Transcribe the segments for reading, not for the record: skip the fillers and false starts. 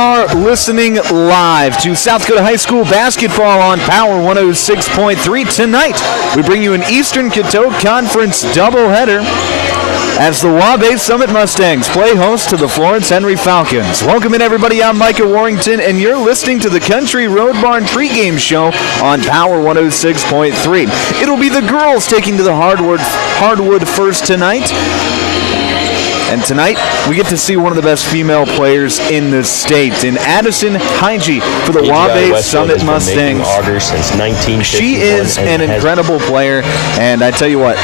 are listening live to South Dakota High School basketball on Power 106.3. Tonight, we bring you an Eastern Coteau Conference doubleheader as the Waubay Summit Mustangs play host to the Florence-Henry Falcons. Welcome in, everybody. I'm Micah Warrington, and you're listening to the Country Road Barn pregame show on Power 106.3. It'll be the girls taking to the hardwood first tonight. And tonight, we get to see one of the best female players in the state, in Addison Hinge for the Waubay Summit Mustangs. Since 1951. She is an incredible player, and I tell you what,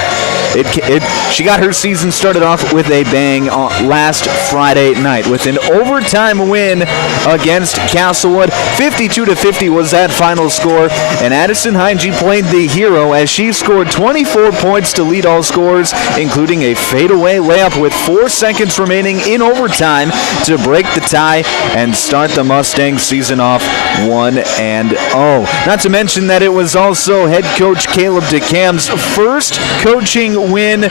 she got her season started off with a bang last Friday night with an overtime win against Castlewood. 52-50 was that final score, and Addison Hinge played the hero as she scored 24 points to lead all scores, including a fadeaway layup with 4 seconds remaining in overtime to break the tie and start the Mustangs season off 1-0. Not to mention that it was also head coach Caleb DeCam's first coaching win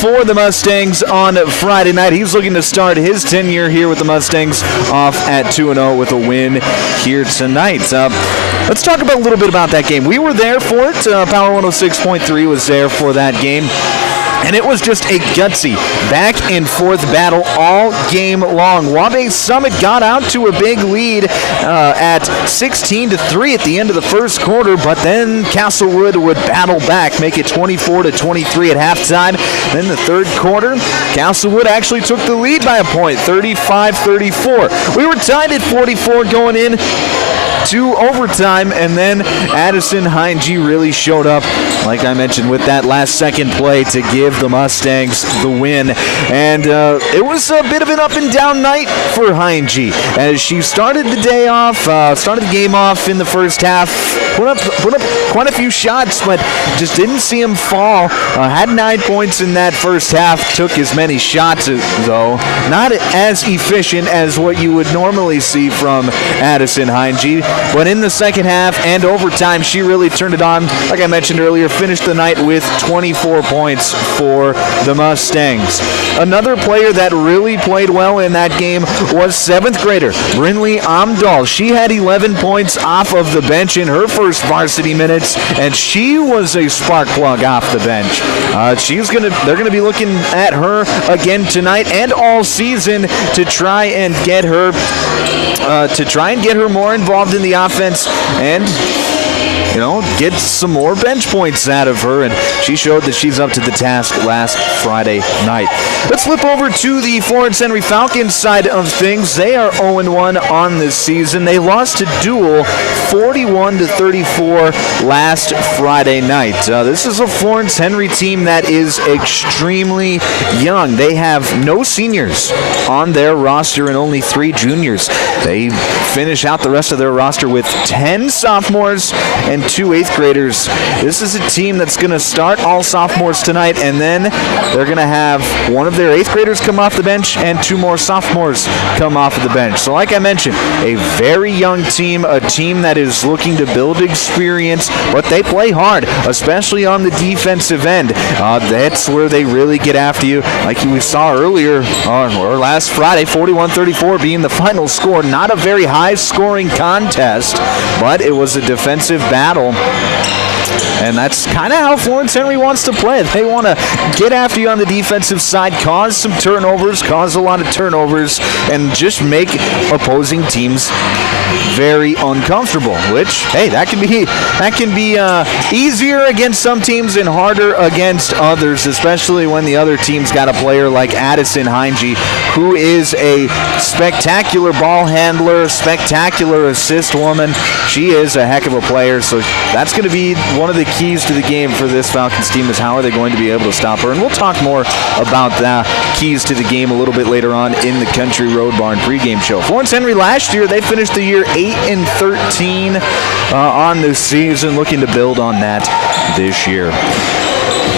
for the Mustangs on Friday night. He's looking to start his tenure here with the Mustangs off at 2-0 with a win here tonight. Let's talk about a little bit about that game. We were there for it. Power 106.3 was there for that game. And it was just a gutsy back-and-forth battle all game long. Waubay Summit got out to a big lead at 16-3 at the end of the first quarter, but then Castlewood would battle back, make it 24-23 at halftime. Then the third quarter, Castlewood actually took the lead by a point, 35-34. We were tied at 44 going in to overtime, and then Addison Hinge really showed up, like I mentioned, with that last second play to give the Mustangs the win. And it was a bit of an up and down night for Hinge as she started the game off in the first half, put up quite a few shots, but just didn't see him fall. Had 9 points in that first half, took as many shots though, not as efficient as what you would normally see from Addison Hinge. But in the second half and overtime, she really turned it on. Like I mentioned earlier, finished the night with 24 points for the Mustangs. Another player that really played well in that game was 7th grader Brinley Amdahl. She had 11 points off of the bench in her first varsity minutes, and she was a spark plug off the bench. They're gonna be looking at her again tonight and all season to try and get her more involved in the offense and get some more bench points out of her, and she showed that she's up to the task last Friday night. Let's flip over to the Florence-Henry Falcons side of things. They are 0-1 on this season. They lost to Dual 41-34 last Friday night. This is a Florence-Henry team that is extremely young. They have no seniors on their roster and only 3 juniors. They finish out the rest of their roster with 10 sophomores and 2 8th graders. This is a team that's going to start all sophomores tonight, and then they're going to have one of their 8th graders come off the bench and 2 more sophomores come off of the bench. So like I mentioned, a very young team, a team that is looking to build experience, but they play hard, especially on the defensive end. That's where they really get after you. Like we saw earlier, or last Friday, 41-34 being the final score. Not a very high-scoring contest, but it was a defensive battle. And that's kind of how Florence-Henry wants to play. They want to get after you on the defensive side, cause some turnovers, cause a lot of turnovers, and just make opposing teams very uncomfortable, which, hey, that can be easier against some teams and harder against others, especially when the other team's got a player like Addison Hinge, who is a spectacular ball handler, spectacular assist woman. She is a heck of a player, so that's going to be one of the keys to the game for this Falcons team, is how are they going to be able to stop her. And we'll talk more about the keys to the game a little bit later on in the Country Road Barn pregame show. Florence-Henry last year, they finished the year 8-13 on the season, looking to build on that this year.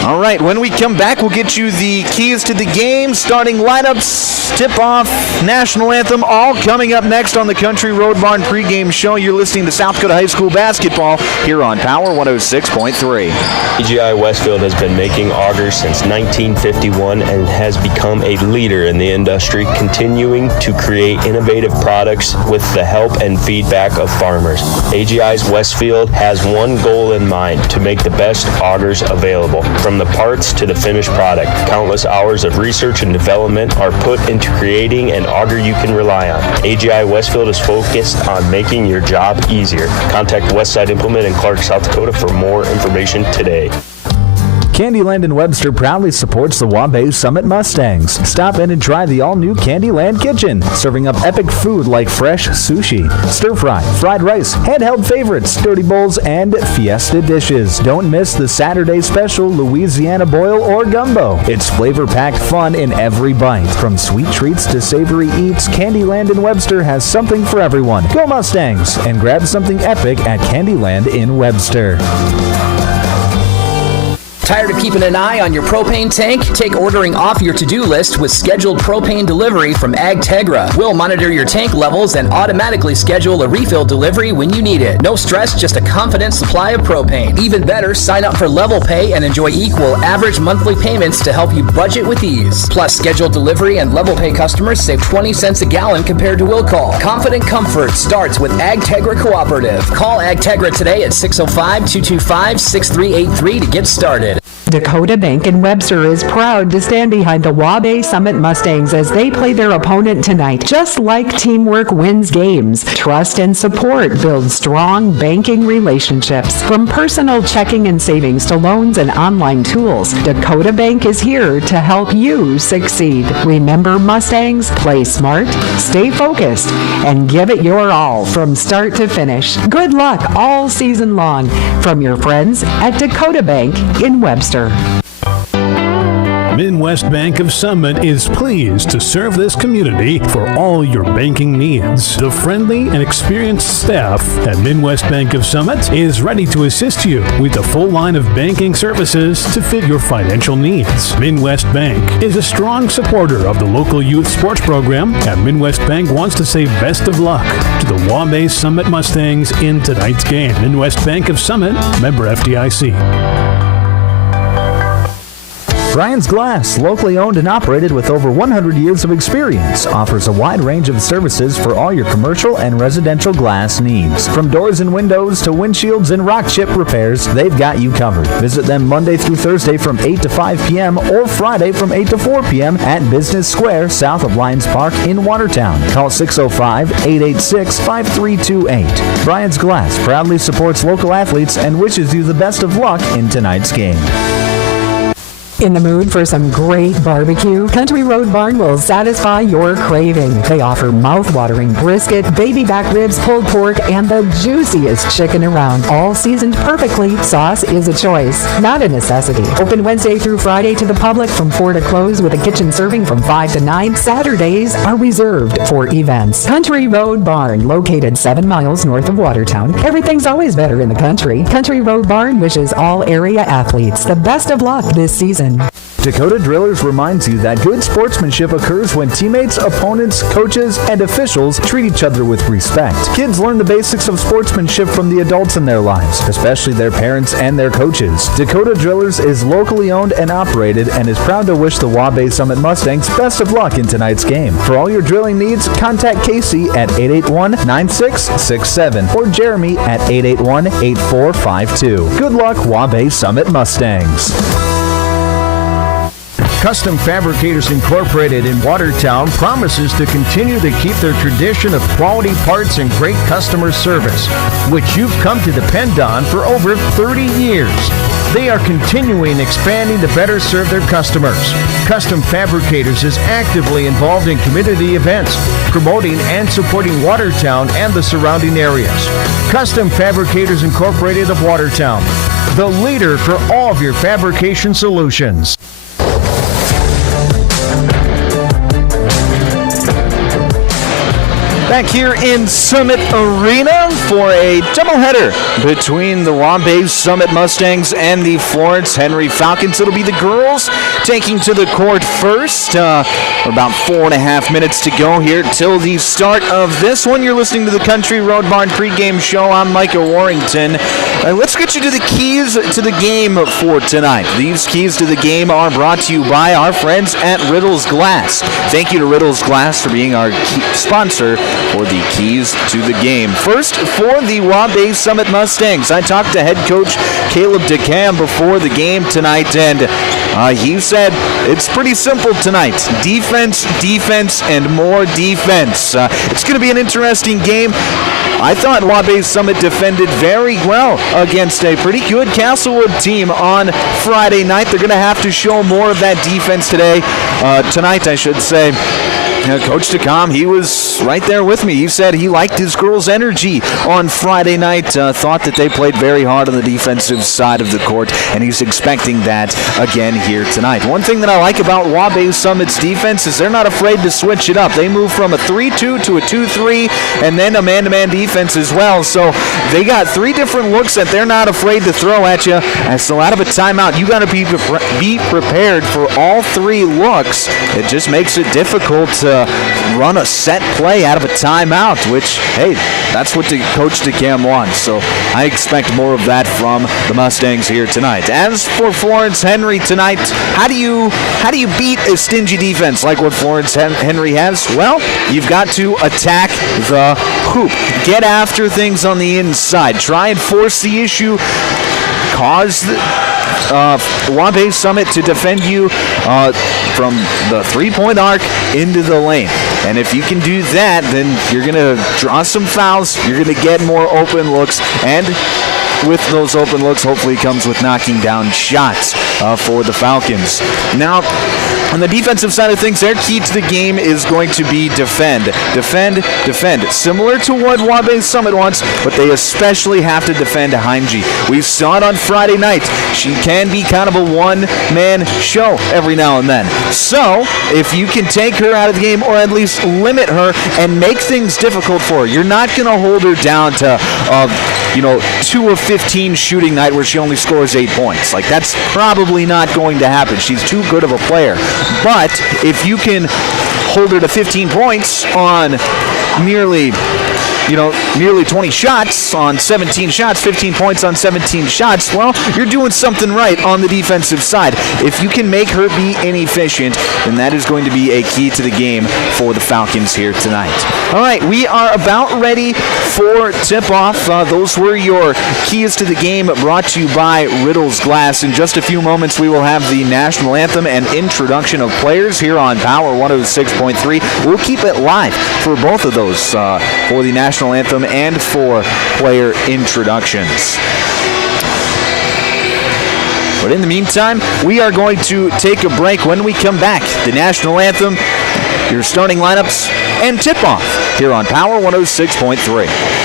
All right, when we come back, we'll get you the keys to the game, starting lineups, tip-off, national anthem, all coming up next on the Country Road Barn pregame show. You're listening to South Dakota High School basketball here on Power 106.3. AGI Westfield has been making augers since 1951 and has become a leader in the industry, continuing to create innovative products with the help and feedback of farmers. AGI's Westfield has one goal in mind: to make the best augers available. From the parts to the finished product, countless hours of research and development are put into creating an auger you can rely on. AGI Westfield is focused on making your job easier. Contact Westside Implement in Clark, South Dakota for more information today. Candyland in Webster proudly supports the Waubay Summit Mustangs. Stop in and try the all-new Candyland Kitchen, serving up epic food like fresh sushi, stir-fry, fried rice, handheld favorites, dirty bowls, and fiesta dishes. Don't miss the Saturday special Louisiana boil or gumbo. It's flavor-packed fun in every bite. From sweet treats to savory eats, Candyland in Webster has something for everyone. Go Mustangs and grab something epic at Candyland in Webster. Tired of keeping an eye on your propane tank? Take ordering off your to-do list with scheduled propane delivery from AgTegra. We'll monitor your tank levels and automatically schedule a refill delivery when you need it. No stress, just a confident supply of propane. Even better, sign up for Level Pay and enjoy equal average monthly payments to help you budget with ease. Plus, scheduled delivery and Level Pay customers save 20 cents a gallon compared to will call. Confident comfort starts with AgTegra Cooperative. Call AgTegra today at 605-225-6383 to get started. Dakota Bank in Webster is proud to stand behind the Waubay Summit Mustangs as they play their opponent tonight. Just like teamwork wins games, trust and support build strong banking relationships. From personal checking and savings to loans and online tools, Dakota Bank is here to help you succeed. Remember, Mustangs, play smart, stay focused, and give it your all from start to finish. Good luck all season long from your friends at Dakota Bank in Webster. Midwest Bank of Summit is pleased to serve this community for all your banking needs. The friendly and experienced staff at Midwest Bank of Summit is ready to assist you with a full line of banking services to fit your financial needs. Midwest Bank is a strong supporter of the local youth sports program, and Midwest Bank wants to say best of luck to the Waubay Summit Mustangs in tonight's game. Midwest Bank of Summit, member FDIC. Brian's Glass, locally owned and operated with over 100 years of experience, offers a wide range of services for all your commercial and residential glass needs. From doors and windows to windshields and rock chip repairs, they've got you covered. Visit them Monday through Thursday from 8 to 5 p.m. or Friday from 8 to 4 p.m. at Business Square, south of Lions Park in Watertown. Call 605-886-5328. Brian's Glass proudly supports local athletes and wishes you the best of luck in tonight's game. In the mood for some great barbecue? Country Road Barn will satisfy your craving. They offer mouth-watering brisket, baby back ribs, pulled pork, and the juiciest chicken around. All seasoned perfectly. Sauce is a choice, not a necessity. Open Wednesday through Friday to the public from 4 to close with a kitchen serving from 5 to 9. Saturdays are reserved for events. Country Road Barn, located 7 miles north of Watertown. Everything's always better in the country. Country Road Barn wishes all area athletes the best of luck this season. Dakota Drillers reminds you that good sportsmanship occurs when teammates, opponents, coaches, and officials treat each other with respect. Kids learn the basics of sportsmanship from the adults in their lives, especially their parents and their coaches. Dakota Drillers is locally owned and operated and is proud to wish the Waubay Summit Mustangs best of luck in tonight's game. For all your drilling needs, contact Casey at 881-9667 or Jeremy at 881-8452. Good luck, Waubay Summit Mustangs. Custom Fabricators Incorporated in Watertown promises to continue to keep their tradition of quality parts and great customer service, which you've come to depend on for over 30 years. They are continuing expanding to better serve their customers. Custom Fabricators is actively involved in community events, promoting and supporting Watertown and the surrounding areas. Custom Fabricators Incorporated of Watertown, the leader for all of your fabrication solutions. Back here in Summit Arena for a doubleheader between the Waubay Summit Mustangs and the Florence-Henry Falcons. It'll be the girls taking to the court first. About 4.5 minutes to go here till the start of this one. You're listening to the Country Road Barn pregame show. I'm Micah Warrington. Let's get you to the keys to the game for tonight. These keys to the game are brought to you by our friends at Riddle's Glass. Thank you to Riddle's Glass for being our sponsor for the keys to the game. First, for the Waubay Summit Mustangs, I talked to head coach Caleb DeCam before the game tonight, and he said it's pretty simple tonight. Defense, defense, and more defense. It's going to be an interesting game. I thought Waubay Summit defended very well against a pretty good Castlewood team on Friday night. They're going to have to show more of that defense tonight, I should say. Coach DeCom, he was right there with me. He said he liked his girls' energy on Friday night, thought that they played very hard on the defensive side of the court, and he's expecting that again here tonight. One thing that I like about Waubay Summit's defense is they're not afraid to switch it up. They move from a 3-2 to a 2-3, and then a man-to-man defense as well. So they got 3 different looks that they're not afraid to throw at you. And so out of a timeout, you got to be prepared for all 3 looks. It just makes it difficult to run a set play out of a timeout, which, hey, that's what the Coach DeCam wants. So I expect more of that from the Mustangs here tonight. As for Florence-Henry tonight, how do you beat a stingy defense like what Florence-Henry has? Well, you've got to attack the hoop. Get after things on the inside. Try and force the issue. Cause Waubay Summit to defend you from the 3-point arc into the lane. And if you can do that, then you're going to draw some fouls, you're going to get more open looks, and with those open looks, hopefully comes with knocking down shots for the Falcons. Now, on the defensive side of things, their key to the game is going to be defend. Defend, defend. Similar to what Waubay Summit wants, but they especially have to defend Heinge. We saw it on Friday night. She can be kind of a one-man show every now and then. So, if you can take her out of the game, or at least limit her and make things difficult for her, you're not going to hold her down to 2 of 15 shooting night where she only scores 8 points. Like, that's probably not going to happen. She's too good of a player. But if you can hold her to 15 points on nearly 20 shots on 17 shots, 15 points on 17 shots, well, you're doing something right on the defensive side. If you can make her be inefficient, then that is going to be a key to the game for the Falcons here tonight. All right, we are about ready for tip-off. Those were your keys to the game brought to you by Riddle's Glass. In just a few moments, we will have the national anthem and introduction of players here on Power 106.3. We'll keep it live for both of those, for the national anthem and for player introductions. But in the meantime, we are going to take a break. When we come back, the national anthem, your starting lineups, and tip-off here on Power 106.3.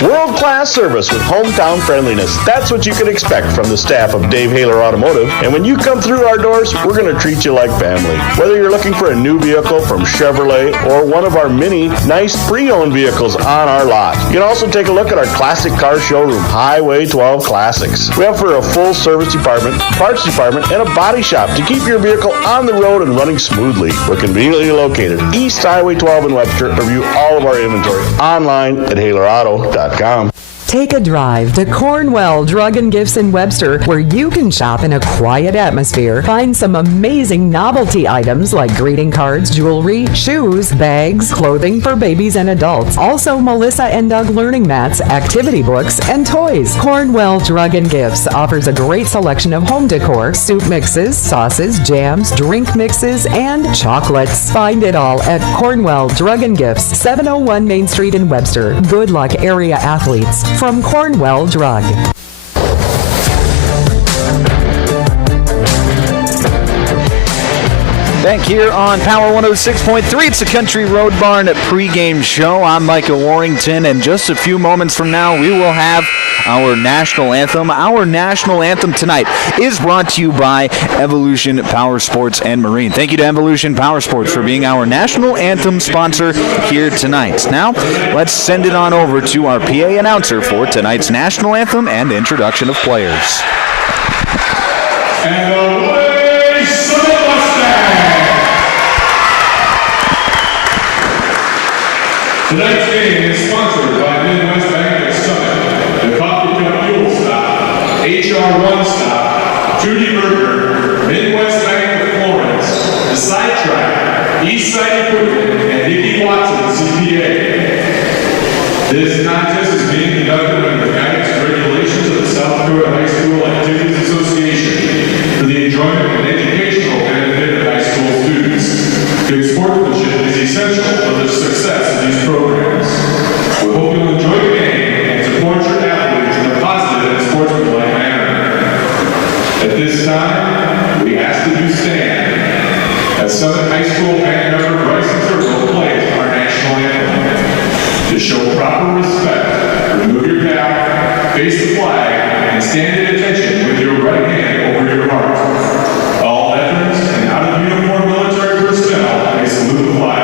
World-class service with hometown friendliness. That's what you can expect from the staff of Dave Haler Automotive. And when you come through our doors, we're going to treat you like family. Whether you're looking for a new vehicle from Chevrolet or one of our many nice pre-owned vehicles on our lot. You can also take a look at our classic car showroom, Highway 12 Classics. We offer a full service department, parts department, and a body shop to keep your vehicle on the road and running smoothly. We're conveniently located East Highway 12 in Webster. Review all of our inventory online at HalerAuto.com. Take a drive to Cornwell Drug and Gifts in Webster, where you can shop in a quiet atmosphere. Find some amazing novelty items like greeting cards, jewelry, shoes, bags, clothing for babies and adults. Also, Melissa and Doug learning mats, activity books, and toys. Cornwell Drug and Gifts offers a great selection of home decor, soup mixes, sauces, jams, drink mixes, and chocolates. Find it all at Cornwell Drug and Gifts, 701 Main Street in Webster. Good luck, area athletes. From Cornwell Drug. Back here on Power 106.3, it's the Country Road Barn pregame show. I'm Micah Warrington, and just a few moments from now, we will have our national anthem. Our national anthem tonight is brought to you by Evolution Power Sports and Marine. Thank you to Evolution Power Sports for being our national anthem sponsor here tonight. Now, let's send it on over to our PA announcer for tonight's national anthem and introduction of players. And away, Summit Mustang! Tonight's game is sponsored by Midwest Bank of Summit, the Coffee Cup Fuel Stop, HR1 Stop, Judy Burger, Midwest Bank of Florence, the Sidetrack, Eastside Equipment, and Nikki Watson, CPA. This contest is being conducted under the guidance and regulations of the South Dakota High School Activities Association for the enjoyment and educational benefit of high school students. Good sportsmanship is essential for the success of these programs. We hope you'll enjoy the game and support your athletes in a positive and sportsmanlike manner. At this time, we ask that you stand as Summit High School band member Bryson Turtle plays our national anthem. To show proper respect, remove your cap, face the flag, and stand at attention with your right hand over your heart. All veterans and out-of-uniform military personnel may salute the flag.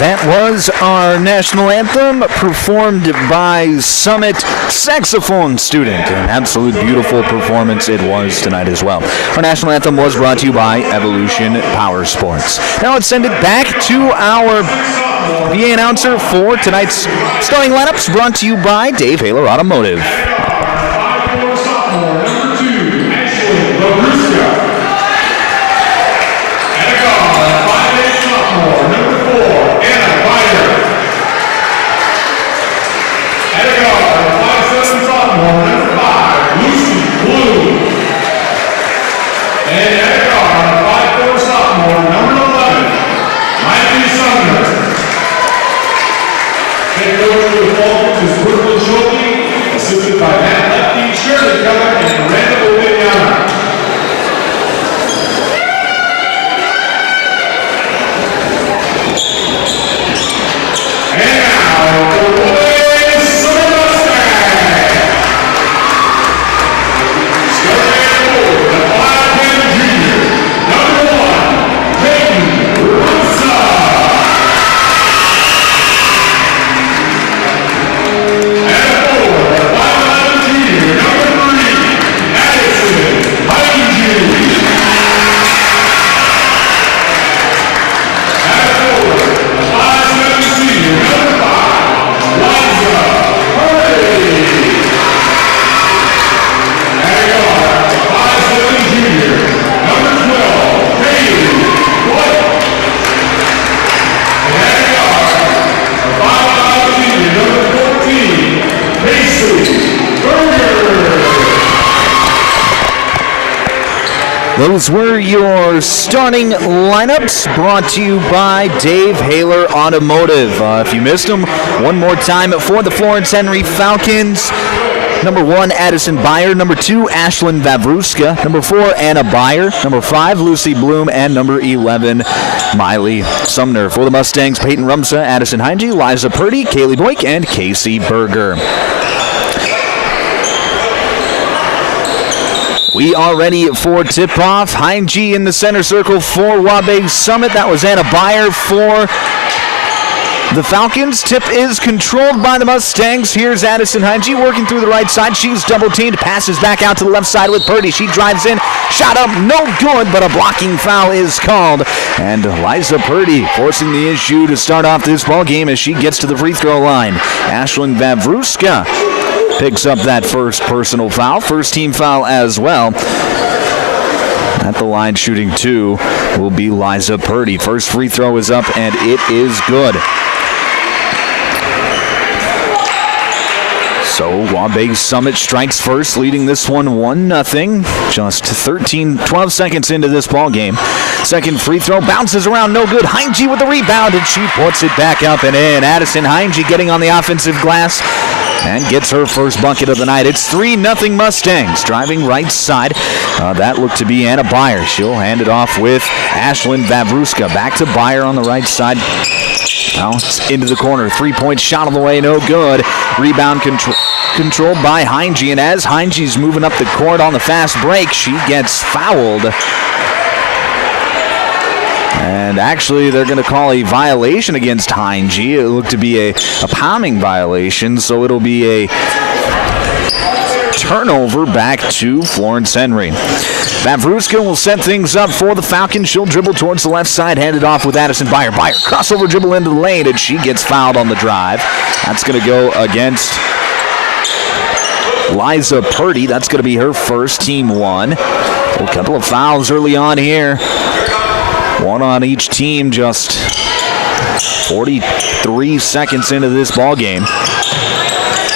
That was our national anthem performed by Summit saxophone student. An absolute beautiful performance it was tonight as well. Our national anthem was brought to you by Evolution Power Sports. Now let's send it back to our PA announcer for tonight's starting lineups, brought to you by Dave Haler Automotive. Assisted by Matt Lefty, Shirley Keller, and Miranda Oliviana. And now, the Waubay Summit Mustang. Starting forward, the 5'10" junior, number 1, Peyton Russa. Those were your starting lineups, brought to you by Dave Haler Automotive. If you missed them, one more time for the Florence-Henry Falcons. Number 1, Addison Beyer. Number 2, Ashlyn Vavruska. Number 4, Anna Beyer. Number 5, Lucy Bloom. And number 11, Miley Sumner. For the Mustangs, Peyton Rumsa, Addison Heinge, Liza Purdy, Kaylee Boyk, and Casey Berger. We are ready for tip-off. Heinge in the center circle for Waubay Summit. That was Anna Beyer for the Falcons. Tip is controlled by the Mustangs. Here's Addison Heinge working through the right side. She's double-teamed, passes back out to the left side with Purdy. She drives in, shot up, no good, but a blocking foul is called. And Liza Purdy forcing the issue to start off this ball game as she gets to the free throw line. Ashlyn Vavruska picks up that first personal foul, first team foul as well. At the line shooting 2 will be Liza Purdy. First free throw is up and it is good. So Waubay Summit strikes first, leading this one 1-0. Just 12 seconds into this ball game. Second free throw bounces around, no good. Heinge with the rebound, and she puts it back up and in. Addison Heinge getting on the offensive glass and gets her first bucket of the night. It's 3-0 Mustangs. Driving right side. That looked to be Anna Beyer. She'll hand it off with Ashlyn Vavruska. Back to Beyer on the right side. Now it's into the corner. 3-point shot on the way, no good. Rebound controlled by Heinge. And as Heinge's moving up the court on the fast break, she gets fouled. And actually, they're going to call a violation against Heinge. It looked to be a palming violation, so it'll be a turnover back to Florence-Henry. Vavruska will set things up for the Falcons. She'll dribble towards the left side, hand it off with Addison Beyer. Beyer crossover dribble into the lane, and she gets fouled on the drive. That's going to go against Liza Purdy. That's going to be her first, team 1. A couple of fouls early on here. One on each team, just 43 seconds into this ball game.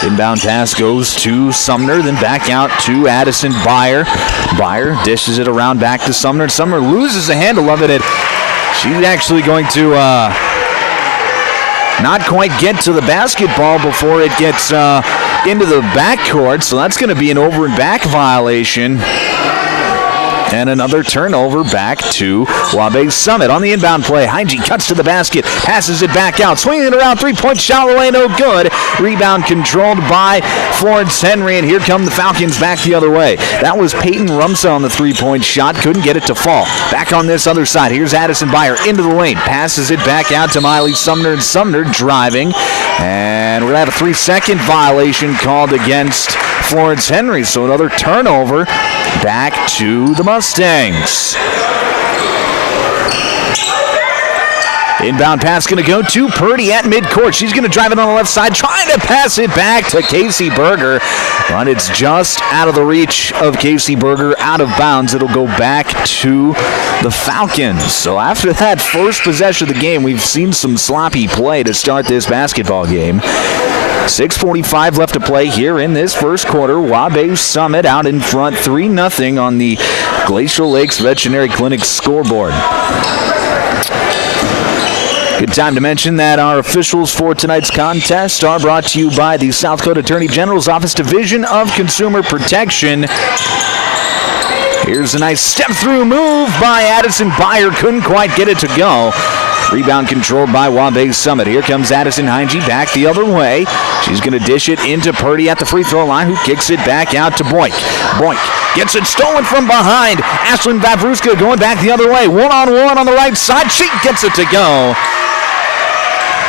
Inbound pass goes to Sumner, then back out to Addison Beyer. Beyer dishes it around back to Sumner. Sumner loses the handle of it. She's actually going to not quite get to the basketball before it gets into the backcourt. So that's going to be an over and back violation. And another turnover back to Waubay Summit. On the inbound play, Heinge cuts to the basket, passes it back out, swinging it around, 3-point shot away, no good. Rebound controlled by Florence-Henry, and here come the Falcons back the other way. That was Peyton Rumsa on the 3-point shot, couldn't get it to fall. Back on this other side, here's Addison Beyer into the lane, passes it back out to Miley Sumner, and Sumner driving. And we're going to have a 3-second violation called against Florence-Henry, so another turnover back to the Mustangs. Inbound pass going to go to Purdy at midcourt. She's going to drive it on the left side, trying to pass it back to Casey Berger. But it's just out of the reach of Casey Berger, out of bounds. It'll go back to the Falcons. So after that first possession of the game, we've seen some sloppy play to start this basketball game. 6:45 left to play here in this first quarter. Waubay Summit out in front 3-0 on the Glacial Lakes Veterinary Clinic scoreboard. Good time to mention that our officials for tonight's contest are brought to you by the South Dakota Attorney General's Office Division of Consumer Protection. Here's a nice step-through move by Addison Beyer. Couldn't quite get it to go. Rebound controlled by Waubay Summit. Here comes Addison Heinge back the other way. She's going to dish it into Purdy at the free throw line, who kicks it back out to Boyk. Boyk gets it stolen from behind. Ashlyn Vavruska going back the other way. One-on-one on the right side. She gets it to go.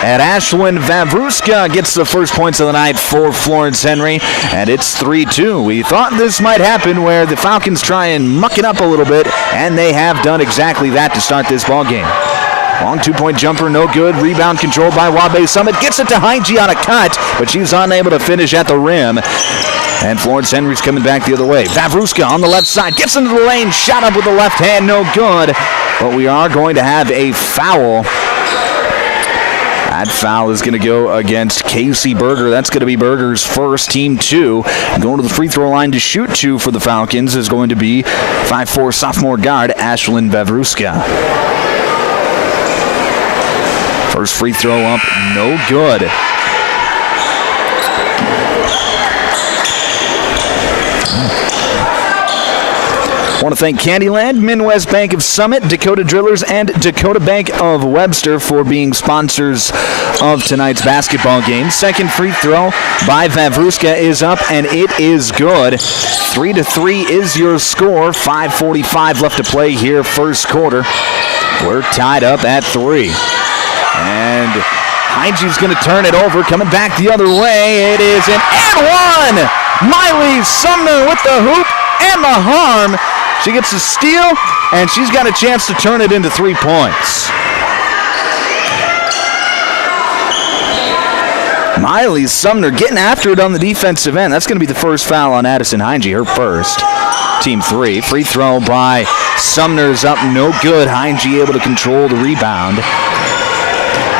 And Ashlyn Vavruska gets the first points of the night for Florence-Henry, and it's 3-2. We thought this might happen where the Falcons try and muck it up a little bit, and they have done exactly that to start this ball game. Long two-point jumper, no good. Rebound controlled by Waubay Summit. Gets it to Heinge on a cut, but she's unable to finish at the rim. And Florence-Henry's coming back the other way. Vavruska on the left side. Gets into the lane. Shot up with the left hand. No good. But we are going to have a foul. That foul is going to go against Casey Berger. That's going to be Berger's first, team 2. Going to the free throw line to shoot 2 for the Falcons is going to be 5'4" sophomore guard Ashlyn Vavruska. First free throw up, no good. Want to thank Candyland, Midwest Bank of Summit, Dakota Drillers, and Dakota Bank of Webster for being sponsors of tonight's basketball game. Second free throw by Vavruska is up, and it is good. 3-3 is your score. 5:45 left to play here, first quarter. We're tied up at 3. And Heinge's going to turn it over, coming back the other way. It is an and one! Miley Sumner with the hoop and the harm. She gets a steal, and she's got a chance to turn it into 3 points. Miley Sumner getting after it on the defensive end. That's going to be the first foul on Addison Heinge, her first. Team 3. Free throw by Sumner's up, no good. Heinge able to control the rebound.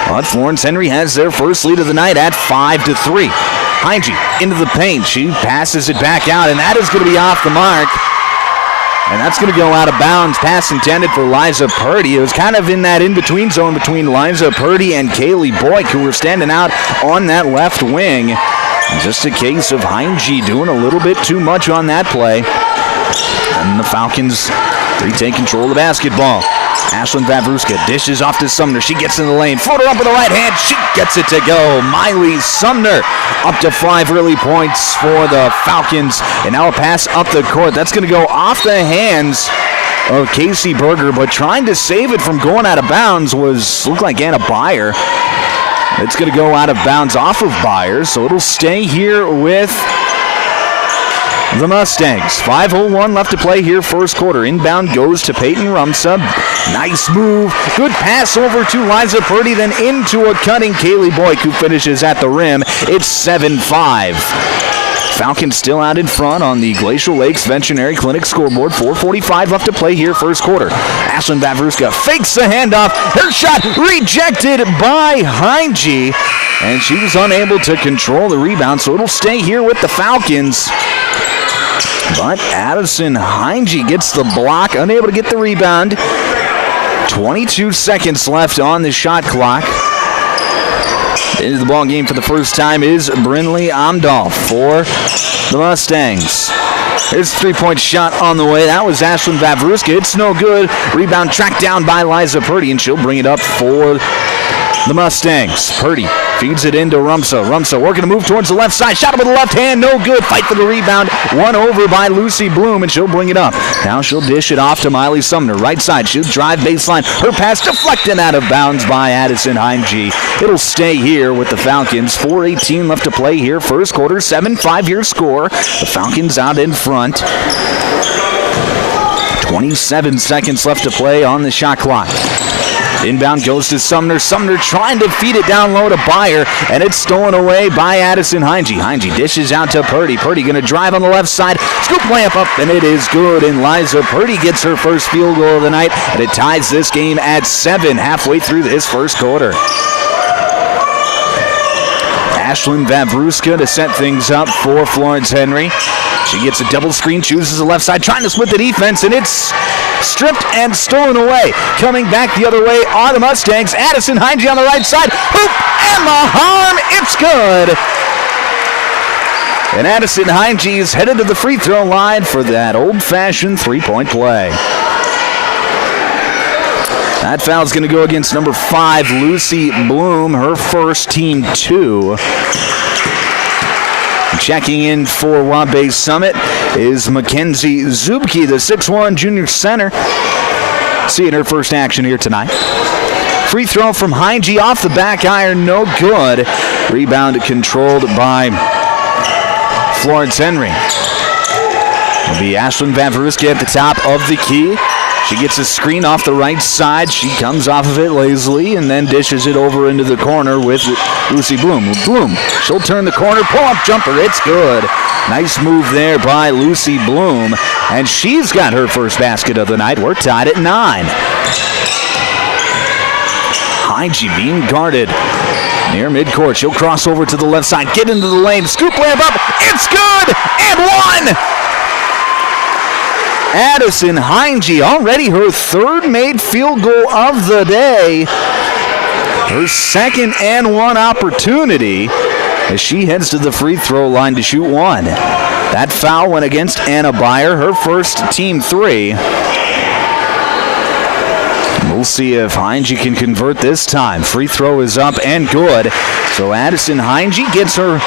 But Florence-Henry has their first lead of the night at 5-3. Heinge into the paint. She passes it back out, and that is going to be off the mark. And that's going to go out of bounds. Pass intended for Liza Purdy. It was kind of in that in-between zone between Liza Purdy and Kaylee Boyk, who were standing out on that left wing. And just a case of Heinge doing a little bit too much on that play. And the Falcons retake control of the basketball. Ashlyn Vavruska dishes off to Sumner. She gets in the lane. Floater up with the right hand. She gets it to go. Miley Sumner up to 5 early points for the Falcons. And now a pass up the court. That's going to go off the hands of Casey Berger, but trying to save it from going out of bounds looked like Anna Byer. It's going to go out of bounds off of Byer, so it'll stay here with the Mustangs. 5:01 left to play here, first quarter. Inbound goes to Peyton Rumsa. Nice move. Good pass over to Liza Purdy, then into a cutting Kaylee Boyk, who finishes at the rim. It's 7-5. Falcons still out in front on the Glacial Lakes Veterinary Clinic scoreboard. 4:45 left to play here, first quarter. Ashlyn Vavruska fakes the handoff. Her shot rejected by Heinge, and she was unable to control the rebound, so it'll stay here with the Falcons. But Addison Heinge gets the block, unable to get the rebound. 22 seconds left on the shot clock. Into the ball game for the first time is Brinley Amdahl for the Mustangs. Here's a three-point shot on the way. That was Ashlyn Vavruska. It's no good. Rebound tracked down by Liza Purdy, and she'll bring it up for the Mustangs. Purdy feeds it into Rumsa. Rumsa working to move towards the left side. Shot with the left hand. No good. Fight for the rebound. Won over by Lucy Bloom, and she'll bring it up. Now she'll dish it off to Miley Sumner. Right side. She'll drive baseline. Her pass deflected out of bounds by Addison Heinge. It'll stay here with the Falcons. 4:18 left to play here. First quarter. 7-5 your score. The Falcons out in front. 27 seconds left to play on the shot clock. Inbound goes to Sumner. Sumner trying to feed it down low to Byer, and it's stolen away by Addison Heinge. Heinge dishes out to Purdy. Purdy going to drive on the left side. Scoop layup up, and it is good. And Liza Purdy gets her first field goal of the night, and it ties this game at 7 halfway through this first quarter. Ashlyn Vavruska to set things up for Florence-Henry. She gets a double screen, chooses the left side, trying to split the defense, and it's stripped and stolen away. Coming back the other way are the Mustangs. Addison Heinge on the right side. Hoop and the harm. It's good. And Addison Heinge is headed to the free throw line for that old-fashioned three-point play. That foul's going to go against number 5, Lucy Bloom, her first, team 2. Checking in for Waubay Summit is Mackenzie Zubke, the 6'1 junior center. Seeing her first action here tonight. Free throw from Heinge off the back iron, no good. Rebound controlled by Florence-Henry. It'll be Ashlyn Vavruska at the top of the key. She gets a screen off the right side. She comes off of it lazily and then dishes it over into the corner with Lucy Bloom. Bloom, she'll turn the corner, pull-up jumper, it's good. Nice move there by Lucy Bloom, and she's got her first basket of the night. We're tied at 9. Heinge being guarded near midcourt. She'll cross over to the left side, get into the lane, scoop layup up, it's good, and 1! Addison Heinge, already her third made field goal of the day. Her second and 1 opportunity as she heads to the free throw line to shoot 1. That foul went against Anna Byer, her first team 3. We'll see if Heinge can convert this time. Free throw is up and good. So Addison Heinge gets her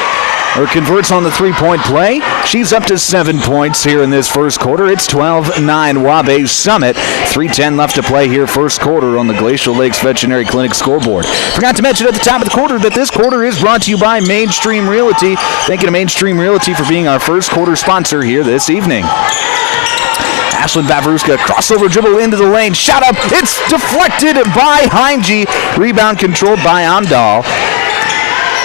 or converts on the three-point play. She's up to 7 points here in this first quarter. It's 12-9 Waubay Summit. 3:10 left to play here first quarter on the Glacial Lakes Veterinary Clinic scoreboard. Forgot to mention at the top of the quarter that this quarter is brought to you by Mainstream Realty. Thank you to Mainstream Realty for being our first quarter sponsor here this evening. Ashlyn Vavruska, crossover dribble into the lane, shot up, it's deflected by Heinge. Rebound controlled by Amdahl.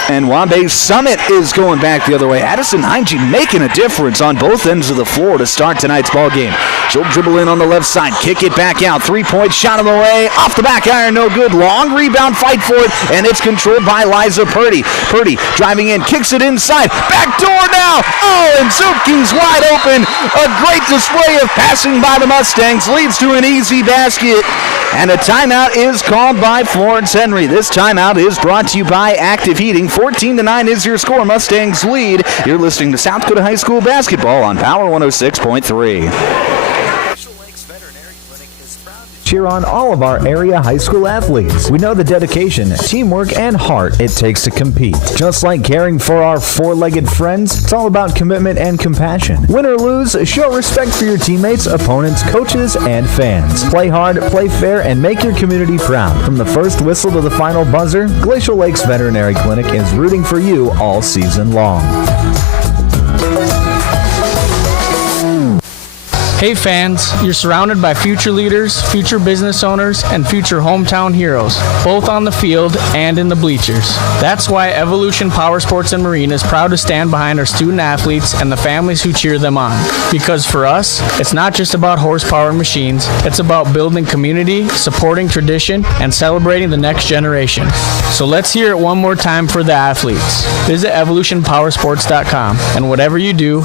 And Waubay Summit is going back the other way. Addison Heinge making a difference on both ends of the floor to start tonight's ball game. She'll dribble in on the left side, kick it back out. 3-point shot on the way, off the back iron, no good. Long rebound, fight for it, and it's controlled by Liza Purdy. Purdy driving in, kicks it inside, back door now. Oh, and Zuke's wide open. A great display of passing by the Mustangs leads to an easy basket. And a timeout is called by Florence-Henry. This timeout is brought to you by Active Heating. 14-9 is your score. Mustangs lead. You're listening to South Dakota High School basketball on Power 106.3. Cheer on all of our area high school athletes. We know the dedication, teamwork, and heart it takes to compete. Just like caring for our four-legged friends, it's all about commitment and compassion. Win or lose, show respect for your teammates, opponents, coaches, and fans. Play hard, play fair, and make your community proud. From the first whistle to the final buzzer, Glacial Lakes Veterinary Clinic is rooting for you all season long. Hey fans, you're surrounded by future leaders, future business owners, and future hometown heroes, both on the field and in the bleachers. That's why Evolution Power Sports and Marine is proud to stand behind our student athletes and the families who cheer them on. Because for us, it's not just about horsepower and machines, it's about building community, supporting tradition, and celebrating the next generation. So let's hear it one more time for the athletes. Visit evolutionpowersports.com, and whatever you do,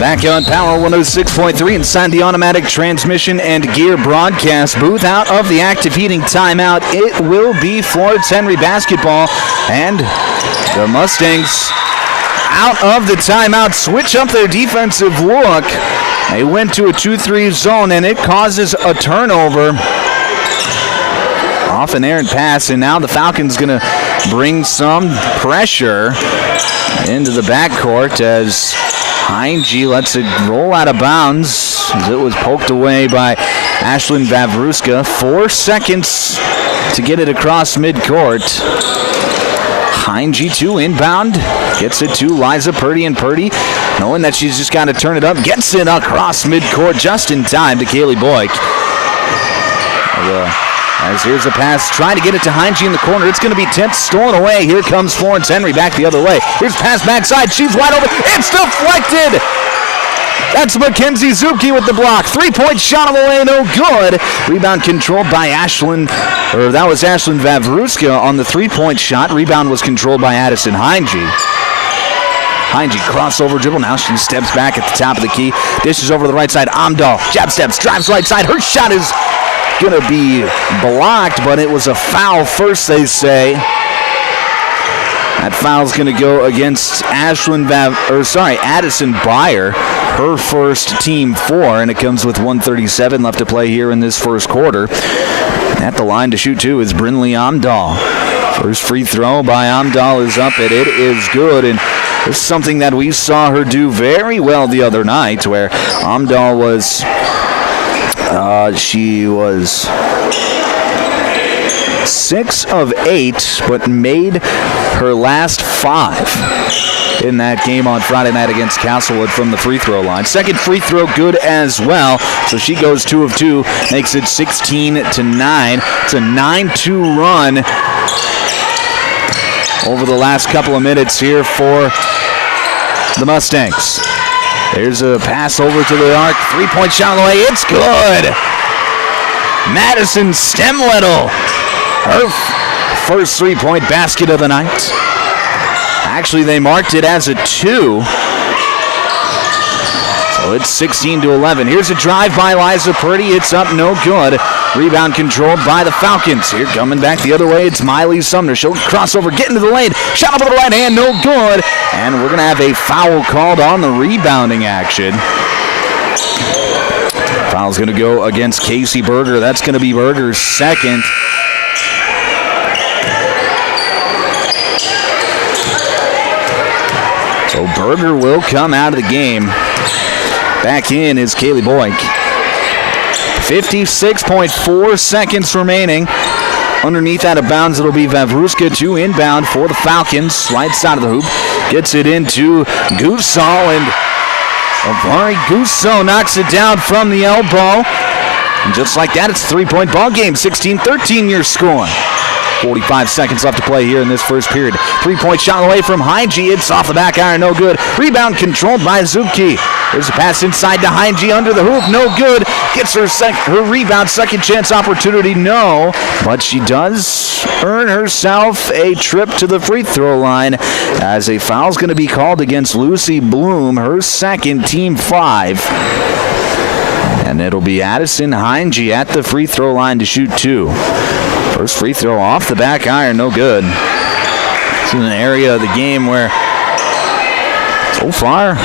back on Power 106.3 inside the automatic transmission and gear broadcast booth. Out of the Active Heating timeout, it will be Florence-Henry basketball. And the Mustangs out of the timeout switch up their defensive look. They went to a 2-3 zone, and it causes a turnover. Off an errant pass, and now the Falcons going to bring some pressure into the backcourt as Heinge lets it roll out of bounds as it was poked away by Ashlyn Vavruska. 4 seconds to get it across midcourt. Heinge to inbound. Gets it to Liza Purdy, and Purdy, knowing that she's just got to turn it up, gets it across midcourt just in time to Kaylee Boyk. As here's a pass, trying to get it to Heinge in the corner. It's going to be tipped, stolen away. Here comes Florence-Henry back the other way. Here's pass backside. She's wide open. It's deflected. That's Mackenzie Zuke with the block. 3-point shot on the way, no good. Rebound controlled by Ashlyn Vavruska on the 3-point shot. Rebound was controlled by Addison Heinge. Heinge crossover dribble. Now she steps back at the top of the key. Dishes over to the right side. Amdahl, jab steps, drives right side. Her shot is going to be blocked, but it was a foul first, they say. That foul's going to go against Addison Byer, her first team 4, and it comes with 1:37 left to play here in this first quarter. At the line to shoot two is Brinley Amdahl. First free throw by Amdahl is up, and it is good, and this is something that we saw her do very well the other night, where Amdahl was she was 6 of 8, but made her last 5 in that game on Friday night against Castlewood from the free throw line. Second free throw good as well, so she goes 2 of 2, makes it 16-9. It's a 9-2 run over the last couple of minutes here for the Mustangs. There's a pass over to the arc. 3-point shot on the way. It's good. Madison Stemlettle. Her first 3-point basket of the night. Actually, they marked it as a 2. So So it's 16-11. Here's a drive by Liza Purdy. It's up, no good. Rebound controlled by the Falcons. Here coming back the other way, it's Miley Sumner. She'll cross over, get into the lane. Shot up with the right hand, no good. And we're going to have a foul called on the rebounding action. Foul's going to go against Casey Berger. That's going to be Berger's second. So Berger will come out of the game. Back in is Kaylee Boyk. 56.4 seconds remaining. Underneath out of bounds, it'll be Vavruska to inbound for the Falcons. Right side of the hoop. Gets it into Gusau, and Avari Gusau knocks it down from the elbow. And just like that, it's a 3-point ball game. 16-13 your score. 45 seconds left to play here in this first period. 3-point shot away from Heinge. It's off the back iron, no good. Rebound controlled by Zubke. There's a pass inside to Heinge under the hoop, no good. Gets her rebound, second chance opportunity, no. But she does earn herself a trip to the free throw line as a foul's going to be called against Lucy Bloom, her second, team 5. And it'll be Addison Heinge at the free throw line to shoot 2. First free throw off the back iron, no good. It's in an area of the game where, so far,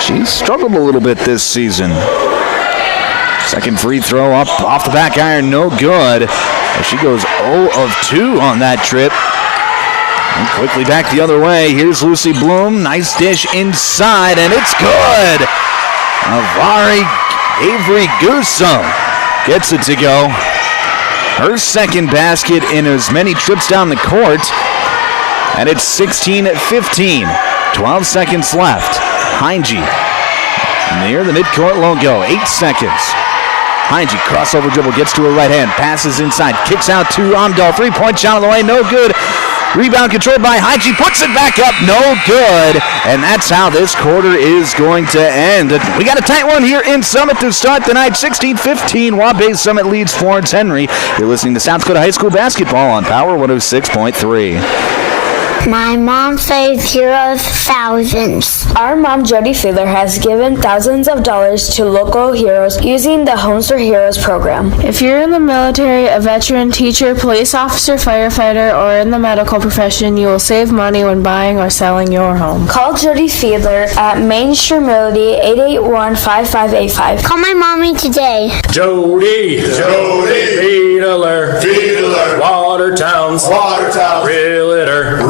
she's struggled a little bit this season. Second free throw up off the back iron, no good. She goes 0 of 2 on that trip. And quickly back the other way. Here's Lucy Bloom. Nice dish inside, and it's good. Avari Avery Gusau gets it to go. Her second basket in as many trips down the court. And it's 16-15. 12 seconds left. Heinge near the midcourt logo. 8 seconds. Heinge crossover dribble, gets to her right hand, passes inside, kicks out to Amdahl. 3-point shot on the way, no good. Rebound controlled by Heinge, puts it back up, no good. And that's how this quarter is going to end. We got a tight one here in Summit to start the night. 16-15, Waubay Summit leads Florence-Henry. You're listening to South Dakota High School basketball on Power 106.3. My mom saved heroes thousands. Our mom, Jody Fiedler, has given thousands of dollars to local heroes using the Homes for Heroes program. If you're in the military, a veteran, teacher, police officer, firefighter, or in the medical profession, you will save money when buying or selling your home. Call Jody Fiedler at Main Street Melody 881-5585. Call my mommy today. Jody Fiedler, Watertown's Realtor.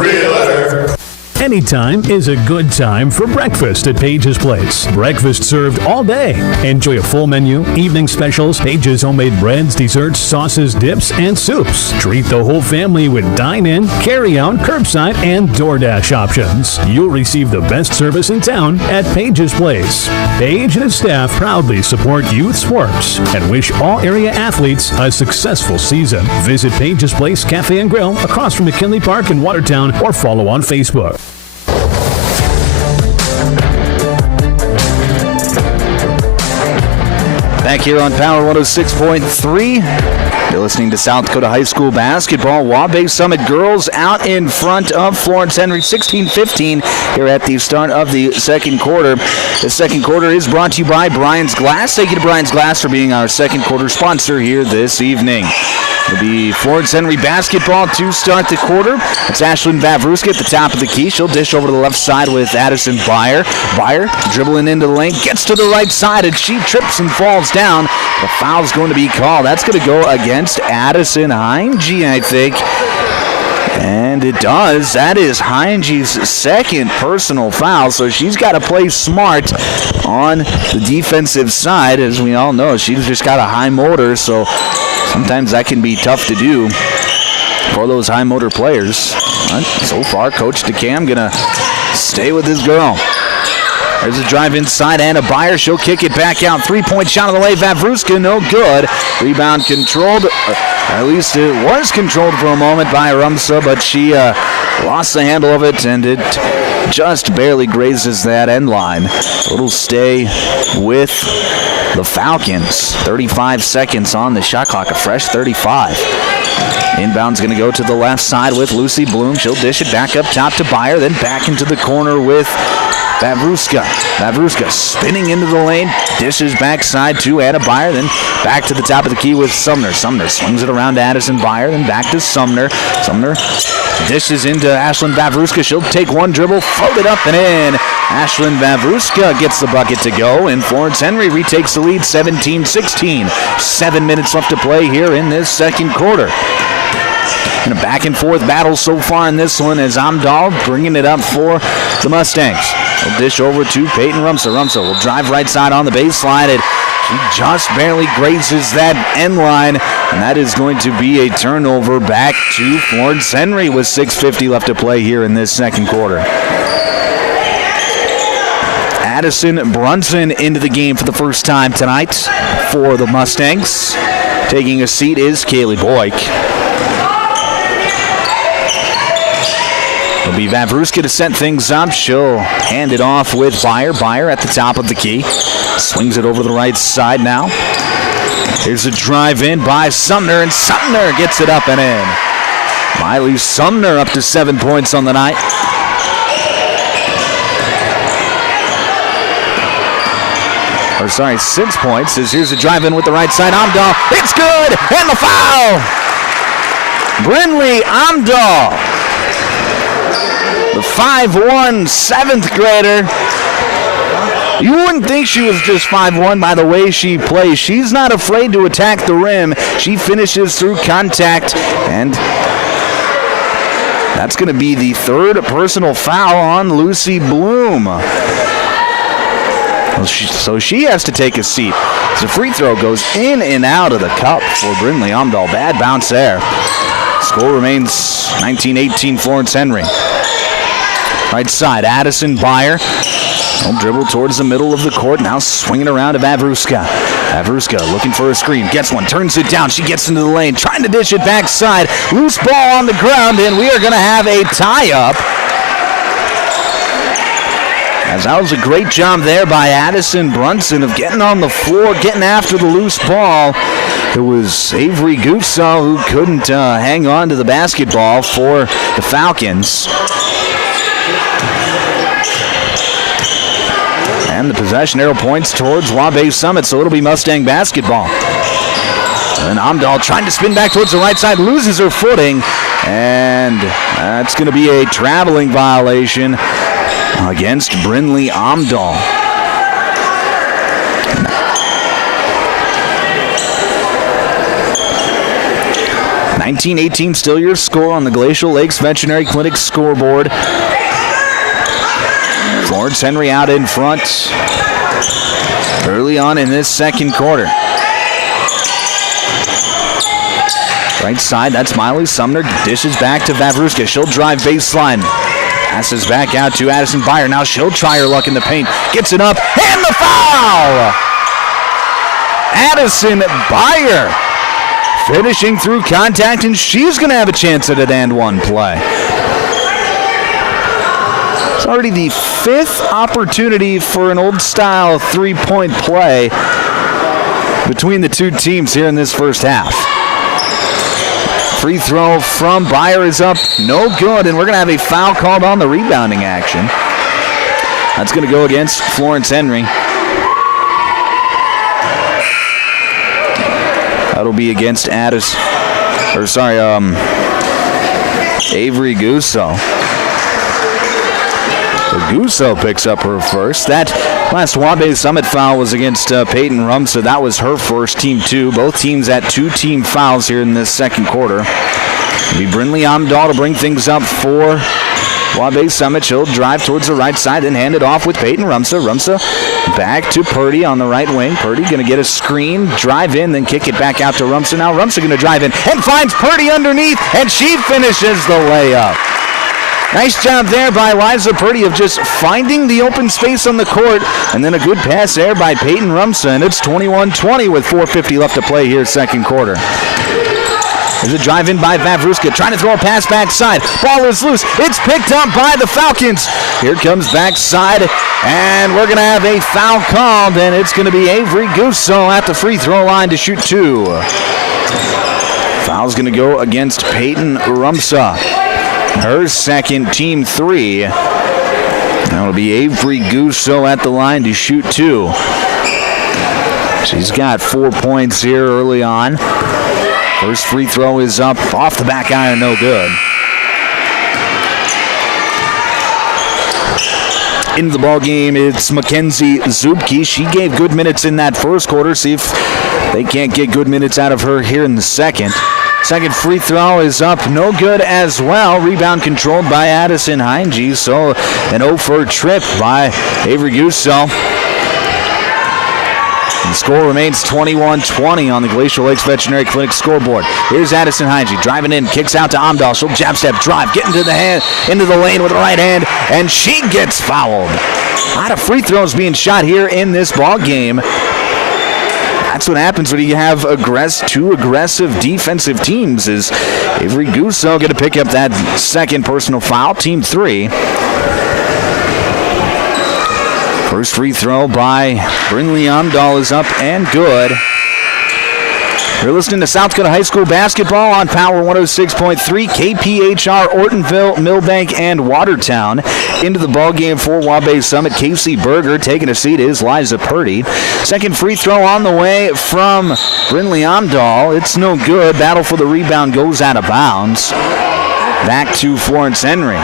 Anytime is a good time for breakfast at Page's Place. Breakfast served all day. Enjoy a full menu, evening specials, Page's homemade breads, desserts, sauces, dips, and soups. Treat the whole family with dine-in, carry-out, curbside, and DoorDash options. You'll receive the best service in town at Page's Place. Page and his staff proudly support youth sports and wish all area athletes a successful season. Visit Page's Place Cafe and Grill across from McKinley Park in Watertown or follow on Facebook. Back here on Power 106.3. You're listening to South Dakota High School basketball. Waubay Summit girls out in front of Florence-Henry, 16-15 here at the start of the second quarter. The second quarter is brought to you by Brian's Glass. Thank you to Brian's Glass for being our second quarter sponsor here this evening. It'll be Florence-Henry basketball to start the quarter. It's Ashlyn Vavruska at the top of the key. She'll dish over to the left side with Addison Byer. Byer dribbling into the lane, gets to the right side, and she trips and falls down. The foul's going to be called. That's going to go against Addison Heinge, I think. And it does. That is Heinge's second personal foul, so she's got to play smart on the defensive side. As we all know, she's just got a high motor, so sometimes that can be tough to do for those high motor players. But so far, Coach DeCam going to stay with his girl. There's a drive inside, Anna Byer. She'll kick it back out. 3-point shot on the way. Vavruska, no good. Rebound controlled. At least it was controlled for a moment by Rumsa, but she lost the handle of it, and it just barely grazes that end line. It'll stay with the Falcons. 35 seconds on the shot clock, a fresh 35. Inbound's going to go to the left side with Lucy Bloom. She'll dish it back up top to Byer, then back into the corner with Vavruska spinning into the lane, dishes backside to Anna Byer, then back to the top of the key with Sumner. Sumner swings it around to Addison Byer, then back to Sumner. Sumner dishes into Ashlyn Vavruska. She'll take one dribble, float it up and in. Ashlyn Vavruska gets the bucket to go, and Florence-Henry retakes the lead 17-16. 7 minutes left to play here in this second quarter. And a back-and-forth battle so far in this one as Amdahl bringing it up for the Mustangs. We'll dish over to Peyton Rumsa. Rumsa will drive right side on the baseline, and she just barely grazes that end line, and that is going to be a turnover back to Florence-Henry with 6:50 left to play here in this second quarter. Addison Brunson into the game for the first time tonight for the Mustangs. Taking a seat is Kaylee Boyk. It'll be Vavruska to set things up. She'll hand it off with Byer. Byer at the top of the key. Swings it over the right side now. Here's a drive in by Sumner, and Sumner gets it up and in. Miley Sumner up to 7 points on the night. Or sorry, 6 points. As here's a drive in with the right side. Amdahl, it's good, and the foul! Brynlee Amdahl, the 5'1", 7th grader. You wouldn't think she was just 5'1" by the way she plays. She's not afraid to attack the rim. She finishes through contact, and that's going to be the third personal foul on Lucy Bloom. So she has to take a seat. The free throw goes in and out of the cup for Brynlee Amdahl. Bad bounce there. Score remains 19-18 Florence-Henry. Right side, Addison Byer. Will dribble towards the middle of the court. Now swinging around to Vavruska. Vavruska looking for a screen. Gets one, turns it down. She gets into the lane, trying to dish it backside. Loose ball on the ground, and we are going to have a tie-up. As that was a great job there by Addison Brunson of getting on the floor, getting after the loose ball. It was Avery Gusso who couldn't hang on to the basketball for the Falcons. And the possession arrow points towards Waubay Summit, so it'll be Mustang basketball. And Amdahl trying to spin back towards the right side, loses her footing, and that's going to be a traveling violation against Brynlee Amdahl. 19-18 still your score on the Glacial Lakes Veterinary Clinic scoreboard. Florence-Henry out in front early on in this second quarter. Right side, that's Miley Sumner. Dishes back to Vavruska. She'll drive baseline. Passes back out to Addison Byer. Now she'll try her luck in the paint. Gets it up, and the foul! Addison Byer finishing through contact, and she's going to have a chance at an and one play. It's already the fifth opportunity for an old-style three-point play between the two teams here in this first half. Free throw from Byer is up, no good, and we're going to have a foul called on the rebounding action. That's going to go against Florence-Henry. That'll be against Avery Gusso. So Gusso picks up her first. That last Waubay Summit foul was against Peyton Rumsa. That was her first, team two. Both teams at two-team fouls here in this second quarter. It'll be Brynlee Amdahl to bring things up for Waubay Summit. She'll drive towards the right side, then hand it off with Peyton Rumsa. Rumsa back to Purdy on the right wing. Purdy going to get a screen, drive in, then kick it back out to Rumsa. Now Rumsa going to drive in and finds Purdy underneath, and she finishes the layup. Nice job there by Liza Purdy of just finding the open space on the court, and then a good pass there by Peyton Rumsa, and it's 21-20 with 4:50 left to play here second quarter. There's a drive in by Vavruska, trying to throw a pass backside. Ball is loose. It's picked up by the Falcons. Here comes backside, and we're going to have a foul called, and it's going to be Avery Gusso at the free throw line to shoot two. Foul's going to go against Peyton Rumsa. Her second, team three. That'll It'll be Avery Gusso at the line to shoot 2. She's got 4 points here early on. First free throw is up off the back iron, no good. Into the ball game, it's Mackenzie Zubke. She gave good minutes in that first quarter. See if they can't get good minutes out of her here in the second. Second free throw is up, no good as well. Rebound controlled by Addison Heinge. So an 0 for trip by Avery Gusso. The score remains 21-20 on the Glacial Lakes Veterinary Clinic scoreboard. Here's Addison Heinge driving in, kicks out to Amdahl. She'll jab step, drive, get into the lane with the right hand, and she gets fouled. A lot of free throws being shot here in this ball game. That's what happens when you have two aggressive defensive teams. Is Avery Gusso going to pick up that second personal foul? Team 3. First free throw by Brinley Amdahl is up and good. You're listening to South Dakota High School basketball on Power 106.3, KPHR, Ortonville, Millbank, and Watertown. Into the ballgame for Waubay Summit, Casey Berger. Taking a seat is Liza Purdy. Second free throw on the way from Brinley Amdahl. It's no good. Battle for the rebound goes out of bounds. Back to Florence-Henry.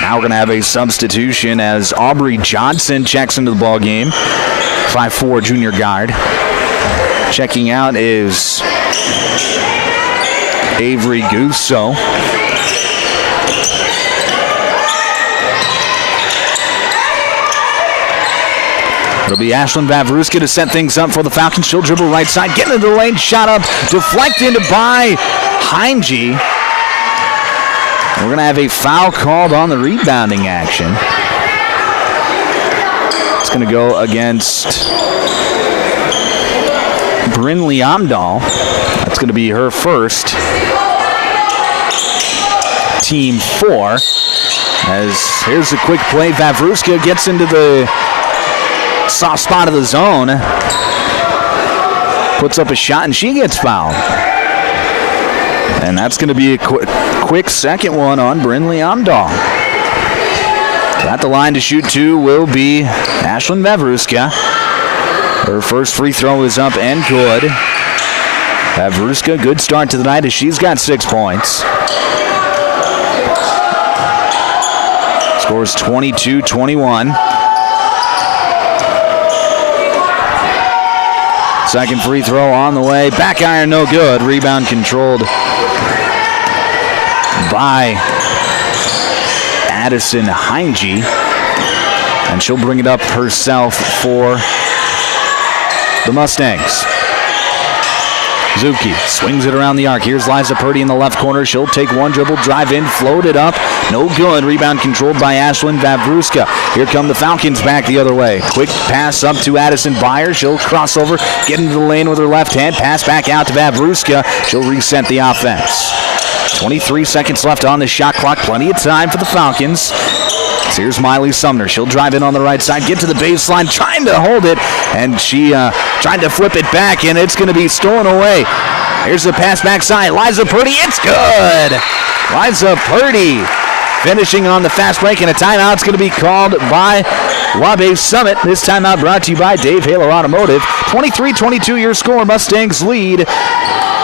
Now we're going to have a substitution as Aubrey Johnson checks into the ballgame. 5'4" junior guard. Checking out is Avery Gusso. It'll be Ashlyn Vavruska to set things up for the Falcons. She'll dribble right side, get into the lane, shot up, deflected by Heinge. We're going to have a foul called on the rebounding action. It's going to go against Brinley Amdahl. That's going to be her first. Team 4. As here's a quick play. Vavruska gets into the soft spot of the zone. Puts up a shot and she gets fouled. And that's going to be a quick second one on Brinley Amdahl. At the line to shoot 2 will be Ashlyn Vavruska. Her first free throw is up and good. Vavruska, good start to the night as she's got 6 points. Scores 22-21. Second free throw on the way. Back iron, no good. Rebound controlled by Addison Heinge. And she'll bring it up herself for the Mustangs. Zuki swings it around the arc. Here's Liza Purdy in the left corner. She'll take one dribble, drive in, float it up. No good. Rebound controlled by Ashlyn Vavruska. Here come the Falcons back the other way. Quick pass up to Addison Beyer. She'll cross over, get into the lane with her left hand. Pass back out to Vavruska. She'll reset the offense. 23 seconds left on the shot clock. Plenty of time for the Falcons. So here's Miley Sumner. She'll drive in on the right side, get to the baseline, trying to hold it, and she tried to flip it back, and it's going to be stolen away. Here's the pass backside. Liza Purdy, it's good! Liza Purdy finishing on the fast break, and a timeout's going to be called by Waubay Summit. This timeout brought to you by Dave Haler Automotive. 23-22 your score. Mustangs lead.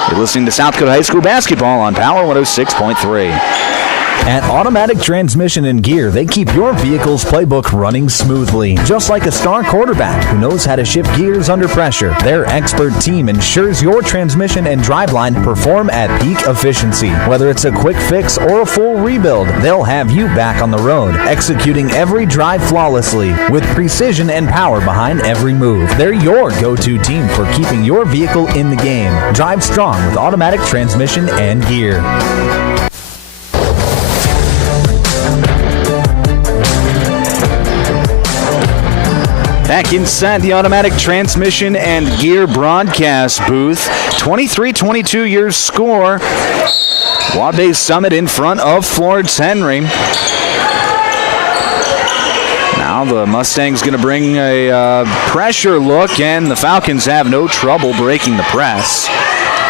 You're listening to South Dakota High School basketball on Power 106.3. At Automatic Transmission and Gear, they keep your vehicle's playbook running smoothly. Just like a star quarterback who knows how to shift gears under pressure, their expert team ensures your transmission and driveline perform at peak efficiency. Whether it's a quick fix or a full rebuild, they'll have you back on the road, executing every drive flawlessly with precision and power behind every move. They're your go-to team for keeping your vehicle in the game. Drive strong with Automatic Transmission and Gear. Back inside the Automatic Transmission and Gear broadcast booth. 23-22 your score. Waubay Summit in front of Florence-Henry. Now the Mustangs going to bring a pressure look, and the Falcons have no trouble breaking the press.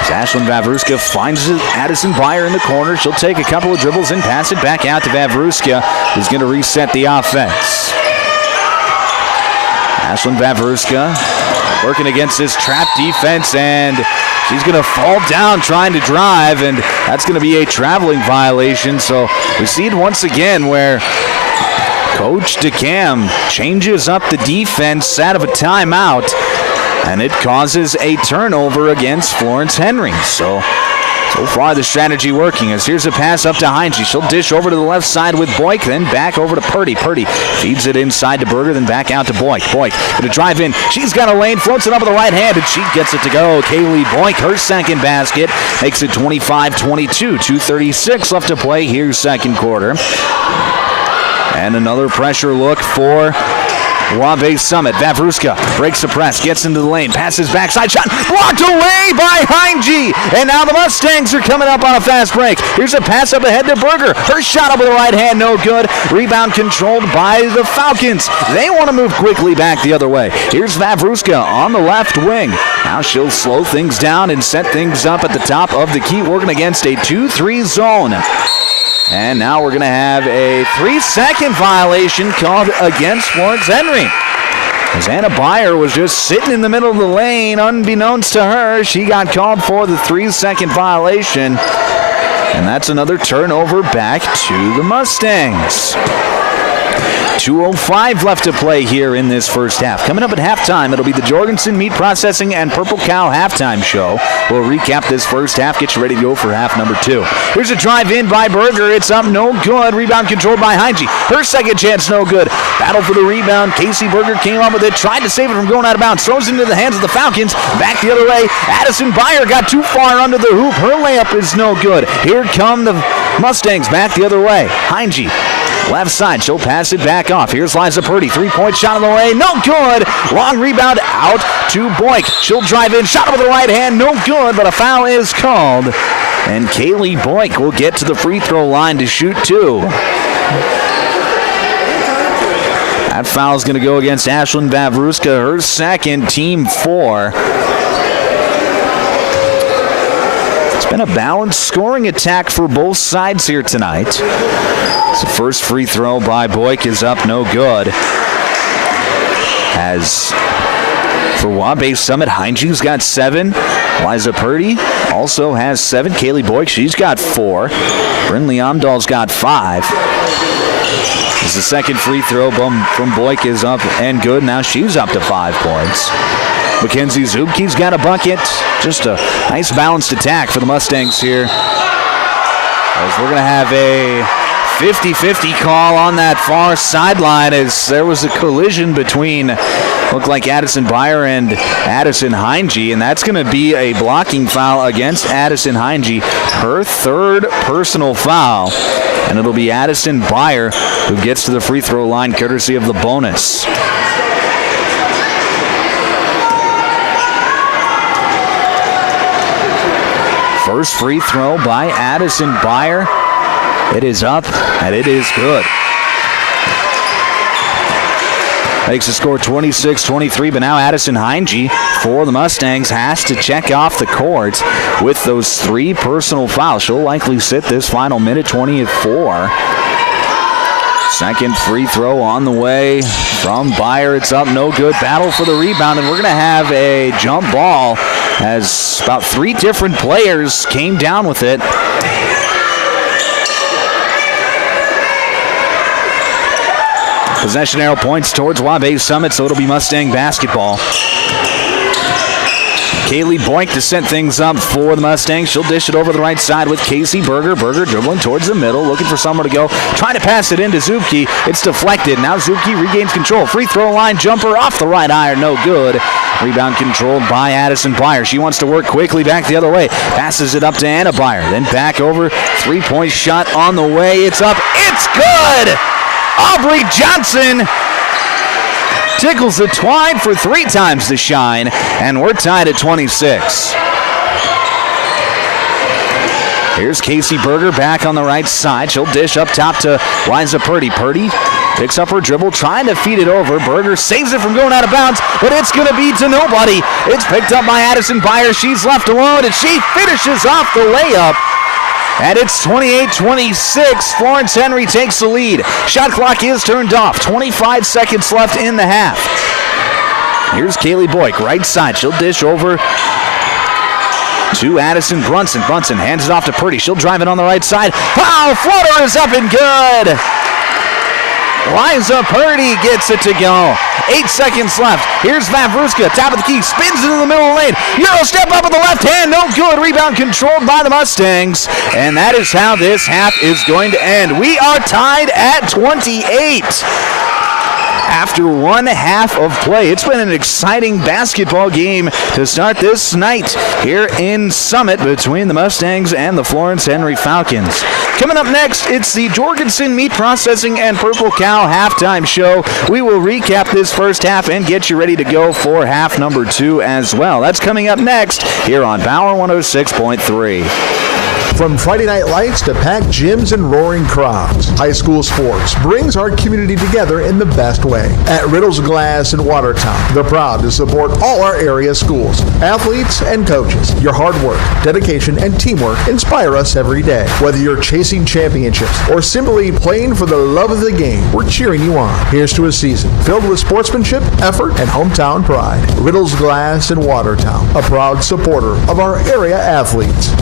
As Ashlyn Vavruska finds Addison Beyer in the corner. She'll take a couple of dribbles and pass it back out to Vavruska, who's going to reset the offense. Ashlyn Vavruska working against this trap defense, and she's going to fall down trying to drive, and that's going to be a traveling violation. So we see it once again where Coach DeCam changes up the defense out of a timeout, and it causes a turnover against Florence-Henry. So far the strategy working as here's a pass up to Heinze. She'll dish over to the left side with Boyk, then back over to Purdy. Purdy feeds it inside to Berger, then back out to Boyk. Boyk going to drive in. She's got a lane, floats it up with the right hand, and she gets it to go. Kaylee Boyk, her second basket, makes it 25-22. 2:36 left to play here, second quarter. And another pressure look for Waubay Summit. Vavruska breaks the press, gets into the lane, passes backside shot, blocked away by Heinze. And now the Mustangs are coming up on a fast break. Here's a pass up ahead to Berger. Her shot up with the right hand, no good. Rebound controlled by the Falcons. They want to move quickly back the other way. Here's Vavruska on the left wing. Now she'll slow things down and set things up at the top of the key, working against a 2-3 zone. And now we're going to have a 3-second violation called against Florence-Henry. As Anna Beyer was just sitting in the middle of the lane, unbeknownst to her, she got called for the 3-second violation. And that's another turnover back to the Mustangs. 2:05 left to play here in this first half. Coming up at halftime, it'll be the Jorgensen Meat Processing and Purple Cow halftime show. We'll recap this first half, get you ready to go for half number 2. Here's a drive in by Berger. It's up, no good. Rebound controlled by Heinze. Her second chance, no good. Battle for the rebound. Casey Berger came up with it, tried to save it from going out of bounds. Throws it into the hands of the Falcons. Back the other way. Addison Beyer got too far under the hoop. Her layup is no good. Here come the Mustangs back the other way. Heinze. Left side, she'll pass it back off. Here's Liza Purdy, three-point shot on the way, no good. Long rebound out to Boyk. She'll drive in, shot with the right hand, no good, but a foul is called. And Kaylee Boyk will get to the free throw line to shoot 2. That foul is going to go against Ashlyn Vavruska, her second, team 4. It's been a balanced scoring attack for both sides here tonight. The first free throw by Boyk is up, no good. As for Waubay Summit, Heinze's got 7. Liza Purdy also has 7. Kaylee Boyk, she's got 4. Brinley Amdahl's got 5. As the second free throw from Boyk is up and good. Now she's up to 5 points. Mackenzie Zubke's got a bucket. Just a nice balanced attack for the Mustangs here. As we're going to have a 50-50 call on that far sideline as there was a collision between, looked like Addison Beyer and Addison Heinze, and that's going to be a blocking foul against Addison Heinze, her third personal foul, and it'll be Addison Beyer who gets to the free throw line courtesy of the bonus. First free throw by Addison Beyer. It is up, and it is good. Makes the score 26-23, but now Addison Heinze for the Mustangs has to check off the court with those 3 personal fouls. She'll likely sit this final minute, 24. Second free throw on the way from Beyer. It's up, no good. Battle for the rebound, and we're going to have a jump ball as about 3 different players came down with it. Possession arrow points towards Waubay Summit, so it'll be Mustang basketball. Kaylee Boyk to set things up for the Mustangs. She'll dish it over the right side with Casey Berger. Berger dribbling towards the middle, looking for somewhere to go. Trying to pass it into Zubke. It's deflected. Now Zubke regains control. Free throw line jumper off the right iron. No good. Rebound controlled by Addison Beyer. She wants to work quickly back the other way. Passes it up to Anna Beyer. Then back over. 3-point shot on the way. It's up. It's good! Aubrey Johnson tickles the twine for 3 times the shine, and we're tied at 26. Here's Casey Berger back on the right side. She'll dish up top to Liza Purdy. Purdy Picks up her dribble, trying to feed it over. Berger saves it from going out of bounds, but it's going to be to nobody. It's picked up by Addison Byer. She's left alone, and she finishes off the layup. And it's 28-26. Florence-Henry takes the lead. Shot clock is turned off. 25 seconds left in the half. Here's Kaylee Boyk, right side. She'll dish over to Addison Brunson. Brunson hands it off to Purdy. She'll drive it on the right side. Wow, floater is up and good. Liza Purdy gets it to go. 8 seconds left. Here's Vavruska, top of the key, spins into the middle of the lane. Euro step up with the left hand, no good. Rebound controlled by the Mustangs. And that is how this half is going to end. We are tied at 28. After one half of play. It's been an exciting basketball game to start this night here in Summit between the Mustangs and the Florence-Henry Falcons. Coming up next, it's the Jorgensen Meat Processing and Purple Cow halftime show. We will recap this first half and get you ready to go for half number 2 as well. That's coming up next here on Power 106.3. From Friday Night Lights to packed gyms and roaring crowds, high school sports brings our community together in the best way. At Riddle's Glass in Watertown, they're proud to support all our area schools, athletes, and coaches. Your hard work, dedication, and teamwork inspire us every day. Whether you're chasing championships or simply playing for the love of the game, we're cheering you on. Here's to a season filled with sportsmanship, effort, and hometown pride. Riddle's Glass in Watertown, a proud supporter of our area athletes.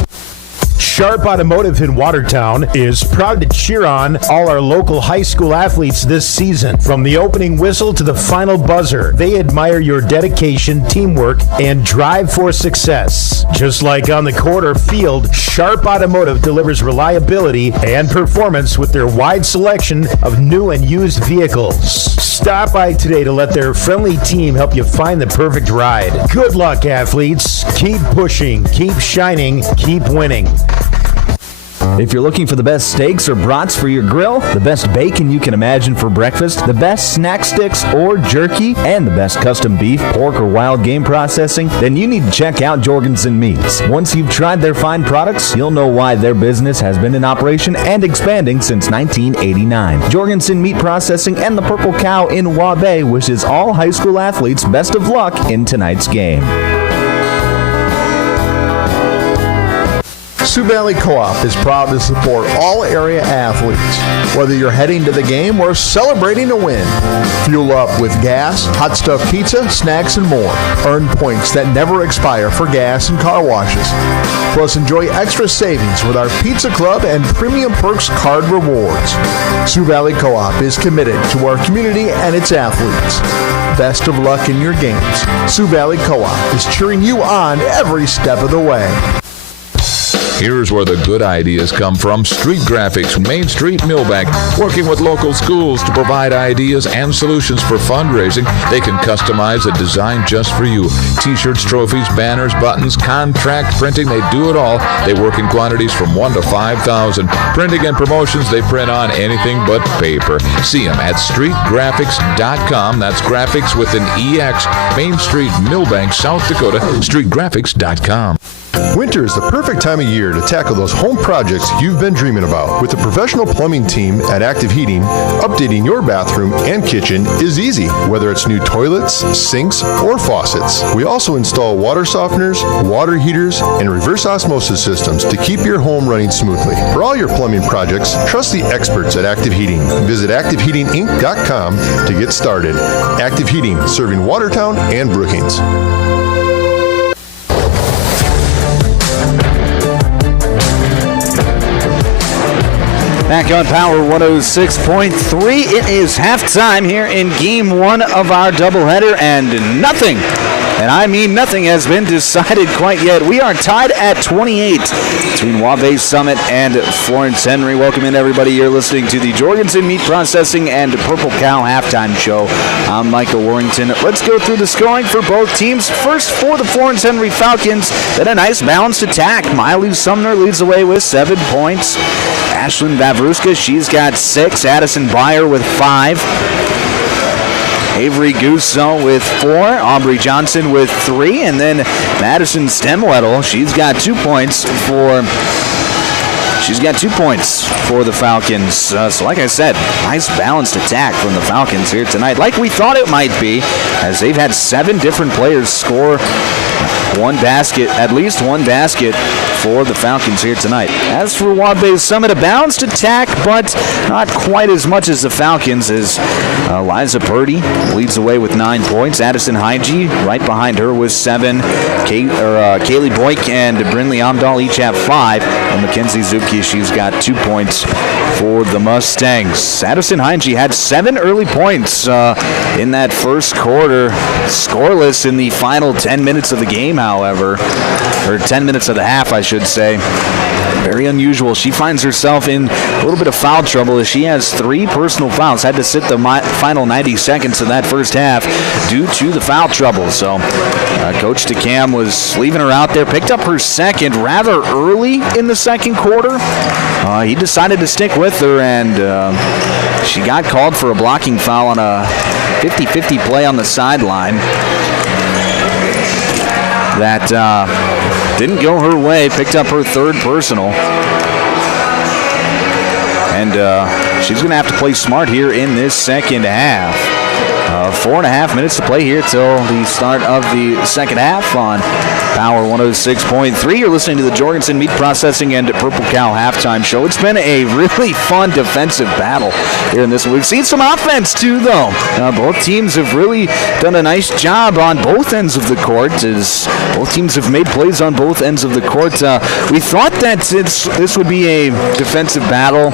Sharp Automotive in Watertown is proud to cheer on all our local high school athletes this season. From the opening whistle to the final buzzer, they admire your dedication, teamwork, and drive for success. Just like on the court or field, Sharp Automotive delivers reliability and performance with their wide selection of new and used vehicles. Stop by today to let their friendly team help you find the perfect ride. Good luck, athletes. Keep pushing, keep shining, keep winning. If you're looking for the best steaks or brats for your grill, the best bacon you can imagine for breakfast, the best snack sticks or jerky, and the best custom beef, pork, or wild game processing, then you need to check out Jorgensen Meats. Once you've tried their fine products, you'll know why their business has been in operation and expanding since 1989. Jorgensen Meat Processing and the Purple Cow in Waubay wishes all high school athletes best of luck in tonight's game. Sioux Valley Co-op is proud to support all area athletes. Whether you're heading to the game or celebrating a win, fuel up with gas, hot stuff pizza, snacks, and more. Earn points that never expire for gas and car washes. Plus, enjoy extra savings with our Pizza Club and Premium Perks card rewards. Sioux Valley Co-op is committed to our community and its athletes. Best of luck in your games. Sioux Valley Co-op is cheering you on every step of the way. Here's where the good ideas come from. Street Graphics, Main Street, Millbank, working with local schools to provide ideas and solutions for fundraising. They can customize a design just for you. T-shirts, trophies, banners, buttons, contract printing, they do it all. They work in quantities from 1 to 5,000. Printing and promotions, they print on anything but paper. See them at streetgraphics.com. That's graphics with an EX. Main Street, Millbank, South Dakota, streetgraphics.com. Winter is the perfect time of year to tackle those home projects you've been dreaming about. With the professional plumbing team at Active Heating, updating your bathroom and kitchen is easy, whether it's new toilets, sinks, or faucets. We also install water softeners, water heaters, and reverse osmosis systems to keep your home running smoothly. For all your plumbing projects, trust the experts at Active Heating. Visit ActiveHeatingInc.com to get started. Active Heating, serving Watertown and Brookings. Back on Power 106.3. It is halftime here in Game 1 of our doubleheader, and nothing, and I mean nothing, has been decided quite yet. We are tied at 28 between Waubay Summit and Florence-Henry. Welcome in, everybody. You're listening to the Jorgensen Meat Processing and Purple Cow halftime show. I'm Michael Warrington. Let's go through the scoring for both teams. First for the Florence-Henry Falcons, then a nice balanced attack. Miley Sumner leads the way with 7 points. Ashlyn Vavruska, she's got 6. Addison Byer with 5. Avery Gusso with 4. Aubrey Johnson with 3. And then Madison Stemwedel, she's got 2 points for She's got 2 points for the Falcons. So like I said, nice balanced attack from the Falcons here tonight, like we thought it might be, as they've had 7 different players score at least one basket for the Falcons here tonight. As for Waubay Summit, a balanced attack, but not quite as much as the Falcons, as Liza Purdy leads the way with 9 points. Addison Hygie right behind her with 7. Kaylee Boyk and Brinley Amdahl each have 5. And Mackenzie Zuki, she's got 2 points for the Mustangs. Addison Hygie had 7 early points in that first quarter. Scoreless in the final 10 minutes of the game, however. Or 10 minutes of the half, I should say. Very unusual. She finds herself in a little bit of foul trouble as she has 3 personal fouls. Had to sit the final 90 seconds of that first half due to the foul trouble. So Coach DeCam was leaving her out there. Picked up her second rather early in the second quarter. He decided to stick with her, and she got called for a blocking foul on a 50-50 play on the sideline. That didn't go her way. Picked up her 3rd personal. And she's going to have to play smart here in this second half. 4.5 minutes to play here till the start of the second half on Power 106.3. You're listening to the Jorgensen Meat Processing and Purple Cow halftime show. It's been a really fun defensive battle here in this one. We've seen some offense too, though. Both teams have really done a nice job on both ends of the court, as both teams have made plays on both ends of the court. We thought that this would be a defensive battle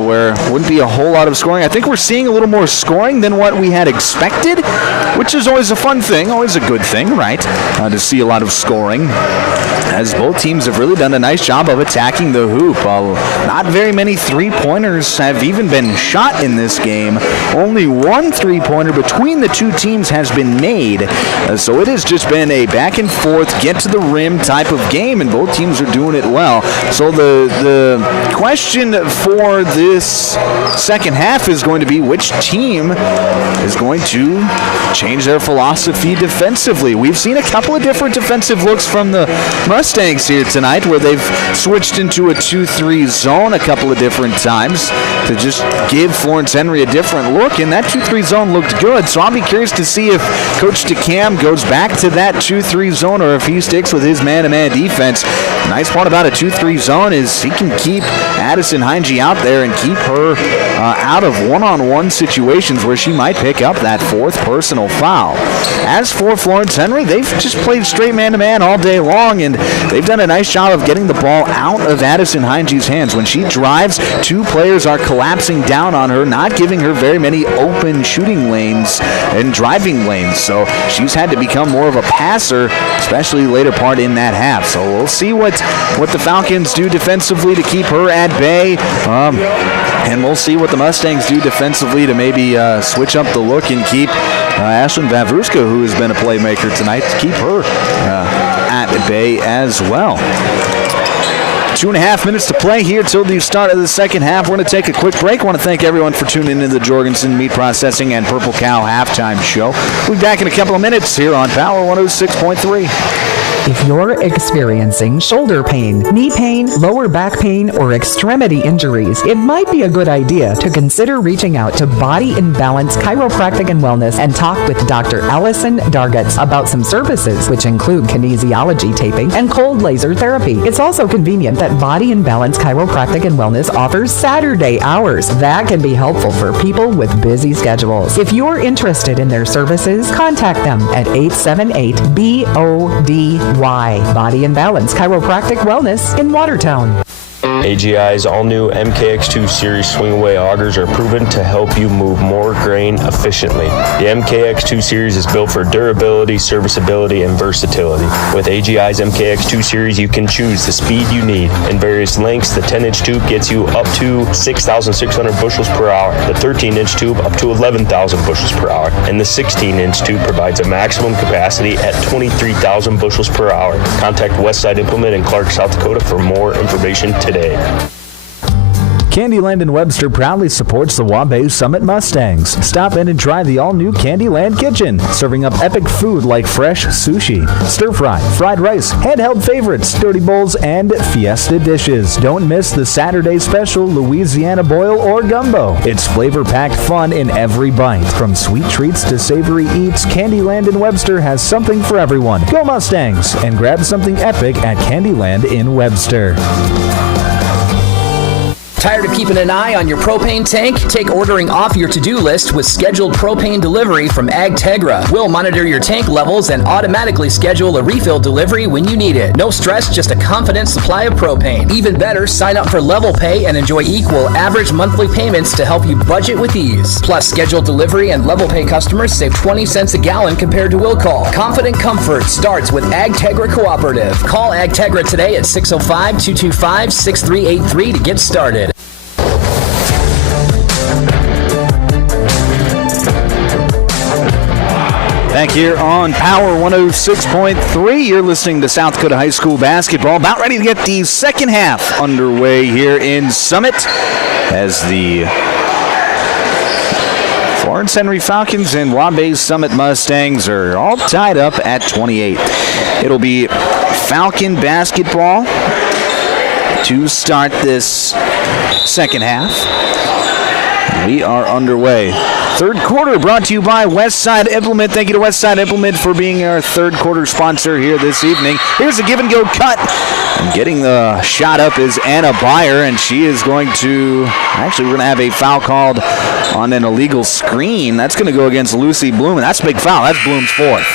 where wouldn't be a whole lot of scoring. I think we're seeing a little more scoring than what we had expected, which is always a fun thing, always a good thing, right? To see a lot of scoring, as both teams have really done a nice job of attacking the hoop. Not very many three-pointers have even been shot in this game. Only 1 3-pointer between the 2 teams has been made. So it has just been a back-and-forth, get-to-the-rim type of game, and both teams are doing it well. So the question for this second half is going to be which team is going to change their philosophy defensively. We've seen a couple of different defensive looks from the Mustangs here tonight, where they've switched into a 2-3 zone a couple of different times to just give Florence-Henry a different look, and that 2-3 zone looked good. So I'll be curious to see if Coach DeCam goes back to that 2-3 zone or if he sticks with his man-to-man defense. The nice part about a 2-3 zone is he can keep Addison Hygie out there and keep her out of one-on-one situations where she might pick up that 4th personal foul. As for Florence-Henry, they've just played straight man-to-man all day long, and they've done a nice job of getting the ball out of Addison Hygie's hands. When she drives, 2 players are collapsing down on her, not giving her very many open shooting lanes and driving lanes. So she's had to become more of a passer, especially later part in that half. So we'll see what the Falcons do defensively to keep her at bay. And we'll see what the Mustangs do defensively to maybe switch up the look and keep Ashlyn Vavruska, who has been a playmaker tonight, to keep her at bay as well. 2.5 minutes to play here till the start of the second half. We're going to take a quick break. I want to thank everyone for tuning into the Jorgensen Meat Processing and Purple Cow halftime show. We'll be back in a couple of minutes here on Power 106.3. If you're experiencing shoulder pain, knee pain, lower back pain, or extremity injuries, it might be a good idea to consider reaching out to Body in Balance Chiropractic and Wellness and talk with Dr. Allison Dargutz about some services, which include kinesiology taping and cold laser therapy. It's also convenient that Body in Balance Chiropractic and Wellness offers Saturday hours. That can be helpful for people with busy schedules. If you're interested in their services, contact them at 878-BODY. Body and Balance Chiropractic Wellness in Watertown. AGI's all-new MKX2 Series swing-away augers are proven to help you move more grain efficiently. The MKX2 Series is built for durability, serviceability, and versatility. With AGI's MKX2 Series, you can choose the speed you need. In various lengths, the 10-inch tube gets you up to 6,600 bushels per hour, the 13-inch tube up to 11,000 bushels per hour, and the 16-inch tube provides a maximum capacity at 23,000 bushels per hour. Contact Westside Implement in Clark, South Dakota for more information today. Candyland in Webster proudly supports the Waubay Summit Mustangs. Stop in and try the all-new Candyland Kitchen, serving up epic food like fresh sushi, stir-fry, fried rice, handheld favorites, dirty bowls, and fiesta dishes. Don't miss the Saturday special Louisiana boil or gumbo. It's flavor-packed fun in every bite. From sweet treats to savory eats, Candyland in Webster has something for everyone. Go Mustangs and grab something epic at Candyland in Webster. Tired of keeping an eye on your propane tank? Take ordering off your to-do list with scheduled propane delivery from AgTegra. We'll monitor your tank levels and automatically schedule a refill delivery when you need it. No stress, just a confident supply of propane. Even better, sign up for Level Pay and enjoy equal average monthly payments to help you budget with ease. Plus, scheduled delivery and Level Pay customers save 20 cents a gallon compared to will call. Confident comfort starts with AgTegra Cooperative. Call AgTegra today at 605-225-6383 to get started. Back here on Power 106.3, you're listening to South Dakota High School basketball. About ready to get the second half underway here in Summit as the Florence-Henry Falcons and Waubay Summit Mustangs are all tied up at 28. It'll be Falcon basketball to start this second half. We are underway. Third quarter brought to you by Westside Implement. Thank you to Westside Implement for being our third quarter sponsor here this evening. Here's a give-and-go cut. And getting the shot up is Anna Byer, and she is going to... Actually, we're going to have a foul called on an illegal screen. That's going to go against Lucy Bloom, and that's a big foul. That's Bloom's fourth.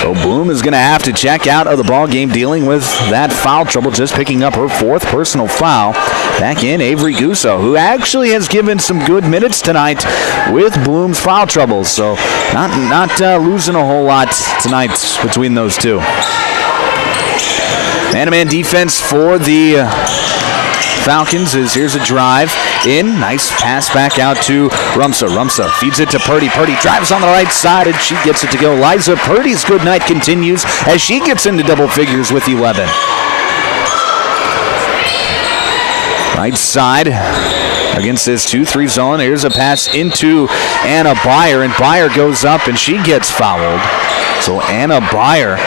So Bloom is going to have to check out of the ball game, dealing with that foul trouble, just picking up her fourth personal foul. Back in Avery Gusso, who actually has given some good minutes tonight with Bloom's foul trouble. So not losing a whole lot tonight between those two. Man-to-man defense for the Falcons is here's a drive in. Nice pass back out to Rumsa. Rumsa feeds it to Purdy. Purdy drives on the right side, and she gets it to go. Liza Purdy's good night continues as she gets into double figures with 11. Right side against this 2-3 zone. Here's a pass into Anna Byer, and Byer goes up, and she gets fouled. So Anna Byer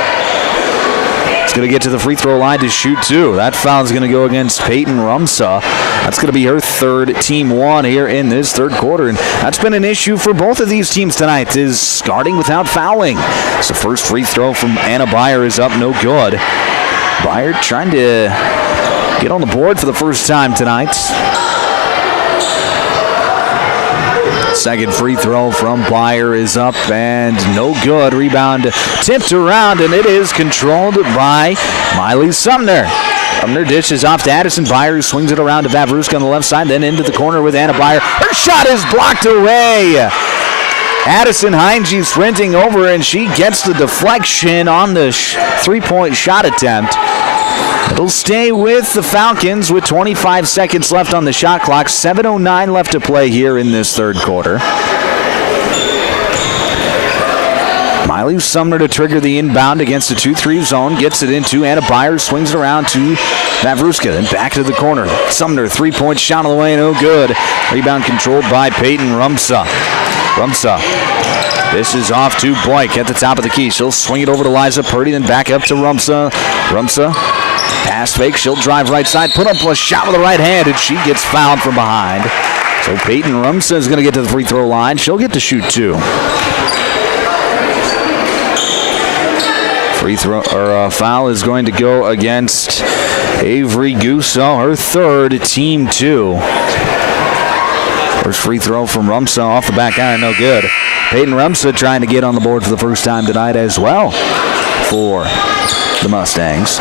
is going to get to the free throw line to shoot two. That foul is going to go against Peyton Rumsa. That's going to be her third, team one here in this third quarter. And that's been an issue for both of these teams tonight, is starting without fouling. So first free throw from Anna Byer is up, no good. Byer trying to get on the board for the first time tonight. Second free throw from Byer is up and no good. Rebound tipped around, and it is controlled by Miley Sumner. Sumner dishes off to Addison Byer, swings it around to Vavruska on the left side, then into the corner with Anna Byer. Her shot is blocked away. Addison Heinge sprinting over, and she gets the deflection on the three-point shot attempt. It'll stay with the Falcons with 25 seconds left on the shot clock. 7:09 left to play here in this third quarter. Miley Sumner to trigger the inbound against the 2-3 zone. Gets it into Anna Byer, swings it around to Vavruska, then back to the corner. Sumner, three-point shot on the way, no good. Rebound controlled by Peyton Rumsa. Rumsa. This is off to Boyk at the top of the key. She'll swing it over to Liza Purdy, then back up to Rumsa. Rumsa. Pass fake, she'll drive right side, put up a shot with the right hand, and she gets fouled from behind. So Peyton Rumsa is going to get to the free throw line. She'll get to shoot two. Free throw or foul is going to go against Avery Gusso, her third, team two. First free throw from Rumsa off the back iron, no good. Peyton Rumsa trying to get on the board for the first time tonight as well for the Mustangs.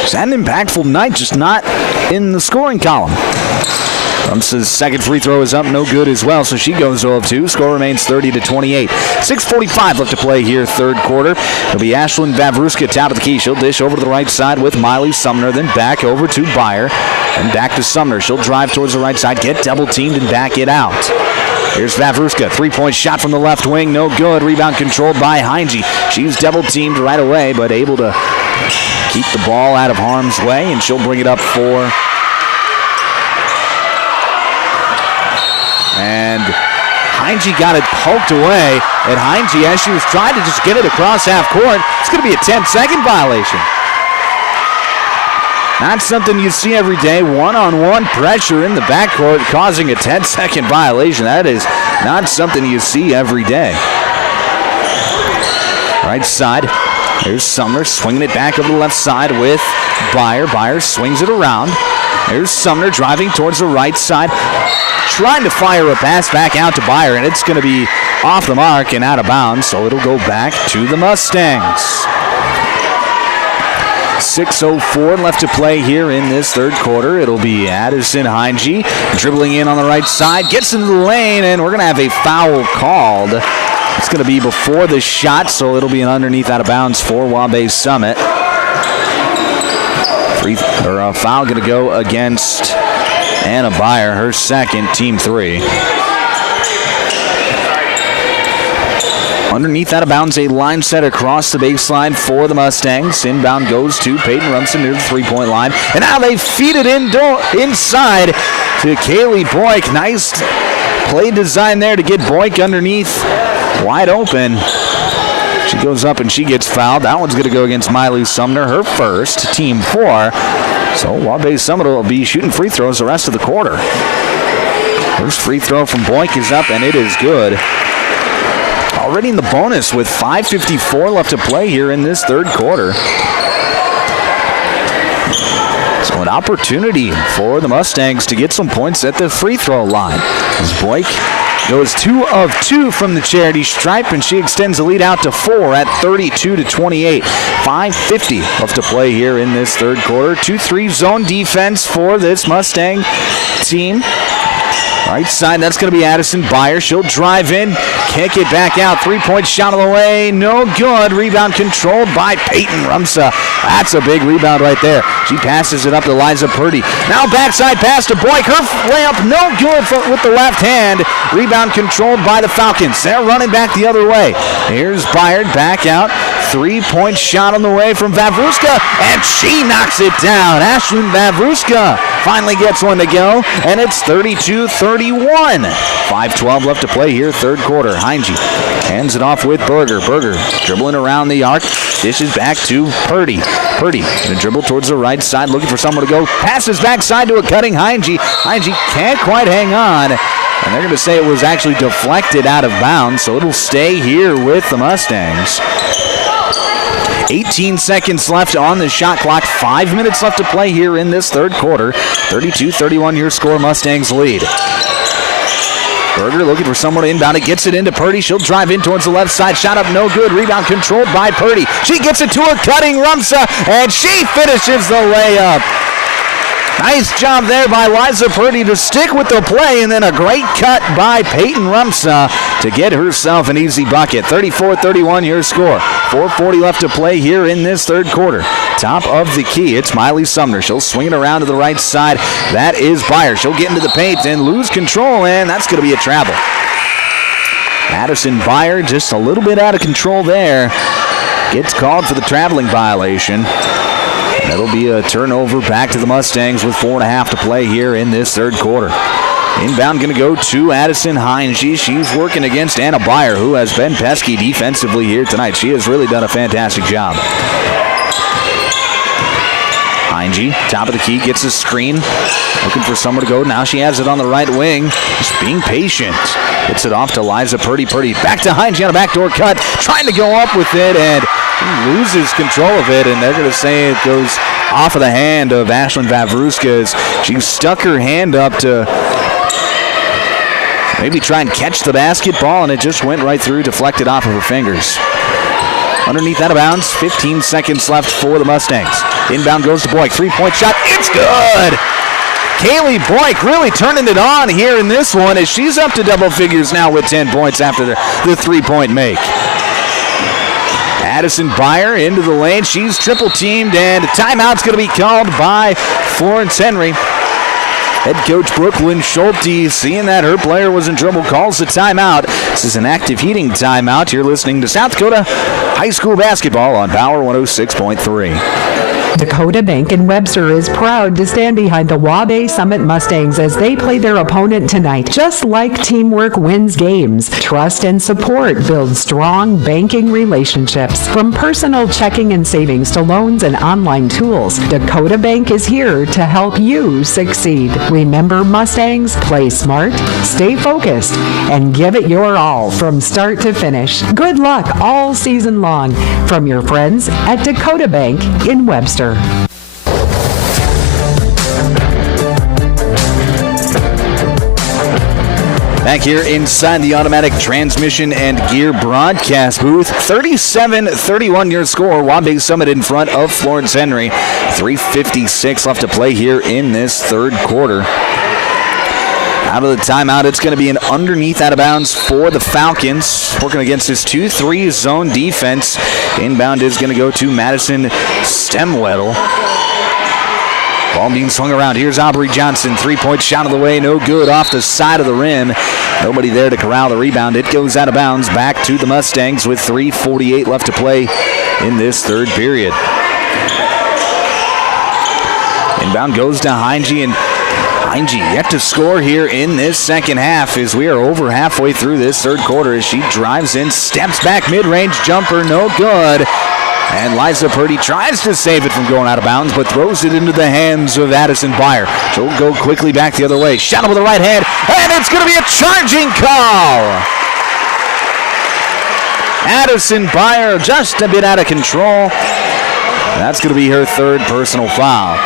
It's had an impactful night, just not in the scoring column. Rumsa's second free throw is up, no good as well, so she goes 0 of 2. Score remains 30-28. 6:45 left to play here, third quarter. It'll be Ashlyn Vavruska, top of the key. She'll dish over to the right side with Miley Sumner, then back over to Byer, and back to Sumner. She'll drive towards the right side, get double teamed, and back it out. Here's Vavruska, three-point shot from the left wing, no good. Rebound controlled by Heinge. She's double teamed right away, but able to keep the ball out of harm's way, and she'll bring it up for. And Heinge got it poked away, and Heinge, as she was trying to just get it across half court, it's going to be a 10-second violation. Not something you see every day. One-on-one pressure in the backcourt causing a 10-second violation. That is not something you see every day. Right side. Here's Sumner swinging it back over the left side with Byer. Byer swings it around. Here's Sumner driving towards the right side. Trying to fire a pass back out to Byer, and it's going to be off the mark and out of bounds, so it'll go back to the Mustangs. 6:04 left to play here in this third quarter. It'll be Addison Heinge dribbling in on the right side, gets into the lane, and we're going to have a foul called. It's going to be before the shot, so it'll be an underneath out of bounds for Waubay Summit. A foul going to go against Anna Byer, her second, team 3. Underneath out of bounds, a line set across the baseline for the Mustangs. Inbound goes to Peyton Rumson near the three-point line. And now they feed it inside to Kaylee Boyk. Nice play design there to get Boyk underneath, wide open. She goes up and she gets fouled. That one's going to go against Miley Sumner, her first, team 4. So Waubay Summit will be shooting free throws the rest of the quarter. First free throw from Boyk is up, and it is good. Already in the bonus with 5:54 left to play here in this third quarter. So an opportunity for the Mustangs to get some points at the free throw line. As Boyk goes 2 of 2 from the charity stripe, and she extends the lead out to 4 at 32-28. 5:50 left to play here in this third quarter. 2-3 zone defense for this Mustang team. Right side, that's going to be Addison Byer. She'll drive in, kick it back out. 3-point shot on the way, no good. Rebound controlled by Peyton Rumsa. That's a big rebound right there. She passes it up to Liza Purdy. Now backside pass to Boyk. Her layup no good with the left hand. Rebound controlled by the Falcons. They're running back the other way. Here's Byer back out. 3-point shot on the way from Vavruska, and she knocks it down. Ashlyn Vavruska finally gets one to go, and it's 32-31. 5:12 left to play here, third quarter. Heinge hands it off with Berger. Berger dribbling around the arc, dishes back to Purdy. Purdy going to dribble towards the right side, looking for someone to go. Passes backside to a cutting Heinge. Heinge can't quite hang on, and they're going to say it was actually deflected out of bounds, so it'll stay here with the Mustangs. 18 seconds left on the shot clock. 5 minutes left to play here in this third quarter. 32-31 your score. Mustangs lead. Berger looking for someone to inbound it. Gets it into Purdy. She'll drive in towards the left side. Shot up no good. Rebound controlled by Purdy. She gets it to a cutting Rumsa, and she finishes the layup. Nice job there by Liza Purdy to stick with the play, and then a great cut by Peyton Rumsa to get herself an easy bucket. 34-31 your score. 4:40 left to play here in this third quarter. Top of the key, it's Miley Sumner. She'll swing it around to the right side. That is Byer. She'll get into the paint and lose control, and that's going to be a travel. Addison Byer just a little bit out of control there. Gets called for the traveling violation. That'll be a turnover back to the Mustangs with 4.5 to play here in this third quarter. Inbound going to go to Addison Heinge. She's working against Anna Byer, who has been pesky defensively here tonight. She has really done a fantastic job. Heinge, top of the key, gets a screen. Looking for someone to go. Now she has it on the right wing. Just being patient. Gets it off to Liza Purdy. Purdy back to Heinge on a backdoor cut. Trying to go up with it, and he loses control of it, and they're going to say it goes off of the hand of Ashlyn Vavruska. She stuck her hand up to maybe try and catch the basketball, and it just went right through, deflected off of her fingers. Underneath out of bounds, 15 seconds left for the Mustangs. Inbound goes to Boyk. 3-point shot. It's good. Kaylee Boyk really turning it on here in this one, as she's up to double figures now with 10 points after the 3-point make. Addison Byer into the lane. She's triple teamed, and a timeout's going to be called by Florence-Henry. Head coach Brooklyn Schulte, seeing that her player was in trouble, calls the timeout. This is an active heating timeout. You're listening to South Dakota High School Basketball on Power 106.3. Dakota Bank in Webster is proud to stand behind the Waubay Summit Mustangs as they play their opponent tonight. Just like teamwork wins games, trust and support build strong banking relationships. From personal checking and savings to loans and online tools, Dakota Bank is here to help you succeed. Remember, Mustangs, play smart, stay focused, and give it your all from start to finish. Good luck all season long from your friends at Dakota Bank in Webster. Back here inside the automatic transmission and gear broadcast booth, 37-31 your score. Waubay Summit in front of Florence-Henry. 3:56 left to play here in this third quarter. Out of the timeout, it's going to be an underneath out of bounds for the Falcons. Working against this 2-3 zone defense. Inbound is going to go to Madison Stemwedel. Ball being swung around. Here's Aubrey Johnson. 3-point shot of the way. No good off the side of the rim. Nobody there to corral the rebound. It goes out of bounds back to the Mustangs with 3:48 left to play in this third period. Inbound goes to Heinge, and Heinge yet to score here in this second half as we are over halfway through this third quarter as she drives in, steps back, mid-range jumper, no good. And Liza Purdy tries to save it from going out of bounds, but throws it into the hands of Addison Byer. She'll go quickly back the other way. Shot with the right hand, and it's going to be a charging call. Addison Byer just a bit out of control. That's going to be her third personal foul.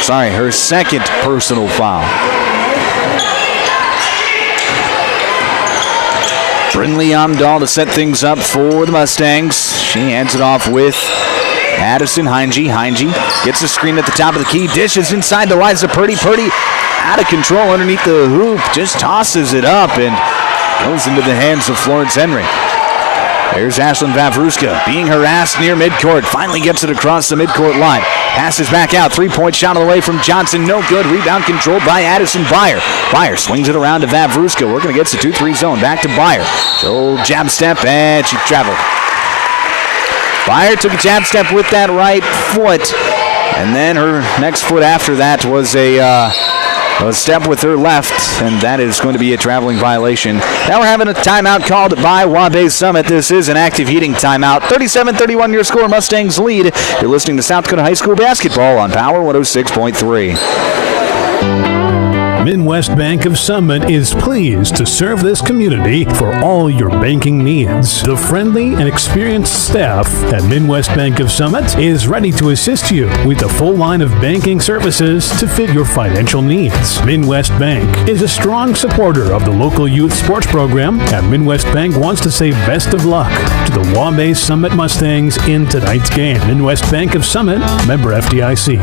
Sorry, her second personal foul. Brinley Amdahl to set things up for the Mustangs. She hands it off with Addison Heinge. Heinge gets the screen at the top of the key. Dishes inside to Liza Purdy. Purdy out of control underneath the hoop. Just tosses it up and goes into the hands of Florence-Henry. There's Ashlyn Vavruska being harassed near midcourt. Finally gets it across the midcourt line. Passes back out. 3-point shot on the way from Johnson. No good. Rebound controlled by Addison Byer. Byer swings it around to Vavruska. Working against the 2-3 zone. Back to Byer. She'll jab step, and she traveled. Byer took a jab step with that right foot. And then her next foot after that was a step with her left, and that is going to be a traveling violation. Now we're having a timeout called by Waubay Summit. This is an active heating timeout. 37-31 your score. Mustangs lead. You're listening to South Dakota High School basketball on Power 106.3. Midwest Bank of Summit is pleased to serve this community for all your banking needs. The friendly and experienced staff at Midwest Bank of Summit is ready to assist you with a full line of banking services to fit your financial needs. Midwest Bank is a strong supporter of the local youth sports program, and Midwest Bank wants to say best of luck to the Waubay Summit Mustangs in tonight's game. Midwest Bank of Summit, member FDIC.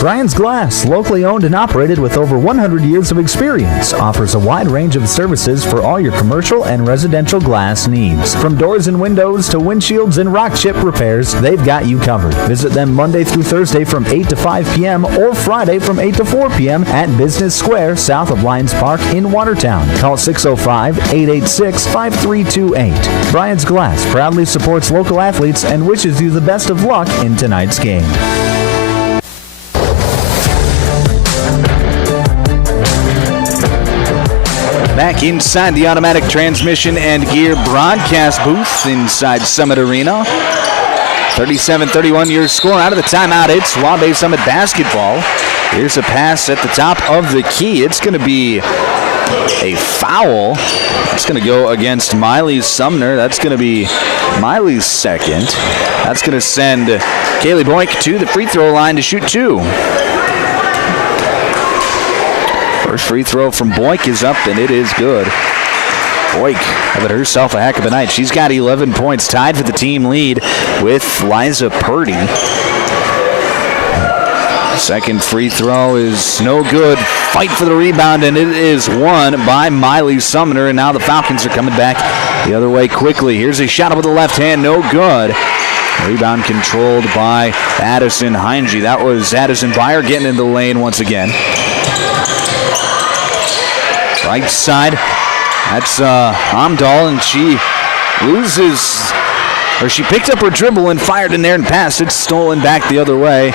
Brian's Glass, locally owned and operated with over 100 years of experience, offers a wide range of services for all your commercial and residential glass needs. From doors and windows to windshields and rock chip repairs, they've got you covered. Visit them Monday through Thursday from 8 to 5 p.m. or Friday from 8 to 4 p.m. at Business Square south of Lions Park in Watertown. Call 605-886-5328. Brian's Glass proudly supports local athletes and wishes you the best of luck in tonight's game. Back inside the automatic transmission and gear broadcast booth inside Summit Arena. 37-31 your score. Out of the timeout, it's Waubay Summit basketball. Here's a pass at the top of the key. It's going to be a foul. It's going to go against Miley Sumner. That's going to be Miley's second. That's going to send Kaylee Boyk to the free throw line to shoot two. First free throw from Boyk is up, and it is good. Boyk having herself a heck of a night. She's got 11 points, tied for the team lead with Liza Purdy. Second free throw is no good. Fight for the rebound, and it is won by Miley Sumner, and now the Falcons are coming back the other way quickly. Here's a shot with the left hand, no good. Rebound controlled by Addison Heinge. That was Addison Byer getting in the lane once again. Right side, That's Amdahl, and she she picked up her dribble and fired in there and passed. It's stolen back the other way.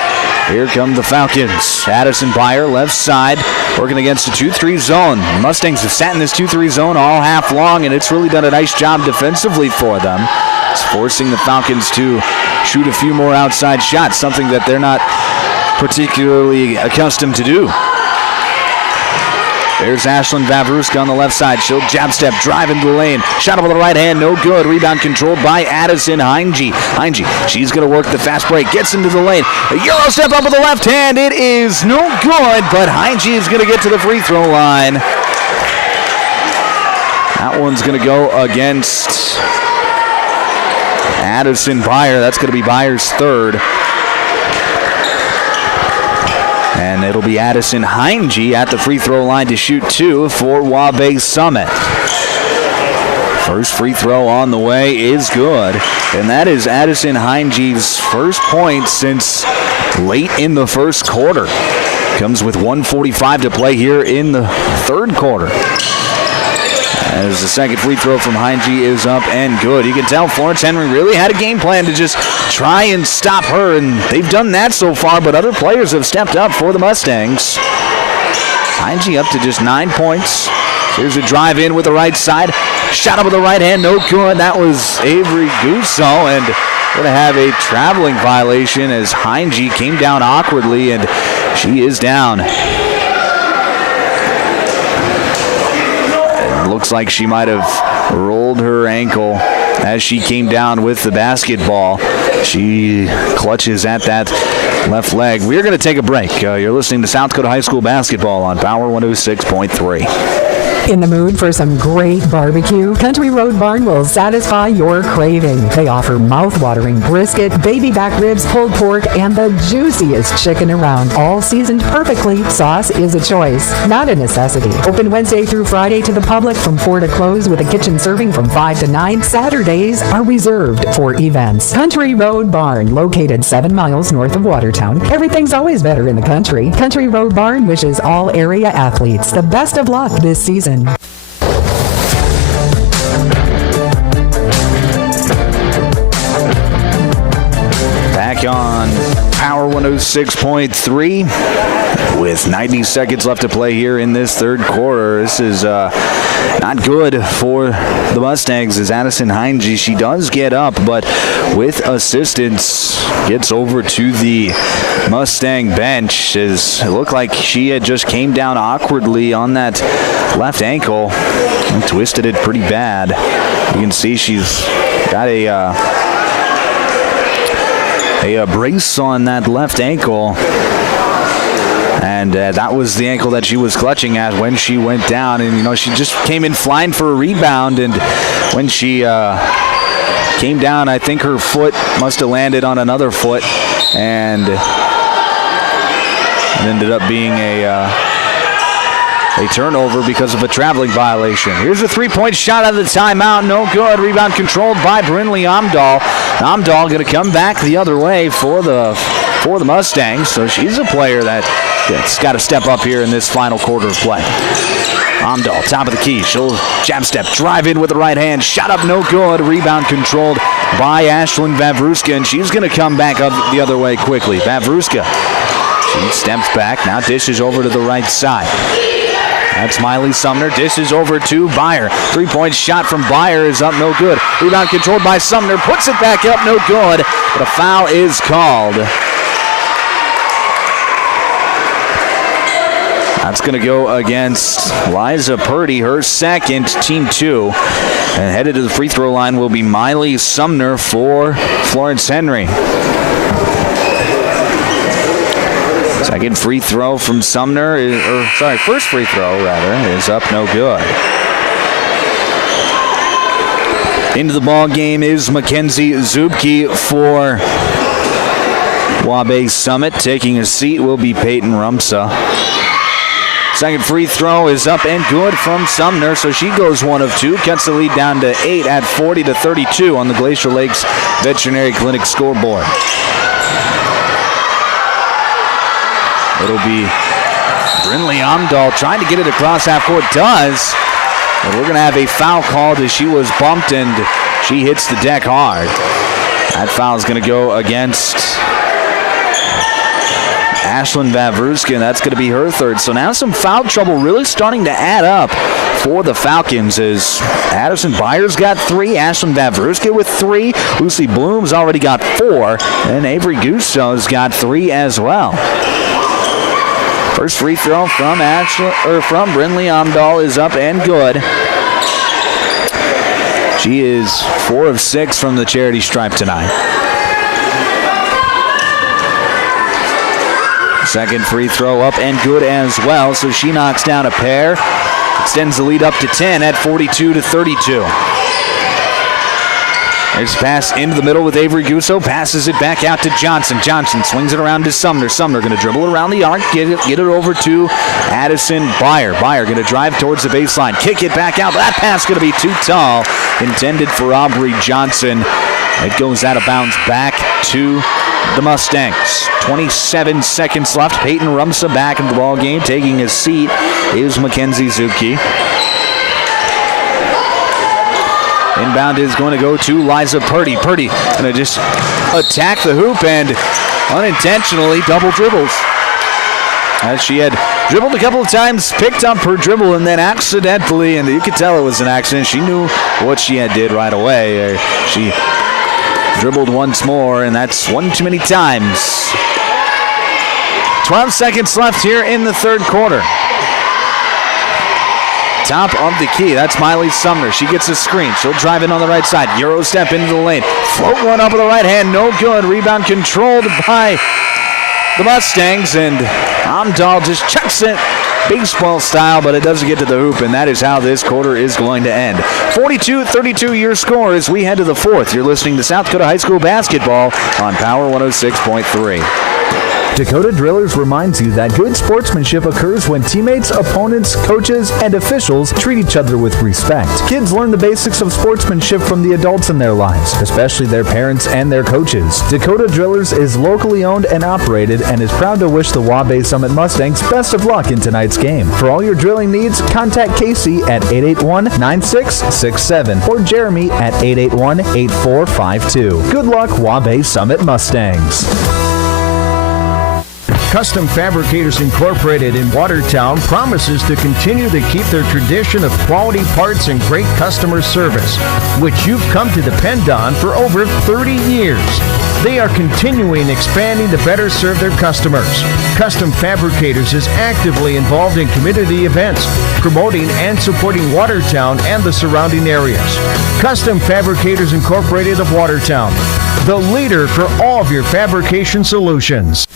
Here come the Falcons. Addison Byer, left side, working against a 2-3 zone. The Mustangs have sat in this 2-3 zone all half long, and it's really done a nice job defensively for them. It's forcing the Falcons to shoot a few more outside shots, something that they're not particularly accustomed to do. There's Ashlyn Vavruska on the left side. She'll jab step, drive into the lane. Shot over the right hand, no good. Rebound controlled by Addison Heinge. She's going to work the fast break, gets into the lane. A Euro step up with the left hand. It is no good, but Heinge is going to get to the free throw line. That one's going to go against Addison Byer. That's going to be Byer's third. And it'll be Addison Heinge at the free throw line to shoot 2 for Waubay Summit. First free throw on the way is good. And that is Addison Heinge's first point since late in the first quarter. Comes with 1:45 to play here in the third quarter. As the second free throw from Heinge is up and good. You can tell Florence-Henry really had a game plan to just try and stop her, and they've done that so far, but other players have stepped up for the Mustangs. Heinge up to just 9 points. Here's a drive in with the right side. Shot up with the right hand, no good. That was Avery Gusso, and going to have a traveling violation as Heinge came down awkwardly, and she is down. Looks like she might have rolled her ankle as she came down with the basketball. She clutches at that left leg. We're going to take a break. You're listening to South Dakota High School basketball on Power 106.3. In the mood for some great barbecue? Country Road Barn will satisfy your craving. They offer mouth-watering brisket, baby back ribs, pulled pork, and the juiciest chicken around. All seasoned perfectly. Sauce is a choice, not a necessity. Open Wednesday through Friday to the public from 4 to close with a kitchen serving from 5 to 9. Saturdays are reserved for events. Country Road Barn, located 7 miles north of Watertown. Everything's always better in the country. Country Road Barn wishes all area athletes the best of luck this season. Back on Power 106.3 with 90 seconds left to play here in this third quarter. This is not good for the Mustangs as Addison Heinge, she does get up, but with assistance gets over to the Mustang bench. As it looked like she had just came down awkwardly on that left ankle and twisted it pretty bad. You can see she's got a brace on that left ankle, and that was the ankle that she was clutching at when she went down. And she just came in flying for a rebound, and when she came down, I think her foot must have landed on another foot, and it ended up being a turnover because of a traveling violation. Here's a three-point shot out of the timeout. No good. Rebound controlled by Brinley Amdahl. Amdahl going to come back the other way for the Mustangs. So she's a player that's got to step up here in this final quarter of play. Amdahl, top of the key. She'll jab step, drive in with the right hand. Shot up, no good. Rebound controlled by Ashlyn Vavruska, and she's going to come back up the other way quickly. Vavruska, she steps back, now dishes over to the right side. That's Miley Sumner. Dishes over to Byer. Three-point shot from Byer is up, no good. Rebound controlled by Sumner. Puts it back up, no good. But a foul is called. That's going to go against Liza Purdy, her second, team 2. And headed to the free throw line will be Miley Sumner for Florence-Henry. Second free throw from Sumner, first free throw rather, is up, no good. Into the ball game is Mackenzie Zubke for Waubay Summit. Taking a seat will be Peyton Rumsa. Second free throw is up and good from Sumner, so she goes 1 of 2, cuts the lead down to 8 at 40-32 on the Glacier Lakes Veterinary Clinic scoreboard. It'll be Brinley Amdahl trying to get it across half court. Does. But we're going to have a foul called as she was bumped and she hits the deck hard. That foul is going to go against Ashlyn Vavruska, and that's going to be her third. So now some foul trouble really starting to add up for the Falcons as Addison Byers got 3, Ashlyn Vavruska with 3, Lucy Bloom's already got 4, and Avery Gusso's got 3 as well. First free throw from Brinley Amdahl is up and good. She is 4 of 6 from the charity stripe tonight. Second free throw up and good as well, so she knocks down a pair. Extends the lead up to 10 at 42-32. There's a pass into the middle with Avery Gusso. Passes it back out to Johnson. Johnson swings it around to Sumner. Sumner going to dribble around the arc. Get it over to Addison Byer. Byer going to drive towards the baseline. Kick it back out. That pass going to be too tall. Intended for Aubrey Johnson. It goes out of bounds back to the Mustangs. 27 seconds left. Peyton Rumsa back in the ball game. Taking his seat is Mackenzie Zucke. Inbound is going to go to Liza Purdy. Purdy going to just attack the hoop and unintentionally double dribbles. As she had dribbled a couple of times, picked up her dribble, and then accidentally, and you could tell it was an accident, she knew what she had did right away. She dribbled once more, and that's one too many times. 12 seconds left here in the third quarter. Top of the key, that's Miley Sumner. She gets a screen. She'll drive in on the right side. Euro step into the lane. Float one up with the right hand, no good. Rebound controlled by the Mustangs, and Amdahl just chucks it baseball style, but it doesn't get to the hoop, and that is how this quarter is going to end. 42-32 your score as we head to the fourth. You're listening to South Dakota High School basketball on Power 106.3. Dakota Drillers reminds you that good sportsmanship occurs when teammates, opponents, coaches, and officials treat each other with respect. Kids learn the basics of sportsmanship from the adults in their lives, especially their parents and their coaches. Dakota Drillers is locally owned and operated and is proud to wish the Waubay Summit Mustangs best of luck in tonight's game. For all your drilling needs, contact Casey at 881-9667 or Jeremy at 881-8452. Good luck, Waubay Summit Mustangs. Custom Fabricators Incorporated in Watertown promises to continue to keep their tradition of quality parts and great customer service, which you've come to depend on for over 30 years. They are continuing expanding to better serve their customers. Custom Fabricators is actively involved in community events, promoting and supporting Watertown and the surrounding areas. Custom Fabricators Incorporated of Watertown, the leader for all of your fabrication solutions.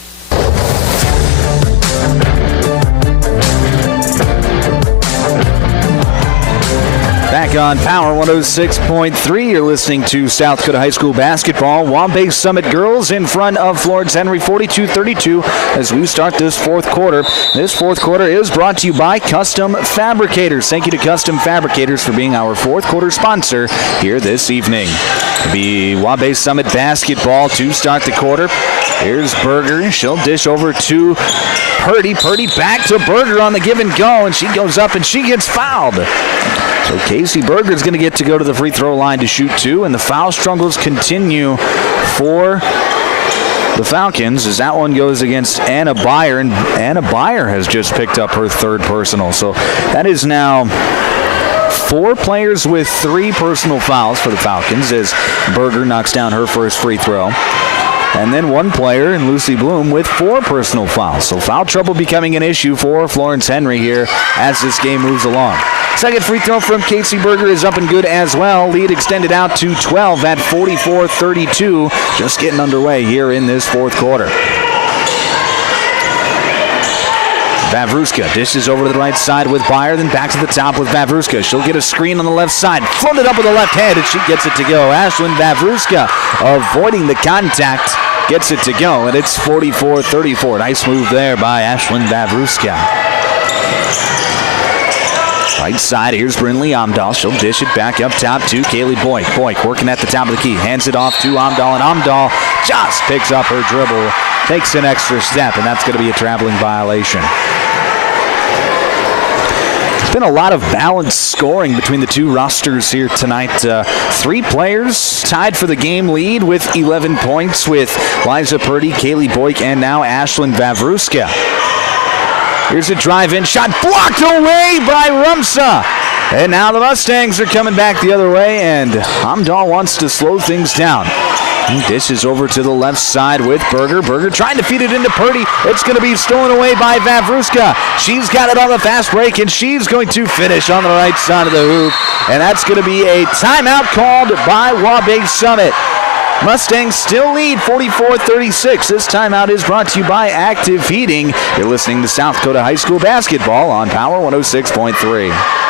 Back on Power 106.3, you're listening to South Dakota High School basketball. Waubay Summit girls in front of Florence-Henry 42-32 as we start this fourth quarter. This fourth quarter is brought to you by Custom Fabricators. Thank you to Custom Fabricators for being our fourth quarter sponsor here this evening. It'll be Waubay Summit basketball to start the quarter. Here's Berger. She'll dish over to Purdy. Purdy back to Berger on the give and go, and she goes up and she gets fouled. So Casey Berger is going to get to go to the free throw line to shoot 2, and the foul struggles continue for the Falcons as that one goes against Anna Byer, and Anna Byer has just picked up her third personal. So that is now 4 players with 3 personal fouls for the Falcons as Berger knocks down her first free throw. And then 1 player in Lucy Bloom with 4 personal fouls. So foul trouble becoming an issue for Florence-Henry here as this game moves along. Second free throw from Casey Berger is up and good as well. Lead extended out to 12 at 44-32. Just getting underway here in this fourth quarter. Vavruska dishes over to the right side with Byer, then back to the top with Vavruska. She'll get a screen on the left side, floated up with the left hand, and she gets it to go. Ashlyn Vavruska avoiding the contact, gets it to go, and it's 44-34. Nice move there by Ashlyn Vavruska. Right side, here's Brinley Amdahl. She'll dish it back up top to Kaylee Boyk. Boyk working at the top of the key, hands it off to Amdahl, and Amdahl just picks up her dribble, takes an extra step, and that's going to be a traveling violation. been a lot of balanced scoring between the two rosters here tonight. 3 players tied for the game lead with 11 points with Liza Purdy, Kaylee Boyk, and now Ashlyn Vavruska. Here's a drive-in shot blocked away by Rumsa. And now the Mustangs are coming back the other way, and Amdahl wants to slow things down. He dishes over to the left side with Berger. Berger trying to feed it into Purdy. It's going to be stolen away by Vavruska. She's got it on the fast break, and she's going to finish on the right side of the hoop. And that's going to be a timeout called by Waubay Summit. Mustangs still lead 44-36. This timeout is brought to you by Active Heating. You're listening to South Dakota High School basketball on Power 106.3.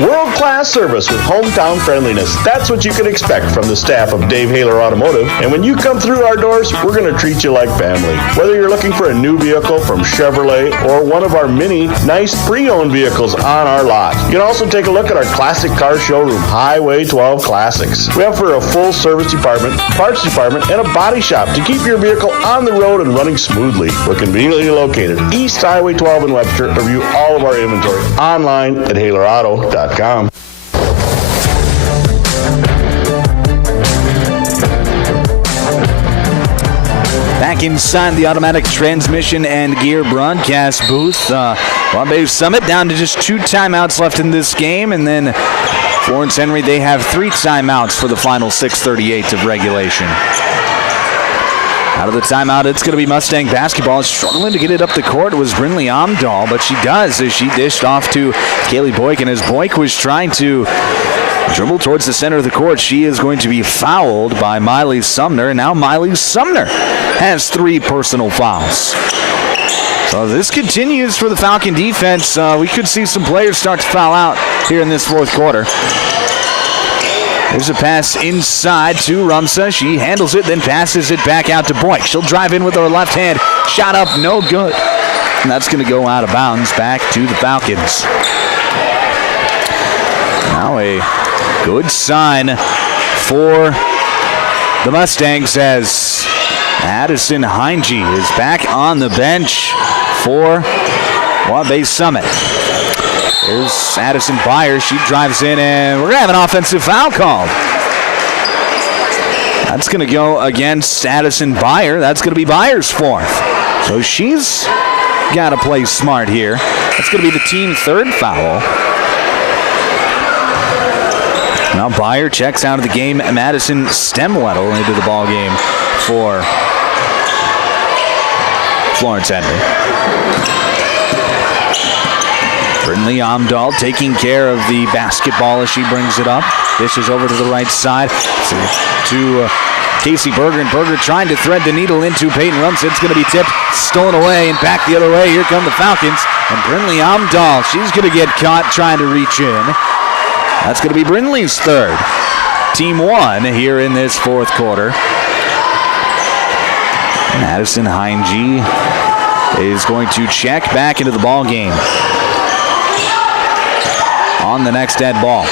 World-class service with hometown friendliness. That's what you can expect from the staff of Dave Haler Automotive. And when you come through our doors, we're going to treat you like family. Whether you're looking for a new vehicle from Chevrolet or one of our many nice pre-owned vehicles on our lot. You can also take a look at our classic car showroom, Highway 12 Classics. We offer a full service department, parts department, and a body shop to keep your vehicle on the road and running smoothly. We're conveniently located East Highway 12 in Webster. Review all of our inventory online at HalerAuto.com. Back inside the automatic transmission and gear broadcast booth. Waubay Summit down to just 2 timeouts left in this game, and then Florence-Henry, they have 3 timeouts for the final 6:38 of regulation. Out of the timeout, it's going to be Mustang basketball. Struggling to get it up the court. It was Brinley Amdahl, but she does as she dished off to Kaylee Boyk. And as Boyk was trying to dribble towards the center of the court, she is going to be fouled by Miley Sumner. And now Miley Sumner has 3 personal fouls. So this continues for the Falcon defense. We could see some players start to foul out here in this 4th quarter. There's a pass inside to Rumsa. She handles it, then passes it back out to Boyk. She'll drive in with her left hand. Shot up, no good. And that's going to go out of bounds back to the Falcons. Now a good sign for the Mustangs as Addison Heinge is back on the bench for Waubay Summit. There's Addison Byers. She drives in, and we're going to have an offensive foul called. That's going to go against Addison Byers. That's going to be Byers' 4th. So she's got to play smart here. That's going to be the team 3rd foul. Now Byers checks out of the game. Madison Stemwettle into the ball game for Florence-Henry. Brinley Amdahl taking care of the basketball as she brings it up. Dishes over to the right side to Casey Berger. And Berger trying to thread the needle into Peyton Rumsa. It's going to be tipped, stolen away, and back the other way. Here come the Falcons. And Brinley Amdahl, she's going to get caught trying to reach in. That's going to be Brinley's 3rd. Team 1 here in this 4th quarter. Addison Heinge is going to check back into the ball game. On the next dead ball.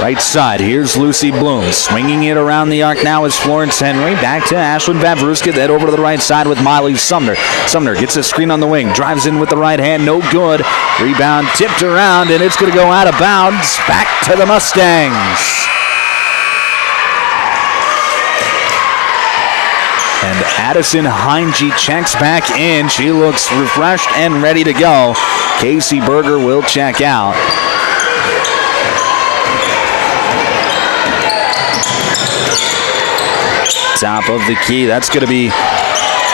Right side, here's Lucy Bloom. Swinging it around the arc now is Florence-Henry. Back to Ashlyn Vavruska. Then over to the right side with Miley Sumner. Sumner gets a screen on the wing. Drives in with the right hand. No good. Rebound tipped around, and it's going to go out of bounds. Back to the Mustangs. And Addison Heinge checks back in. She looks refreshed and ready to go. Casey Berger will check out. Top of the key. That's going to be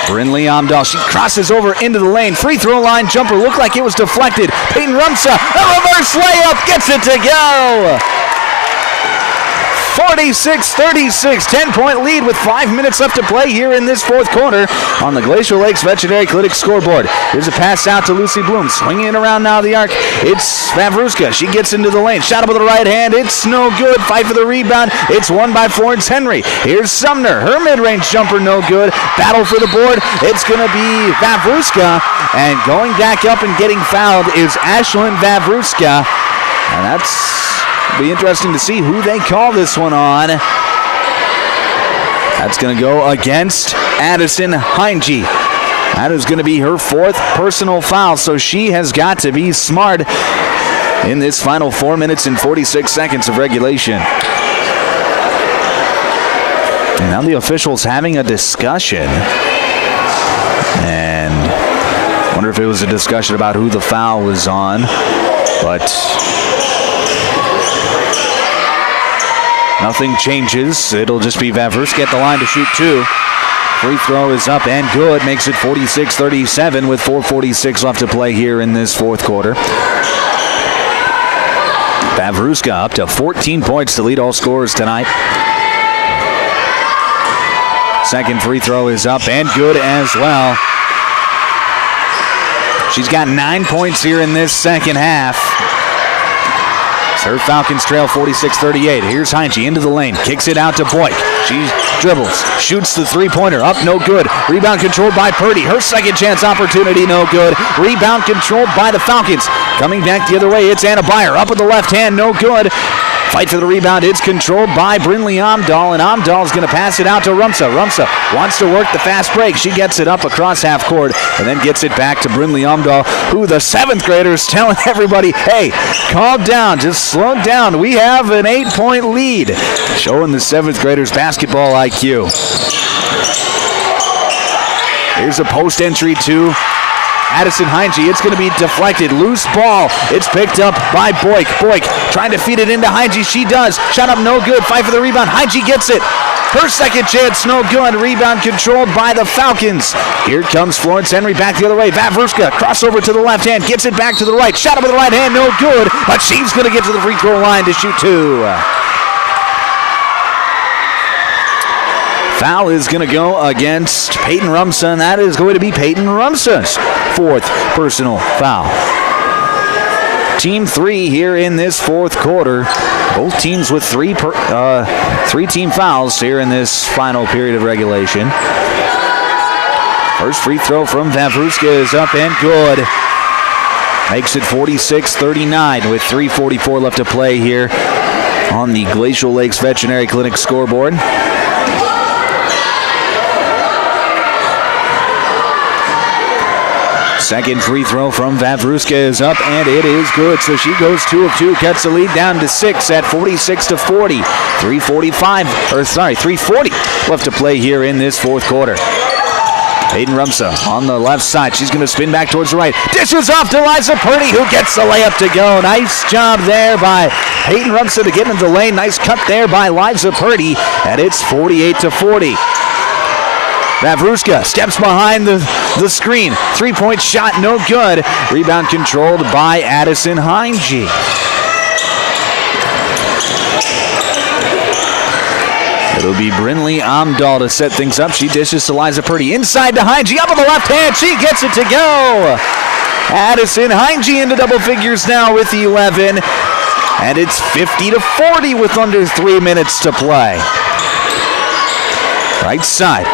Brinley Amdahl. She crosses over into the lane. Free throw line jumper. Looked like it was deflected. Peyton Rumsa, a reverse layup, gets it to go. 46-36, 10-point lead with 5 minutes left to play here in this 4th quarter on the Glacier Lakes Veterinary Clinic scoreboard. Here's a pass out to Lucy Bloom. Swinging it around now the arc. It's Vavruska. She gets into the lane. Shot up with the right hand. It's no good. Fight for the rebound. It's won by Florence-Henry. Here's Sumner. Her mid-range jumper no good. Battle for the board. It's going to be Vavruska. And going back up and getting fouled is Ashlyn Vavruska. And that's be interesting to see who they call this one on. That's going to go against Addison Heinge. That is going to be her 4th personal foul, so she has got to be smart in this final 4 minutes and 46 seconds of regulation. And now the officials having a discussion. And I wonder if it was a discussion about who the foul was on. But nothing changes. It'll just be Vavruska at the line to shoot 2. Free throw is up and good. Makes it 46-37 with 4:46 left to play here in this fourth quarter. Vavruska up to 14 points to lead all scorers tonight. Second free throw is up and good as well. She's got 9 points here in this second half. Her Falcons trail 46-38. Here's Heinze into the lane. Kicks it out to Boyk. She dribbles. Shoots the three-pointer. Up, no good. Rebound controlled by Purdy. Her second chance opportunity, no good. Rebound controlled by the Falcons. Coming back the other way, it's Anna Beyer. Up with the left hand, no good. Fight for the rebound. It's controlled by Brinley Amdahl, and Amdahl's going to pass it out to Rumsa. Rumsa wants to work the fast break. She gets it up across half court and then gets it back to Brinley Amdahl, who the 7th graders telling everybody, hey, calm down, just slow down. We have an 8-point lead. Showing the 7th graders basketball IQ. Here's a post entry to Addison Heinze. It's going to be deflected. Loose ball. It's picked up by Boyk. Boyk trying to feed it into Heinze. She does. Shot up no good. Fight for the rebound. Heinze gets it. Her second chance, no good. Rebound controlled by the Falcons. Here comes Florence-Henry back the other way. Vavruska crossover to the left hand. Gets it back to the right. Shot up with the right hand, no good. But she's going to get to the free throw line to shoot 2. Foul is going to go against Peyton Rumsa, and that is going to be Peyton Rumsa's 4th personal foul. Team 3 here in this fourth quarter. Both teams with 3 team fouls here in this final period of regulation. First free throw from Vavruska is up and good. Makes it 46-39 with 3:44 left to play here on the Glacial Lakes Veterinary Clinic scoreboard. Second free throw from Vavruska is up, and it is good. So she goes 2 of 2, cuts the lead down to 6 at 46-40. 3:40 left to play here in this fourth quarter. Peyton Rumsa on the left side. She's going to spin back towards the right. Dishes off to Liza Purdy, who gets the layup to go. Nice job there by Peyton Rumsa to get into the lane. Nice cut there by Liza Purdy, and it's 48-40. Vavruska steps behind the screen. 3-point shot, no good. Rebound controlled by Addison Heinze. It'll be Brinley Amdahl to set things up. She dishes to Liza Purdy. Inside to Heinze. Up on the left hand. She gets it to go. Addison Heinze into double figures now with 11. And it's 50-40 with under 3 minutes to play. Right side.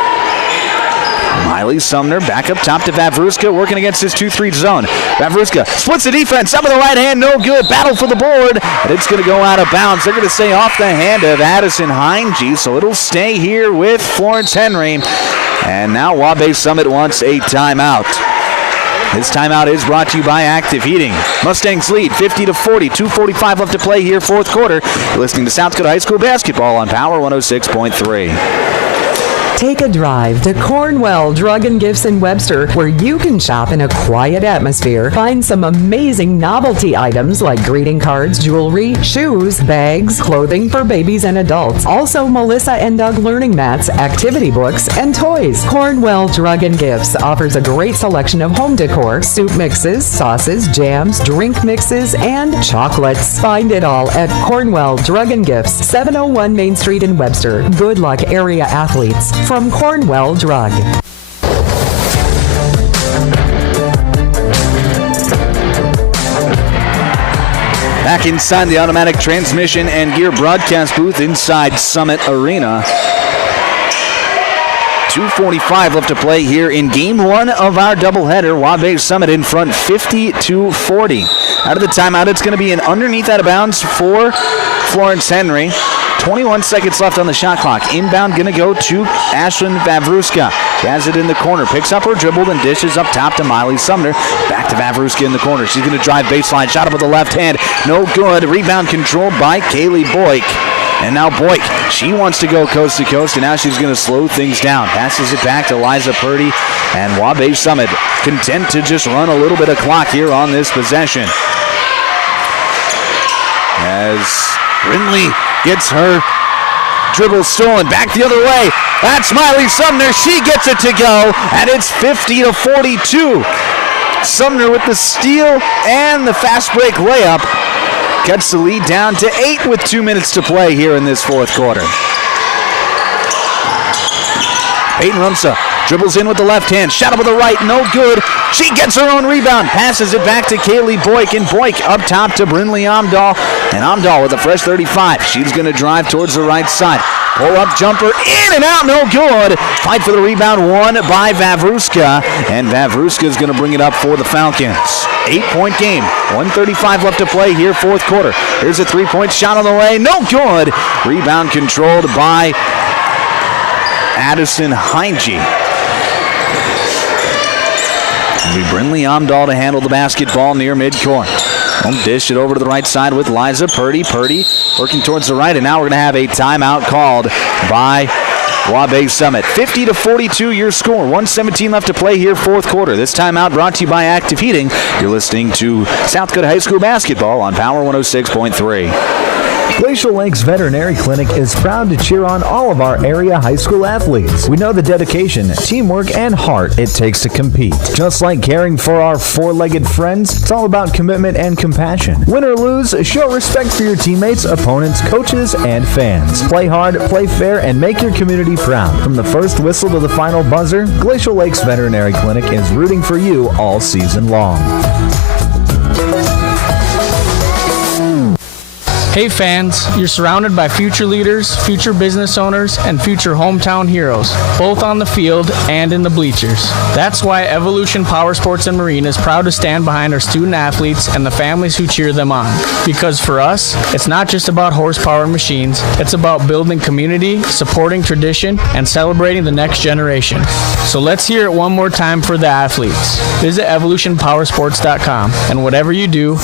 Miley Sumner back up top to Vavruska, working against his 2-3 zone. Vavruska splits the defense, up with the right hand, no good. Battle for the board, and it's going to go out of bounds. They're going to stay off the hand of Addison Heinze, so it'll stay here with Florence-Henry. And now Waubay Summit wants a timeout. This timeout is brought to you by Active Heating. Mustangs lead 50-40, 2:45 left to play here, fourth quarter. You're listening to South Dakota High School basketball on Power 106.3. Take a drive to Cornwell Drug & Gifts in Webster, where you can shop in a quiet atmosphere. Find some amazing novelty items like greeting cards, jewelry, shoes, bags, clothing for babies and adults. Also, Melissa and Doug learning mats, activity books, and toys. Cornwell Drug & Gifts offers a great selection of home decor, soup mixes, sauces, jams, drink mixes, and chocolates. Find it all at Cornwell Drug & Gifts, 701 Main Street in Webster. Good luck, area athletes. From Cornwell Drug. Back inside the automatic transmission and gear broadcast booth inside Summit Arena. 2:45 left to play here in game 1 of our doubleheader. Waubay Summit in front 50-40. Out of the timeout, it's going to be an underneath out of bounds for Florence-Henry. 21 seconds left on the shot clock. Inbound going to go to Ashlyn Vavruska. She has it in the corner, picks up her dribble, and dishes up top to Miley Sumner. Back to Vavruska in the corner. She's going to drive baseline, shot up with the left hand. No good. Rebound controlled by Kaylee Boyk. And now Boyk, she wants to go coast to coast, and now she's going to slow things down. Passes it back to Liza Purdy, and Waubay Summit content to just run a little bit of clock here on this possession. As Brindley gets her dribble stolen back the other way. That's Miley Sumner. She gets it to go, and it's 50-42. Sumner with the steal and the fast break layup cuts the lead down to 8 with 2 minutes to play here in this fourth quarter. Peyton Rumsa dribbles in with the left hand, shot up with the right, no good. She gets her own rebound, passes it back to Kaylee Boyk, and Boyk up top to Brindley Amdahl. And Amdahl with a fresh 35. She's going to drive towards the right side. Pull-up jumper, in and out, no good. Fight for the rebound, won by Vavruska. And Vavruska is going to bring it up for the Falcons. 8-point game, 1:35 left to play here, fourth quarter. Here's a three-point shot on the way, no good. Rebound controlled by Addison Heinge. It'll be Brindley Amdahl to handle the basketball near midcourt. Dish it over to the right side with Liza Purdy. Purdy working towards the right, and now we're going to have a timeout called by Waubay Summit. 50-42 your score. 1:17 left to play here, fourth quarter. This timeout brought to you by Active Heating. You're listening to South Dakota High School basketball on Power 106.3. Glacial Lakes Veterinary Clinic is proud to cheer on all of our area high school athletes. We know the dedication, teamwork, and heart it takes to compete. Just like caring for our four-legged friends, it's all about commitment and compassion. Win or lose, show respect for your teammates, opponents, coaches, and fans. Play hard, play fair, and make your community proud. From the first whistle to the final buzzer, Glacial Lakes Veterinary Clinic is rooting for you all season long. Hey fans, you're surrounded by future leaders, future business owners, and future hometown heroes, both on the field and in the bleachers. That's why Evolution Power Sports and Marine is proud to stand behind our student athletes and the families who cheer them on. Because for us, it's not just about horsepower and machines, it's about building community, supporting tradition, and celebrating the next generation. So let's hear it one more time for the athletes. Visit evolutionpowersports.com, and whatever you do,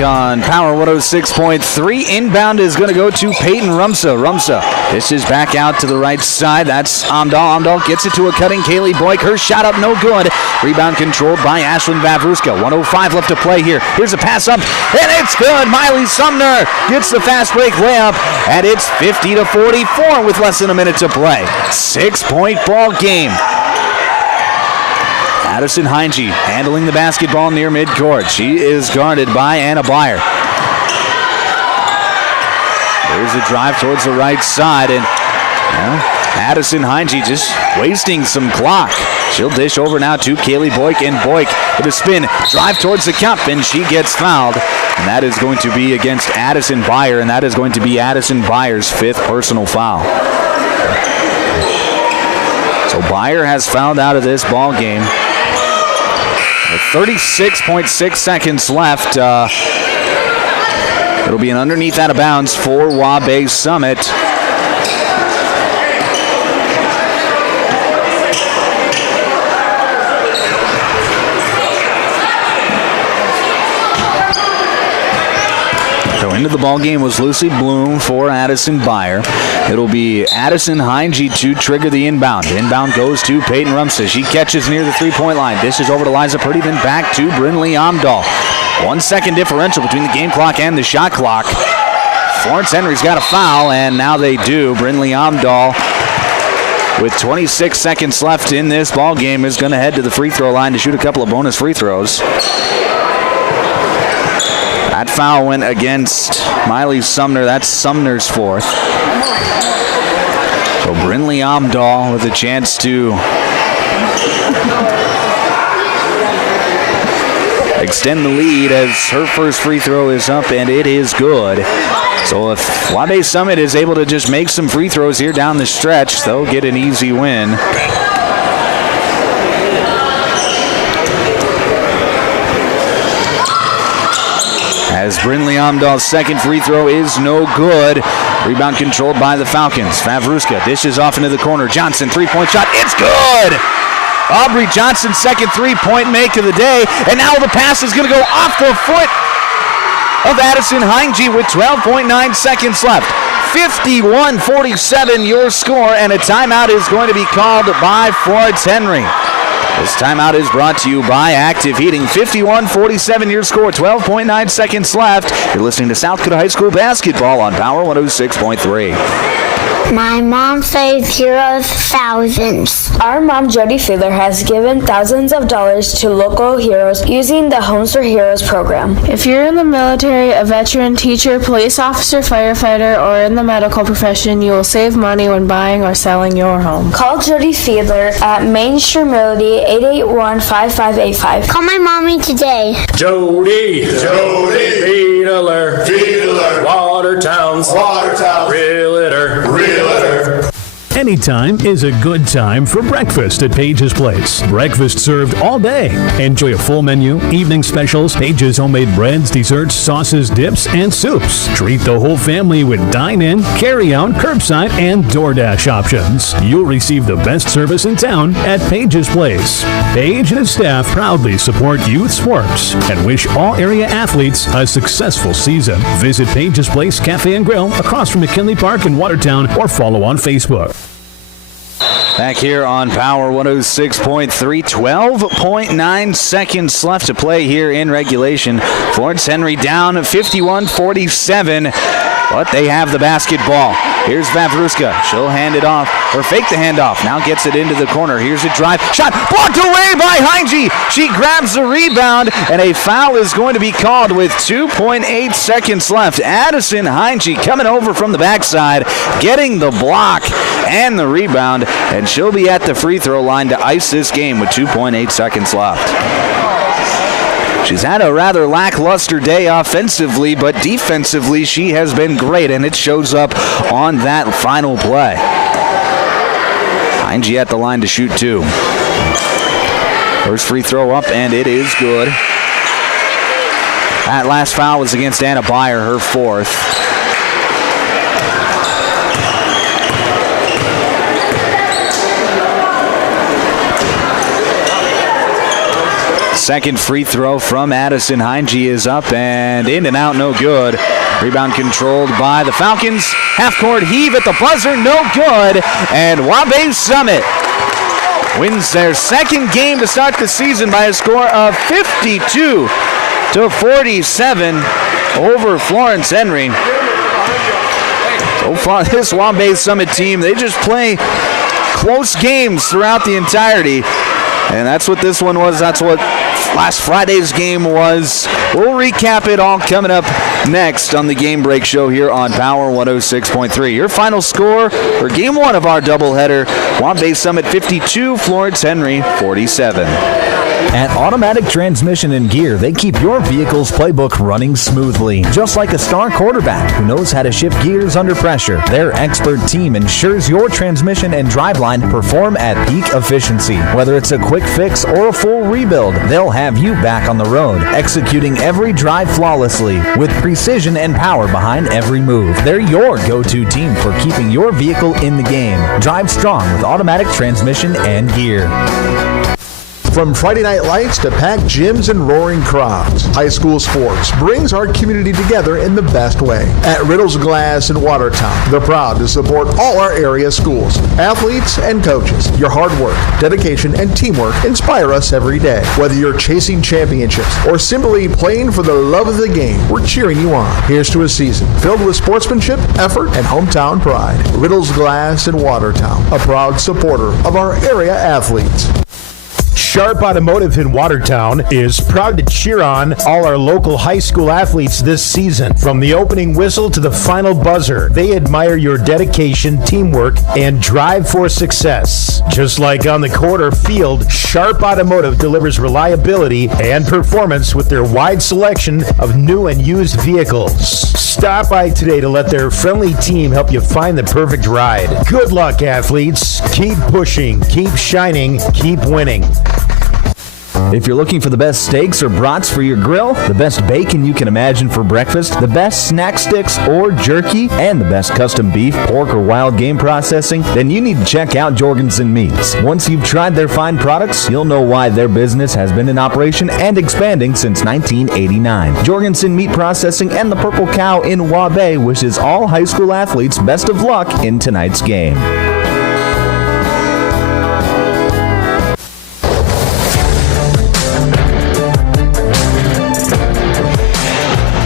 on Power 106.3. Inbound is going to go to Peyton Rumsa. Rumsa dishes back out to the right side. That's Amdahl. Amdahl gets it to a cutting Kaylee Boyk. Her shot up, no good. Rebound controlled by Ashlyn Vavruska. 1:05 left to play here. Here's a pass up, and it's good. Miley Sumner gets the fast break layup, and it's 50-44 with less than a minute to play. 6-point ball game. Addison Heinge handling the basketball near midcourt. She is guarded by Anna Beyer. There's a drive towards the right side, and Addison Heinge just wasting some clock. She'll dish over now to Kaylee Boyk, and Boyk with a spin, drive towards the cup, and she gets fouled. And that is going to be against Addison Beyer, and that is going to be Addison Beyer's 5th personal foul. So Beyer has fouled out of this ball game. With 36.6 seconds left, it'll be an underneath out of bounds for Waubay Summit. So into the ball game was Lucy Bloom for Addison Beyer. It'll be Addison Heinge to trigger the inbound. Inbound goes to Peyton Rumsa. She catches near the three-point line. Dishes over to Liza Purdy, then back to Brindley Amdahl. 1 second differential between the game clock and the shot clock. Florence-Henry's got a foul, and now they do. Brindley Amdahl, with 26 seconds left in this ball game, is going to head to the free throw line to shoot a couple of bonus free throws. That foul went against Miley Sumner. That's Sumner's 4th. So Brindley Amdahl with a chance to extend the lead as her first free throw is up, and it is good. So if Waubay Summit is able to just make some free throws here down the stretch, they'll get an easy win. as Brinley Amdahl's second free throw is no good. Rebound controlled by the Falcons. Favruska dishes off into the corner. Johnson, three-point shot. It's good! Aubrey Johnson's second three-point make of the day. And now the pass is going to go off the foot of Addison Heinge with 12.9 seconds left. 51-47 your score, and a timeout is going to be called by Florence-Henry. This timeout is brought to you by Active Heating. 51-47 your score, 12.9 seconds left. You're listening to South Dakota High School basketball on Power 106.3. My mom saved heroes thousands. Our mom, Jody Fiedler, has given thousands of dollars to local heroes using the Homes for Heroes program. If you're in the military, a veteran, teacher, police officer, firefighter, or in the medical profession, you will save money when buying or selling your home. Call Jody Fiedler at Main Street Melody 881-5585. Call my mommy today. Jody Fiedler, Watertown's Realtor. Anytime is a good time for breakfast at Page's Place. Breakfast served all day. Enjoy a full menu, evening specials, Page's homemade breads, desserts, sauces, dips, and soups. Treat the whole family with dine-in, carry-out, curbside, and DoorDash options. You'll receive the best service in town at Page's Place. Page and his staff proudly support youth sports and wish all area athletes a successful season. Visit Page's Place Cafe and Grill across from McKinley Park in Watertown or follow on Facebook. Back here on Power 106.3, 12.9 seconds left to play here in regulation. Florence-Henry down 51-47, but they have the basketball. Here's Vavruska. She'll hand it off, or fake the handoff. Now gets it into the corner. Here's a drive. Shot blocked away by Heinge. She grabs the rebound, and a foul is going to be called with 2.8 seconds left. Addison Heinge coming over from the backside, getting the block and the rebound, and she'll be at the free throw line to ice this game with 2.8 seconds left. She's had a rather lackluster day offensively, but defensively she has been great, and it shows up on that final play. Heinge at the line to shoot two. First free throw up, and it is good. That last foul was against Anna Byer, her fourth. Second free throw from Addison Heinge is up and in and out, no good. Rebound controlled by the Falcons. Half-court heave at the buzzer, no good. And Waubay Summit wins their second game to start the season by a score of 52-47 over Florence-Henry. So far, this Waubay Summit team, they just play close games throughout the entirety. And that's what this one was. That's what last Friday's game was. We'll recap it all coming up next on the Game Break Show here on Power 106.3. Your final score for Game 1 of our doubleheader, Waubay Summit 52, Florence-Henry 47. At Automatic Transmission and Gear, they keep your vehicle's playbook running smoothly. Just like a star quarterback who knows how to shift gears under pressure, their expert team ensures your transmission and driveline perform at peak efficiency. Whether it's a quick fix or a full rebuild, they'll have you back on the road, executing every drive flawlessly with precision and power behind every move. They're your go-to team for keeping your vehicle in the game. Drive strong with Automatic Transmission and Gear. From Friday night lights to packed gyms and roaring crowds, high school sports brings our community together in the best way. At Riddle's Glass in Watertown, they're proud to support all our area schools, athletes, and coaches. Your hard work, dedication, and teamwork inspire us every day. Whether you're chasing championships or simply playing for the love of the game, we're cheering you on. Here's to a season filled with sportsmanship, effort, and hometown pride. Riddle's Glass in Watertown, a proud supporter of our area athletes. Sharp Automotive in Watertown is proud to cheer on all our local high school athletes this season. From the opening whistle to the final buzzer, they admire your dedication, teamwork, and drive for success. Just like on the court or field, Sharp Automotive delivers reliability and performance with their wide selection of new and used vehicles. Stop by today to let their friendly team help you find the perfect ride. Good luck, athletes. Keep pushing, keep shining, keep winning. If you're looking for the best steaks or brats for your grill, the best bacon you can imagine for breakfast, the best snack sticks or jerky, and the best custom beef, pork, or wild game processing, then you need to check out Jorgensen Meats. Once you've tried their fine products, you'll know why their business has been in operation and expanding since 1989. Jorgensen Meat Processing and the Purple Cow in Waubay wishes all high school athletes best of luck in tonight's game.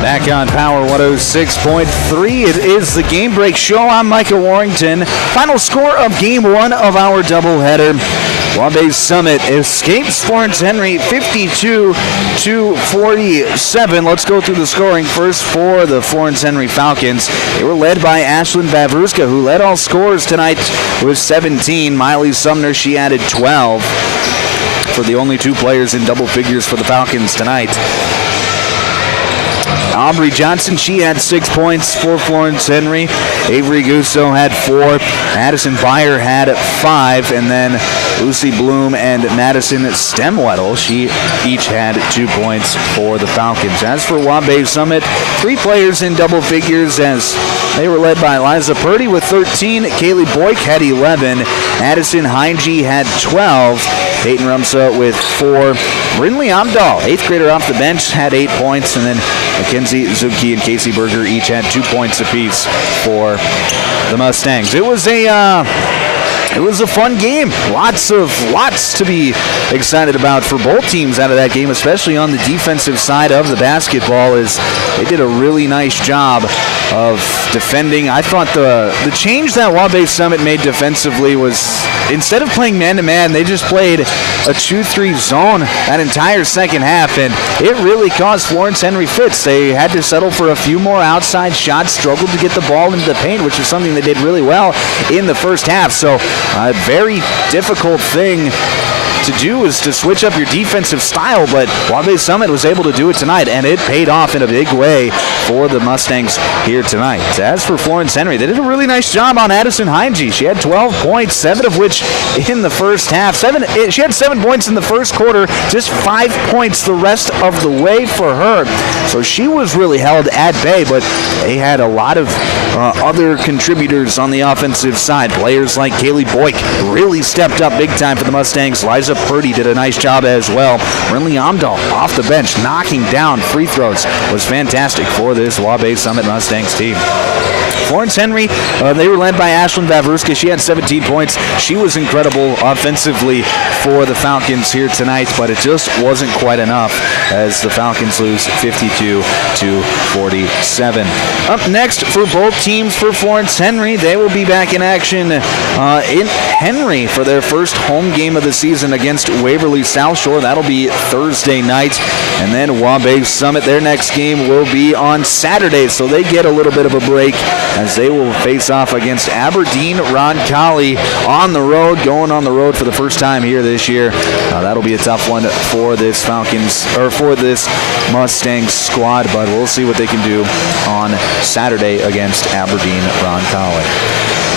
Back on Power 106.3, it is the Game Break Show. I'm Micah Warrington. Final score of Game 1 of our doubleheader. Waubay Summit escapes Florence-Henry 52-47. Let's go through the scoring first for the Florence-Henry Falcons. They were led by Ashlyn Vavruska, who led all scorers tonight with 17. Miley Sumner, she added 12 for the only two players in double figures for the Falcons tonight. Aubrey Johnson, she had 6 points for Florence-Henry. Avery Gusso had 4. Madison Byer had 5. And then Lucy Bloom and Madison Stemwettle, she each had 2 points for the Falcons. As for Waubay Summit, 3 players in double figures as they were led by Liza Purdy with 13. Kaylee Boyk had 11. Addison Heinge had 12. Peyton Rumsa with 4. Brinley Amdahl, 8th grader off the bench, had 8 points. And then Mackenzie Zuki and Casey Berger each had 2 points apiece for the Mustangs. It was a fun game. Lots to be excited about for both teams out of that game, especially on the defensive side of the basketball, as they did a really nice job of defending. I thought the change that Waubay Summit made defensively was, instead of playing man-to-man, they just played a 2-3 zone that entire second half, and it really caused Florence-Henry fits. They had to settle for a few more outside shots, struggled to get the ball into the paint, which is something they did really well in the first half. So a very difficult thing to do is to switch up your defensive style, but Waubay Summit was able to do it tonight, and it paid off in a big way for the Mustangs here tonight. As for Florence-Henry, they did a really nice job on Addison Heinge. She had 12 points, 7 of which in the first half. She had 7 points in the first quarter, just 5 points the rest of the way for her. So she was really held at bay, but they had a lot of other contributors on the offensive side. Players like Kaylee Boyk really stepped up big time for the Mustangs. Liza Purdy did a nice job as well. Brinley Amdahl off the bench, knocking down free throws, was fantastic for this Waubay Summit Mustangs team. Florence-Henry, they were led by Ashlyn Vavruska. She had 17 points. She was incredible offensively for the Falcons here tonight, but it just wasn't quite enough as the Falcons lose 52-47. Up next for both teams for Florence-Henry, they will be back in action in Henry for their first home game of the season against Waverly South Shore. That'll be Thursday night. And then Waubay Summit, their next game will be on Saturday, so they get a little bit of a break as they will face off against Aberdeen Roncalli on the road, going on the road for the first time here this year. That'll be a tough one for this Mustangs squad, but we'll see what they can do on Saturday against Aberdeen Roncalli.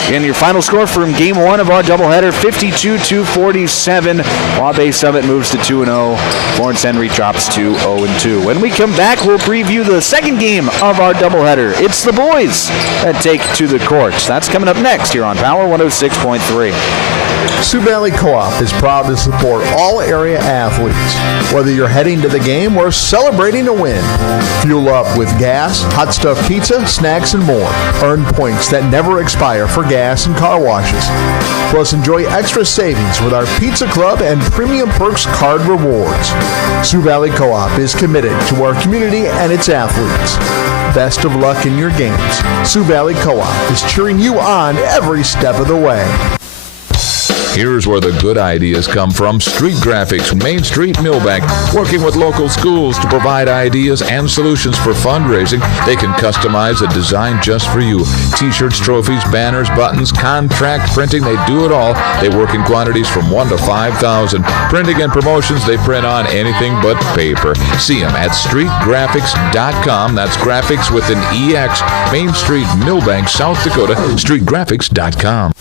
Again, your final score from Game 1 of our doubleheader, 52-47. Waubay Summit moves to 2-0. Florence-Henry drops to 0-2. When we come back, we'll preview the second game of our doubleheader. It's the boys that take to the courts. That's coming up next here on Power 106.3. Sioux Valley Co-op is proud to support all area athletes. Whether you're heading to the game or celebrating a win, fuel up with gas, hot stuff pizza, snacks, and more. Earn points that never expire for gas and car washes. Plus, enjoy extra savings with our Pizza Club and Premium Perks card rewards. Sioux Valley Co-op is committed to our community and its athletes. Best of luck in your games. Sioux Valley Co-op is cheering you on every step of the way. Here's where the good ideas come from. Street Graphics, Main Street, Millbank, working with local schools to provide ideas and solutions for fundraising. They can customize a design just for you. T-shirts, trophies, banners, buttons, contract printing, they do it all. They work in quantities from 1 to 5,000. Printing and promotions, they print on anything but paper. See them at streetgraphics.com. That's graphics with an EX. Main Street, Millbank, South Dakota, streetgraphics.com.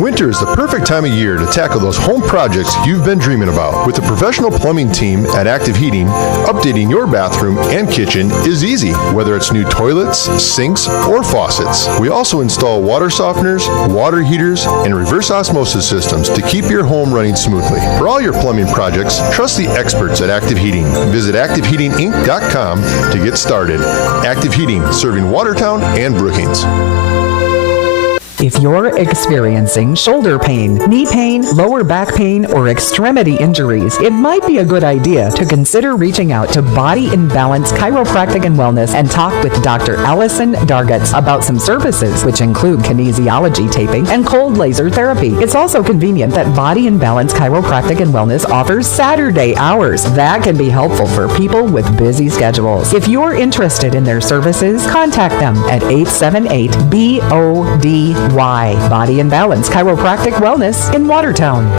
Winter is the perfect time of year to tackle those home projects you've been dreaming about. With the professional plumbing team at Active Heating, updating your bathroom and kitchen is easy, whether it's new toilets, sinks, or faucets. We also install water softeners, water heaters, and reverse osmosis systems to keep your home running smoothly. For all your plumbing projects, trust the experts at Active Heating. Visit ActiveHeatingInc.com to get started. Active Heating, serving Watertown and Brookings. If you're experiencing shoulder pain, knee pain, lower back pain, or extremity injuries, it might be a good idea to consider reaching out to Body in Balance Chiropractic and Wellness and talk with Dr. Allison Dargutz about some services, which include kinesiology taping and cold laser therapy. It's also convenient that Body in Balance Chiropractic and Wellness offers Saturday hours. That can be helpful for people with busy schedules. If you're interested in their services, contact them at 878-BODY. Body and Balance Chiropractic Wellness in Watertown.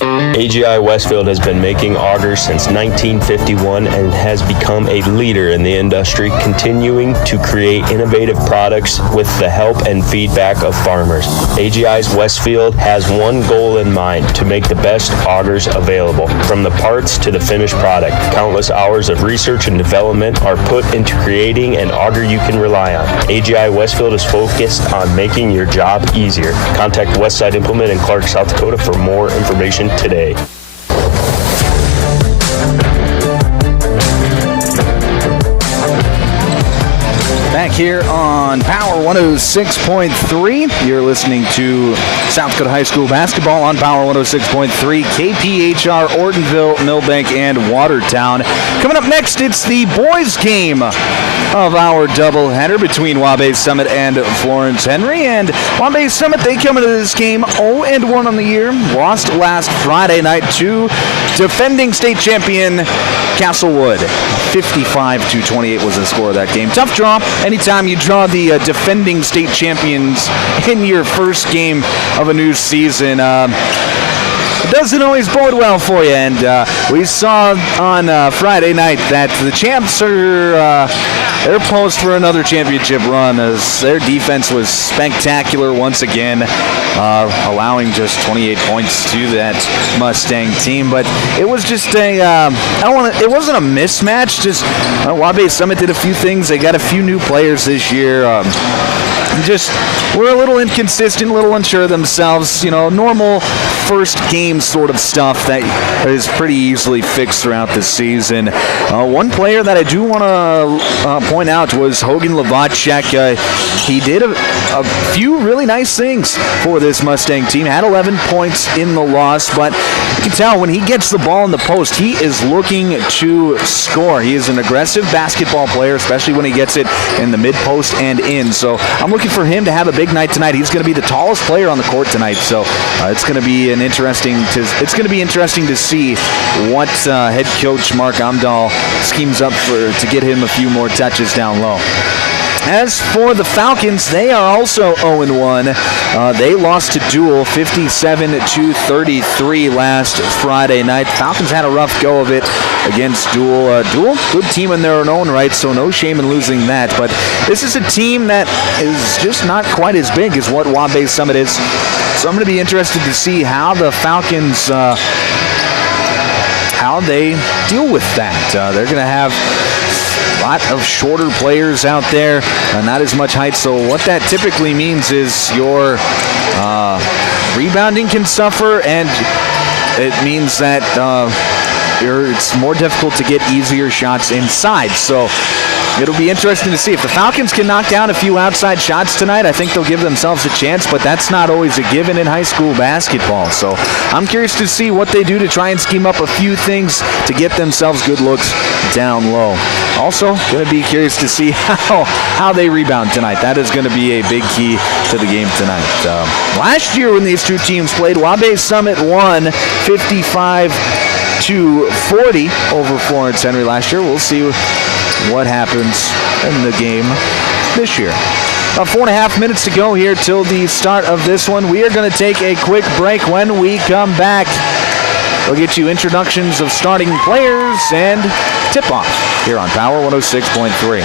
AGI Westfield has been making augers since 1951 and has become a leader in the industry, continuing to create innovative products with the help and feedback of farmers. AGI's Westfield has one goal in mind: to make the best augers available. From the parts to the finished product, countless hours of research and development are put into creating an auger you can rely on. AGI Westfield is focused on making your job easier. Contact Westside Implement in Clark, South Dakota for more information today. Back here on Power 106.3, you're listening to South Dakota High School basketball on Power 106.3, KPHR, Ortonville, Millbank, and Watertown. Coming up next, it's the boys' game of our doubleheader between Waubay Summit and Florence-Henry. And Waubay Summit, they come into this game 0-1 on the year. Lost last Friday night to defending state champion Castlewood. 55-28 was the score of that game. Tough draw. Anytime you draw the defending state champions in your first game of a new season, it doesn't always bode well for you. And we saw on Friday night that the champs are they're poised for another championship run, as their defense was spectacular once again, allowing just 28 points to that Mustang team. But it was just it wasn't a mismatch. Just Waubay Summit did a few things. They got a few new players this year. Just were a little inconsistent, a little unsure of themselves. You know, normal first game sort of stuff that is pretty easily fixed throughout the season. One player that I do want to point out was Hogan Lavacek. He did a few really nice things for this Mustang team. Had 11 points in the loss, but you can tell when he gets the ball in the post, he is looking to score. He is an aggressive basketball player, especially when he gets it in the mid-post and in. So I'm looking for him to have a big night tonight. He's going to be the tallest player on the court tonight, so it's going to be interesting to see what head coach Mark Amdahl schemes up to get him a few more touches down low. As for the Falcons, they are also 0-1. They lost to Dual 57-33 last Friday night. Falcons had a rough go of it against Dual. Dual, good team in their own right, so no shame in losing that. But this is a team that is just not quite as big as what Waubay Summit is. So I'm going to be interested to see how the Falcons, how they deal with that. They're going to have a lot of shorter players out there, not as much height. So what that typically means is your rebounding can suffer, and it means that it's more difficult to get easier shots inside. So it'll be interesting to see if the Falcons can knock down a few outside shots tonight. I think they'll give themselves a chance, but that's not always a given in high school basketball. So I'm curious to see what they do to try and scheme up a few things to get themselves good looks down low. Also, going to be curious to see how they rebound tonight. That is going to be a big key to the game tonight. Last year when these two teams played, Waubay Summit won 55-40 over Florence-Henry last year. We'll see what happens in the game this year. About 4.5 minutes to go here till the start of this one. We are going to take a quick break. When we come back, we'll get you introductions of starting players and tip-off here on Power 106.3.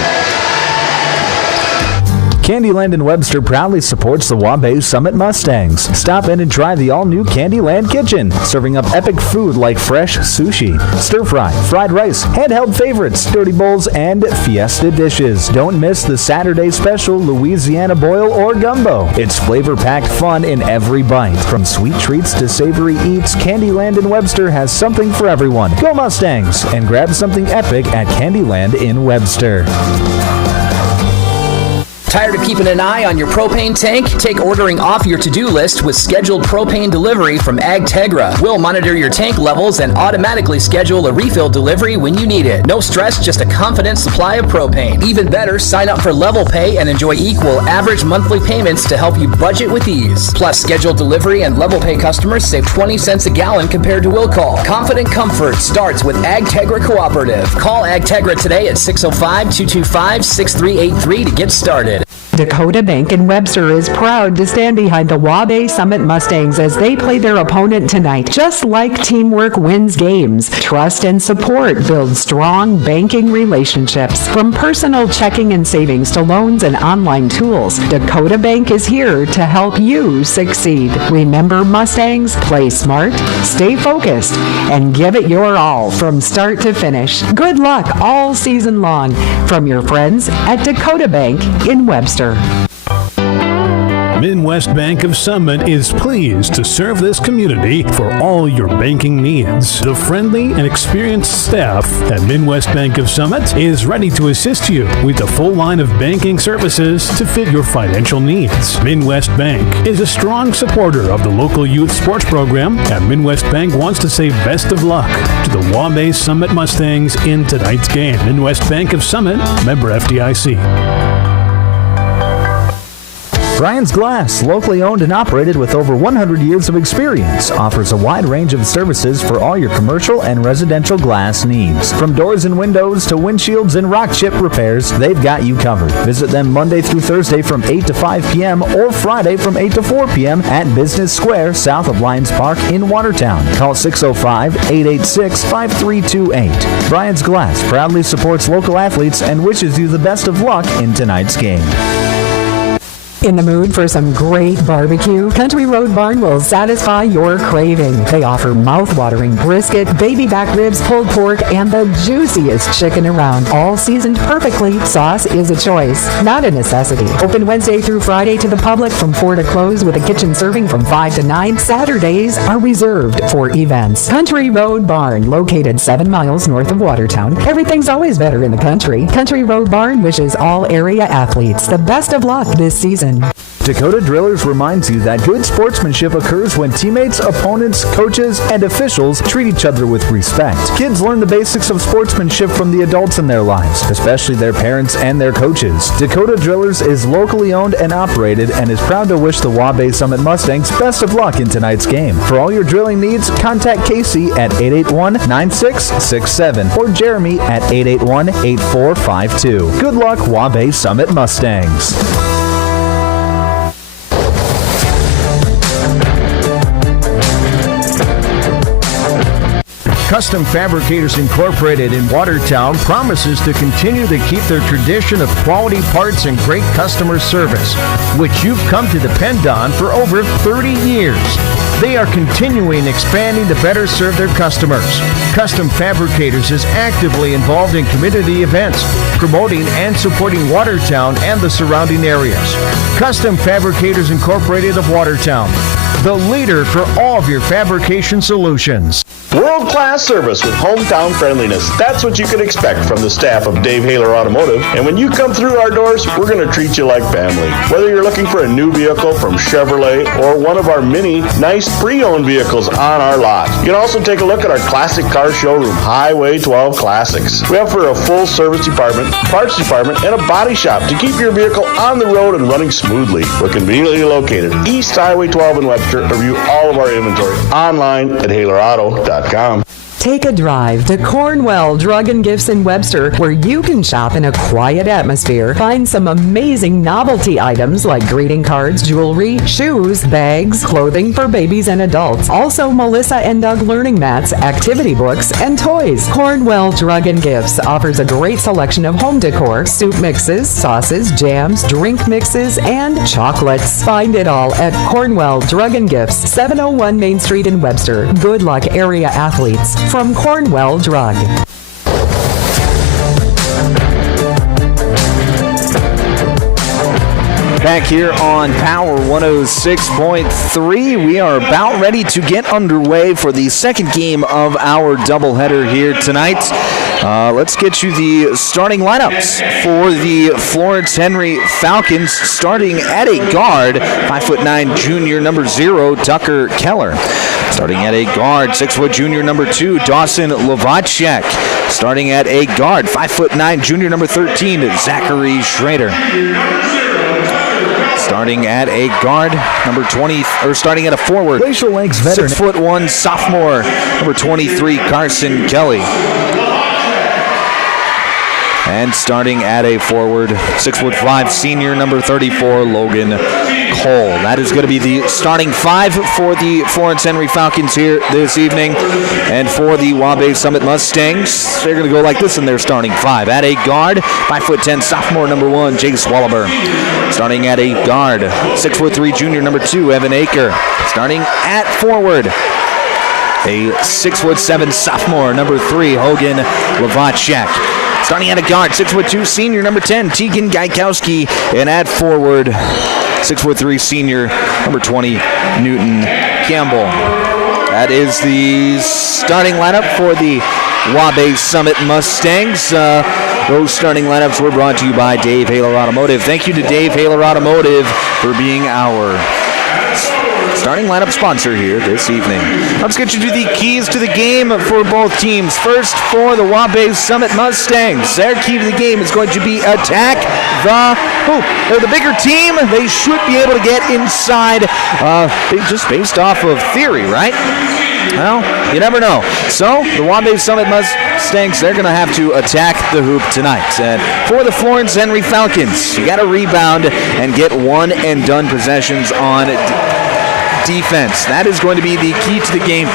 Candyland in Webster proudly supports the Waubay Summit Mustangs. Stop in and try the all-new Candyland Kitchen, serving up epic food like fresh sushi, stir-fry, fried rice, handheld favorites, dirty bowls, and fiesta dishes. Don't miss the Saturday special Louisiana boil or gumbo. It's flavor-packed fun in every bite. From sweet treats to savory eats, Candyland in Webster has something for everyone. Go Mustangs and grab something epic at Candyland in Webster. Tired of keeping an eye on your propane tank? Take ordering off your to-do list with scheduled propane delivery from AgTegra. We'll monitor your tank levels and automatically schedule a refill delivery when you need it. No stress, just a confident supply of propane. Even better, sign up for Level Pay and enjoy equal average monthly payments to help you budget with ease. Plus, scheduled delivery and Level Pay customers save 20 cents a gallon compared to will call. Confident comfort starts with AgTegra Cooperative. Call AgTegra today at 605-225-6383 to get started. Dakota Bank in Webster is proud to stand behind the Waubay Summit Mustangs as they play their opponent tonight. Just like teamwork wins games, trust and support build strong banking relationships. From personal checking and savings to loans and online tools, Dakota Bank is here to help you succeed. Remember, Mustangs, play smart, stay focused, and give it your all from start to finish. Good luck all season long from your friends at Dakota Bank in Webster. Midwest Bank of Summit is pleased to serve this community for all your banking needs. The friendly and experienced staff at Midwest Bank of Summit is ready to assist you with a full line of banking services to fit your financial needs. Midwest Bank is a strong supporter of the local youth sports program, and Midwest Bank wants to say best of luck to the Waubay Summit Mustangs in tonight's game. Midwest Bank of Summit, member FDIC. Brian's Glass, locally owned and operated with over 100 years of experience, offers a wide range of services for all your commercial and residential glass needs. From doors and windows to windshields and rock chip repairs, they've got you covered. Visit them Monday through Thursday from 8 to 5 p.m. or Friday from 8 to 4 p.m. at Business Square, south of Lions Park in Watertown. Call 605-886-5328. Brian's Glass proudly supports local athletes and wishes you the best of luck in tonight's game. In the mood for some great barbecue? Country Road Barn will satisfy your craving. They offer mouth-watering brisket, baby back ribs, pulled pork, and the juiciest chicken around. All seasoned perfectly. Sauce is a choice, not a necessity. Open Wednesday through Friday to the public from 4 to close with a kitchen serving from 5 to 9. Saturdays are reserved for events. Country Road Barn, located 7 miles north of Watertown. Everything's always better in the country. Country Road Barn wishes all area athletes the best of luck this season. Dakota Drillers reminds you that good sportsmanship occurs when teammates, opponents, coaches, and officials treat each other with respect. Kids learn the basics of sportsmanship from the adults in their lives, especially their parents and their coaches. Dakota Drillers is locally owned and operated and is proud to wish the Waubay Summit Mustangs best of luck in tonight's game. For all your drilling needs, contact Casey at 881-9667 or Jeremy at 881-8452. Good luck, Waubay Summit Mustangs. Custom Fabricators Incorporated in Watertown promises to continue to keep their tradition of quality parts and great customer service, which you've come to depend on for over 30 years. They are continuing expanding to better serve their customers. Custom Fabricators is actively involved in community events, promoting and supporting Watertown and the surrounding areas. Custom Fabricators Incorporated of Watertown, the leader for all of your fabrication solutions. World-class service with hometown friendliness. That's what you can expect from the staff of Dave Haler Automotive. And when you come through our doors, we're going to treat you like family. Whether you're looking for a new vehicle from Chevrolet or one of our many nice pre-owned vehicles on our lot. You can also take a look at our classic car showroom, Highway 12 Classics. We offer a full service department, parts department, and a body shop to keep your vehicle on the road and running smoothly. We're conveniently located East Highway 12 in Webster. Review all of our inventory online at HalerAuto.com. Take a drive to Cornwell Drug and Gifts in Webster, where you can shop in a quiet atmosphere, find some amazing novelty items like greeting cards, jewelry, shoes, bags, clothing for babies and adults. Also, Melissa and Doug learning mats, activity books, and toys. Cornwell Drug and Gifts offers a great selection of home decor, soup mixes, sauces, jams, drink mixes, and chocolates. Find it all at Cornwell Drug and Gifts, 701 Main Street in Webster. Good luck, area athletes, from Cornwell Drug. Back here on Power 106.3, we are about ready to get underway for the second game of our doubleheader here tonight. Let's get you the starting lineups for the Florence-Henry Falcons, starting at a guard, 5'9" junior number 0, Tucker Keller. Starting at a guard, 6' junior number 2, Dawson Lovacek. Starting at a guard, 5'9" junior number 13, Zachary Schrader. Starting at a guard, number 20, or starting at a forward, Glacial Lakes veteran, 6'1" sophomore, number 23, Carson Kelly. And starting at a forward, 6'5", senior, number 34, Logan Cole. That is going to be the starting five for the Florence-Henry Falcons here this evening. And for the Waubay Summit Mustangs, they're going to go like this in their starting five. At a guard, 5'10", sophomore, number 1, Jace Wallaber. Starting at a guard, 6'3", junior, number 2, Evan Aker. Starting at forward, a 6'7", sophomore, number 3, Hogan Lovacek. Starting at a guard, 6'2", senior, number 10, Tegan Gaikowski. And at forward, 6'3", senior, number 20, Newton Campbell. That is the starting lineup for the Waubay Summit Mustangs. Those starting lineups were brought to you by Dave Haler Automotive. Thank you to Dave Haler Automotive for being our starting lineup sponsor here this evening. Let's get you to the keys to the game for both teams. First, for the Waubay Summit Mustangs, their key to the game is going to be attack the hoop. They're the bigger team. They should be able to get inside, just based off of theory, right? Well, you never know. So, the Waubay Summit Mustangs, they're going to have to attack the hoop tonight. And for the Florence-Henry Falcons, you got to rebound and get one-and-done possessions on defense. That is going to be the key to the game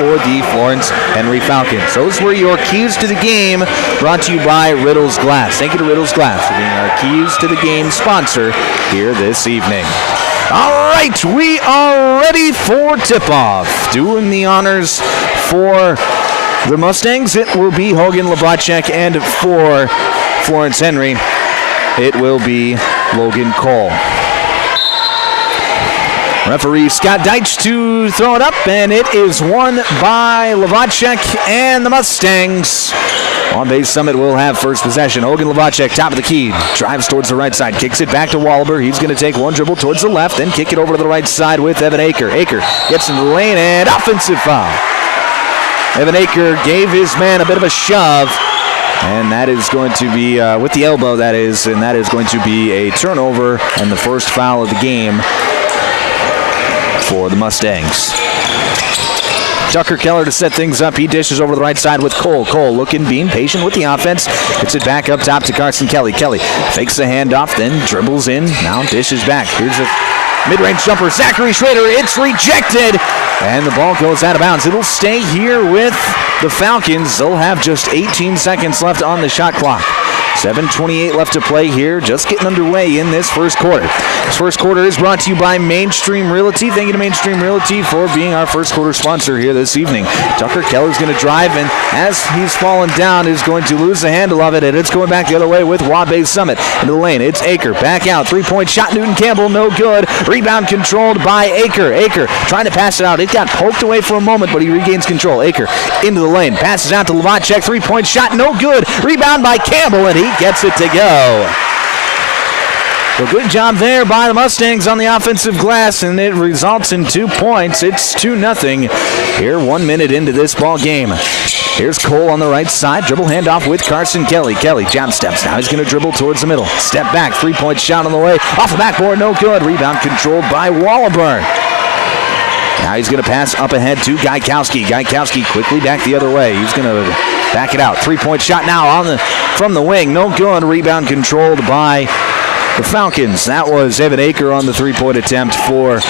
for the Florence-Henry Falcons. Those were your keys to the game, brought to you by Riddles Glass. Thank you to Riddles Glass for being our keys to the game sponsor here this evening. All right, we are ready for tip-off. Doing the honors for the Mustangs, it will be Hogan Lovacek, and for Florence-Henry, it will be Logan Cole. Referee Scott Deitch to throw it up, and it is won by Lovacek and the Mustangs. Waubay Summit will have first possession. Hogan Lovacek, top of the key, drives towards the right side, kicks it back to Wallaber. He's going to take one dribble towards the left, then kick it over to the right side with Evan Aker. Aker gets into the lane, and offensive foul. Evan Aker gave his man a bit of a shove, and that is going to be, with the elbow that is, and that is going to be a turnover and the first foul of the game for the Mustangs. Tucker Keller to set things up. He dishes over to the right side with Cole. Cole looking, being patient with the offense. Gets it back up top to Carson Kelly. Kelly fakes the handoff, then dribbles in. Now dishes back. Here's a mid-range jumper. Zachary Schrader. It's rejected. And the ball goes out of bounds. It'll stay here with the Falcons. They'll have just 18 seconds left on the shot clock. 7:28 left to play here, just getting underway in this first quarter. This first quarter is brought to you by Mainstream Realty. Thank you to Mainstream Realty for being our first quarter sponsor here this evening. Tucker Keller's going to drive, and as he's fallen down, is going to lose the handle of it, and it's going back the other way with Waubay Summit. Into the lane, it's Aker, back out, three-point shot, Newton Campbell, no good. Rebound controlled by Aker. Aker trying to pass it out. It got poked away for a moment, but he regains control. Aker into the lane, passes out to Lovacek, three-point shot, no good. Rebound by Campbell, and he gets it to go. So good job there by the Mustangs on the offensive glass, and it results in 2 points. It's 2-0 here 1 minute into this ball game. Here's Cole on the right side. Dribble handoff with Carson Kelly. Kelly jab steps. Now he's going to dribble towards the middle. Step back. Three-point shot on the way. Off the backboard. No good. Rebound controlled by Wallaburn. Now he's going to pass up ahead to Gaikowski. Gaikowski quickly back the other way. He's going to back it out. 3-point shot now from the wing. No good. Rebound controlled by the Falcons. That was Evan Aker on the 3-point attempt for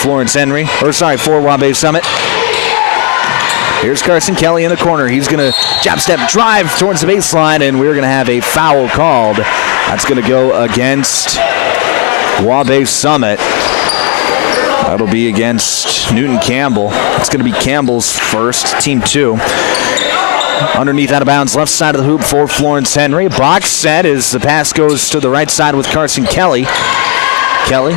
Florence-Henry. For Waubay Summit. Here's Carson Kelly in the corner. He's going to jab step drive towards the baseline, and we're going to have a foul called. That's going to go against Waubay Summit. That'll be against Newton Campbell. It's going to be Campbell's first, team 2. Underneath out of bounds, left side of the hoop for Florence-Henry. Box set as the pass goes to the right side with Carson Kelly. Kelly,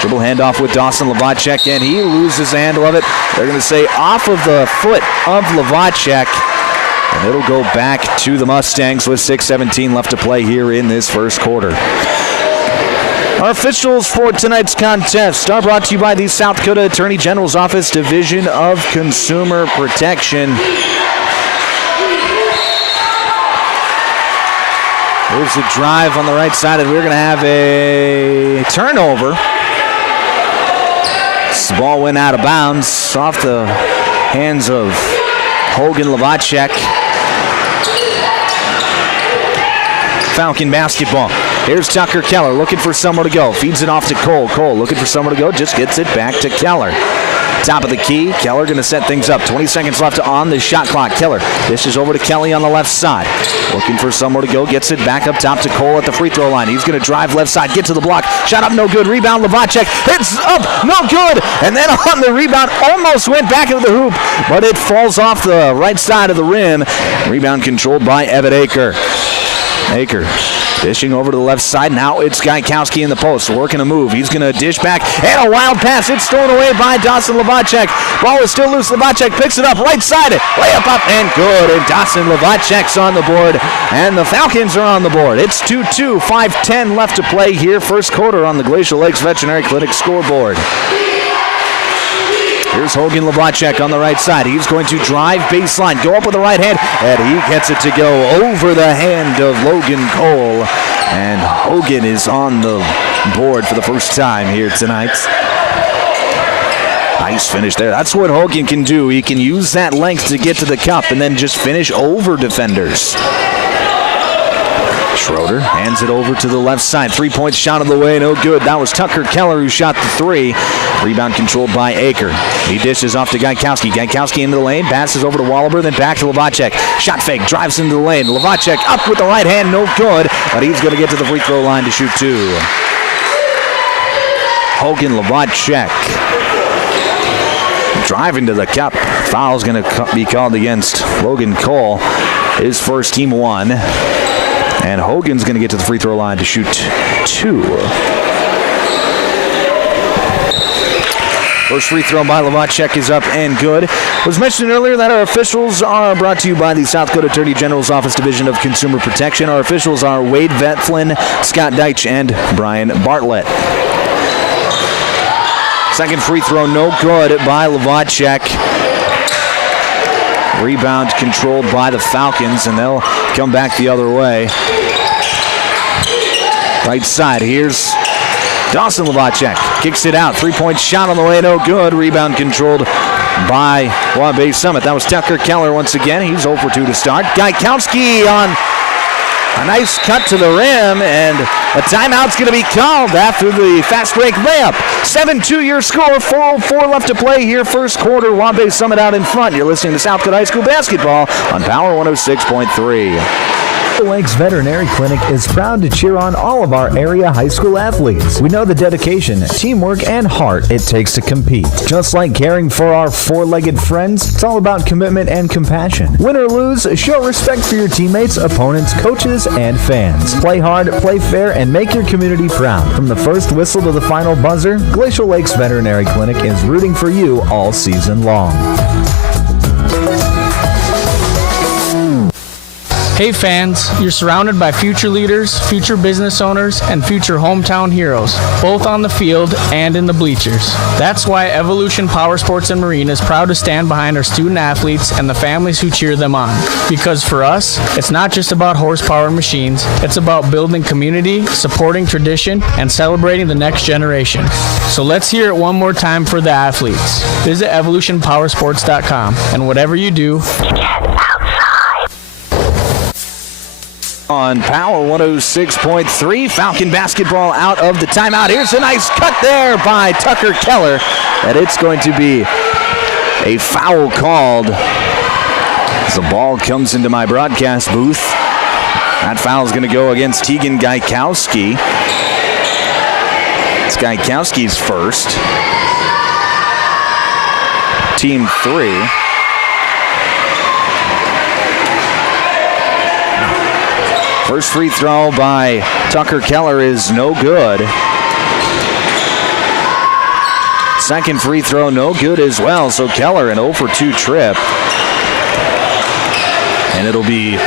dribble handoff with Dawson Lavacek, and he loses the handle of it. They're going to say off of the foot of Lavacek, and it'll go back to the Mustangs with 6:17 left to play here in this first quarter. Our officials for tonight's contest are brought to you by the South Dakota Attorney General's Office, Division of Consumer Protection. There's a drive on the right side, and we're going to have a turnover. This ball went out of bounds off the hands of Hogan Lavacek. Falcon basketball. Here's Tucker Keller looking for somewhere to go. Feeds it off to Cole. Cole looking for somewhere to go. Just gets it back to Keller. Top of the key. Keller going to set things up. 20 seconds left on the shot clock. Keller dishes over to Kelly on the left side. Looking for somewhere to go. Gets it back up top to Cole at the free throw line. He's going to drive left side. Get to the block. Shot up, no good. Rebound, Lavacek. Hits up, no good. And then on the rebound, almost went back into the hoop, but it falls off the right side of the rim. Rebound controlled by Evan Aker. Aker dishing over to the left side. Now it's Gaikowski in the post, working a move. He's going to dish back, and a wild pass. It's thrown away by Dawson Lavacek. Ball is still loose. Lavacek picks it up, right side. Layup up and good. And Dawson Lavacek's on the board, and the Falcons are on the board. It's 2-2, 5:10 left to play here. First quarter on the Glacial Lakes Veterinary Clinic scoreboard. Here's Hogan Lavacek on the right side. He's going to drive baseline, go up with the right hand, and he gets it to go over the hand of Logan Cole. And Hogan is on the board for the first time here tonight. Nice finish there. That's what Hogan can do. He can use that length to get to the cup and then just finish over defenders. Schroeder hands it over to the left side. 3-point shot of the way, no good. That was Tucker Keller who shot the three. Rebound controlled by Aker. He dishes off to Gaikowski. Gaikowski into the lane, passes over to Wallaber, then back to Lavacek. Shot fake, drives into the lane. Lavacek up with the right hand, no good, but he's going to get to the free throw line to shoot 2. Hogan Lavacek driving to the cup. Foul's going to be called against Logan Cole. His first, team 1. And Hogan's going to get to the free throw line to shoot 2. First free throw by Lavacek is up and good. Was mentioned earlier that our officials are brought to you by the South Dakota Attorney General's Office Division of Consumer Protection. Our officials are Wade Vetflin, Scott Deitch, and Brian Bartlett. Second free throw, no good by Lavacek. Rebound controlled by the Falcons, and they'll come back the other way. Right side, here's Dawson Lavacek. Kicks it out. 3-point shot on the way, no good. Rebound controlled by Waubay Summit. That was Tucker Keller once again. He's 0 for 2 to start. Gaikowski on a nice cut to the rim, and a timeout's going to be called after the fast break layup. 7-2 your score, 4:04 left to play here. First quarter, Waubay Summit out in front. You're listening to South Dakota High School basketball on Power 106.3. Lakes Veterinary Clinic is proud to cheer on all of our area high school athletes. We know the dedication, teamwork, and heart it takes to compete. Just like caring for our four-legged friends, it's all about commitment and compassion. Win or lose, show respect for your teammates, opponents, coaches, and fans. Play hard, play fair, and make your community proud. From the first whistle to the final buzzer, Glacial Lakes Veterinary Clinic is rooting for you all season long. Hey fans, you're surrounded by future leaders, future business owners, and future hometown heroes, both on the field and in the bleachers. That's why Evolution Power Sports and Marine is proud to stand behind our student athletes and the families who cheer them on. Because for us, it's not just about horsepower and machines, it's about building community, supporting tradition, and celebrating the next generation. So let's hear it one more time for the athletes. Visit evolutionpowersports.com, and whatever you do, on Power 106.3, Falcon basketball out of the timeout. Here's a nice cut there by Tucker Keller, and it's going to be a foul called as the ball comes into my broadcast booth. That foul is going to go against Tegan Gaikowski. It's Gaikowski's first. Team 3. First free throw by Tucker Keller is no good. Second free throw no good as well. So Keller an 0 for 2 trip. And it'll be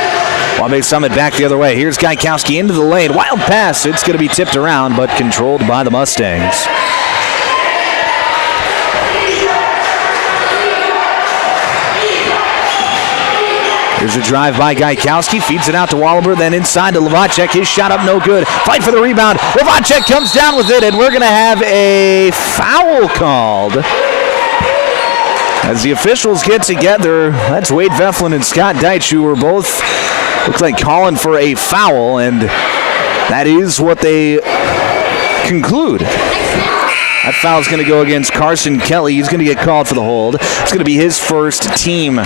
Waubay Summit back the other way. Here's Gaikowski into the lane. Wild pass. It's going to be tipped around but controlled by the Mustangs. Here's a drive by Gaikowski, feeds it out to Wallaber, then inside to Levacek. His shot up, no good. Fight for the rebound. Levacek comes down with it, and we're going to have a foul called. As the officials get together, that's Wade Veflin and Scott Deitch, who were both, looks like, calling for a foul, and that is what they conclude. That foul is going to go against Carson Kelly. He's going to get called for the hold. It's going to be his first, team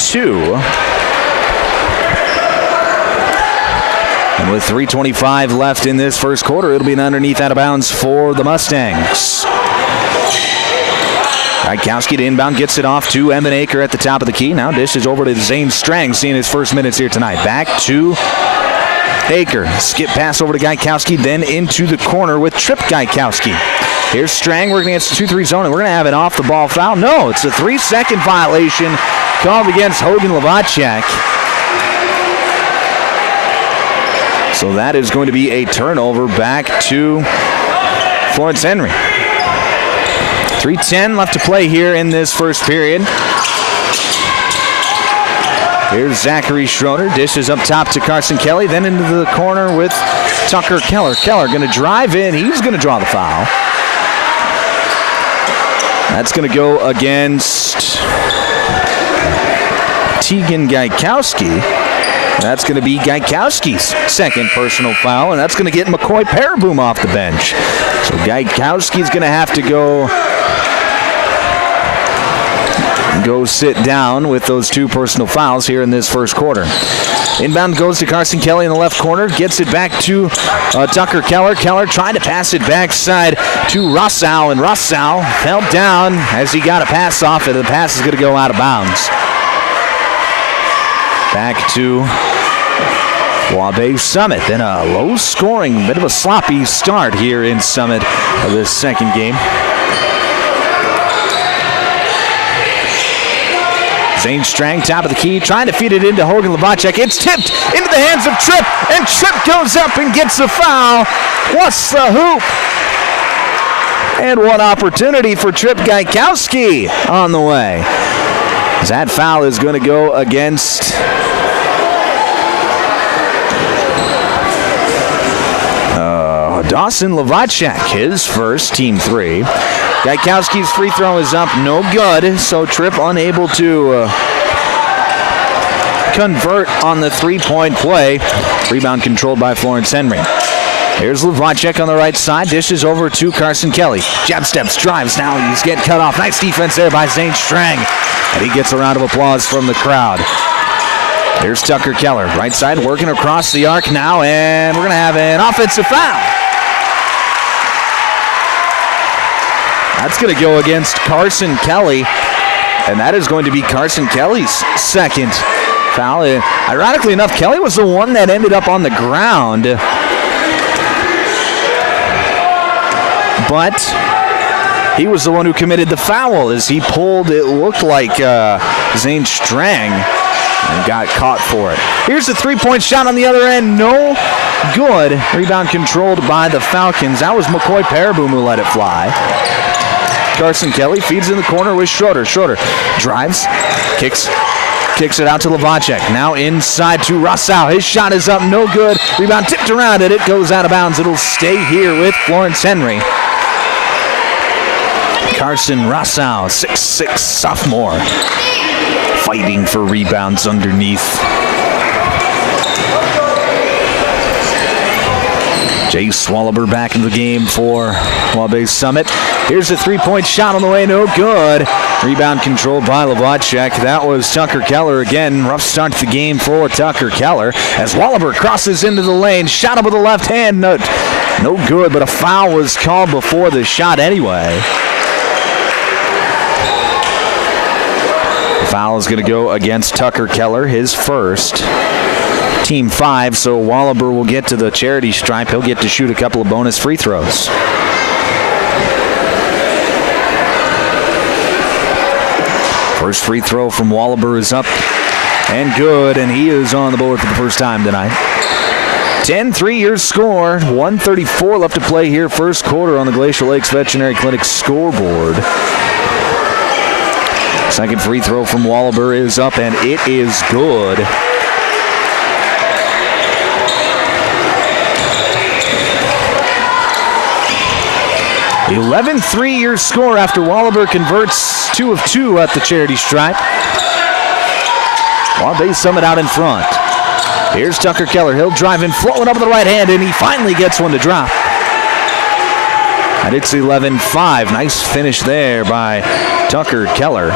2. And with 3:25 left in this first quarter, it'll be an underneath out of bounds for the Mustangs. Gaikowski to inbound, gets it off to Evan Aker at the top of the key. Now dishes over to Zane Strang, seeing his first minutes here tonight. Back to Aker. Skip pass over to Gaikowski, then into the corner with Trip Gaikowski. Here's Strang working against the 2-3 zone, and we're going to have an off-the-ball foul. No, it's a 3-second violation called against Hogan Levacek. So that is going to be a turnover back to Florence-Henry. 3:10 left to play here in this first period. Here's Zachary Schroeder. Dishes up top to Carson Kelly, then into the corner with Tucker Keller. Keller going to drive in. He's going to draw the foul. That's going to go against Tegan Gaikowski. That's going to be Gaikowski's second personal foul, and that's going to get McCoy Paraboom off the bench. So Gaikowski's going to have to go sit down with those 2 personal fouls here in this first quarter. Inbound goes to Carson Kelly in the left corner, gets it back to Tucker Keller. Keller trying to pass it backside to Rossau, and Rossau fell down as he got a pass off it. The pass is going to go out of bounds. Back to Waubay Summit. Then a low-scoring, bit of a sloppy start here in Summit of this second game. Zane Strang, top of the key, trying to feed it into Hogan Levacek. It's tipped into the hands of Tripp, and Tripp goes up and gets the foul. What's the hoop? And one opportunity for Tripp Gaikowski on the way. That foul is going to go against Dawson Levacek, his first, team 3. Gaikowski's free throw is up, no good, so Tripp unable to convert on the 3-point play. Rebound controlled by Florence-Henry. Here's Levacek on the right side, dishes over to Carson Kelly. Jab steps, drives, now he's getting cut off. Nice defense there by Zane Strang, and he gets a round of applause from the crowd. Here's Tucker Keller, right side, working across the arc now, and we're going to have an offensive foul. That's going to go against Carson Kelly, and that is going to be Carson Kelly's second foul. Ironically enough, Kelly was the one that ended up on the ground, but he was the one who committed the foul as he pulled, it looked like Zane Strang and got caught for it. Here's the three-point shot on the other end. No good. Rebound controlled by the Falcons. That was McCoy Paraboom who let it fly. Carson Kelly feeds in the corner with Schroeder. Schroeder drives, kicks it out to Levacek. Now inside to Rousseau. His shot is up, no good. Rebound tipped around it. It goes out of bounds. It'll stay here with Florence-Henry. Carson Rousseau, 6'6", sophomore, fighting for rebounds underneath. Jay Swallover back in the game for Waubay Summit. Here's a three-point shot on the way, no good. Rebound controlled by Levacek. That was Tucker Keller again. Rough start to the game for Tucker Keller as Swallover crosses into the lane. Shot up with the left hand. No good, but a foul was called before the shot anyway. The foul is going to go against Tucker Keller, his first. Team 5, so Wallaber will get to the charity stripe. He'll get to shoot a couple of bonus free throws. First free throw from Wallaber is up and good, and he is on the board for the first time tonight. 10-3 your score, 1:34 left to play here first quarter on the Glacial Lakes Veterinary Clinic scoreboard. Second free throw from Wallaber is up, and it is good. 11-3 your score after Wallaber converts 2 of 2 at the charity stripe. Waubay Summit out in front. Here's Tucker Keller. He'll drive in, floating up with the right hand, and he finally gets one to drop. And it's 11-5. Nice finish there by Tucker Keller.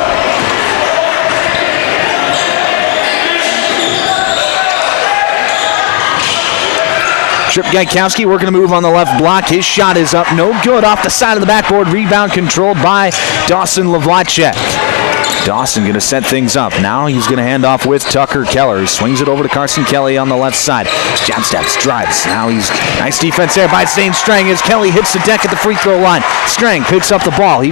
Trip Gaikowski working a move on the left block. His shot is up, no good, off the side of the backboard. Rebound controlled by Dawson Levacek. Dawson going to set things up. Now he's going to hand off with Tucker Keller. He swings it over to Carson Kelly on the left side. Jab steps, drives. Now he's nice defense there by Zane Strang as Kelly hits the deck at the free throw line. Strang picks up the ball.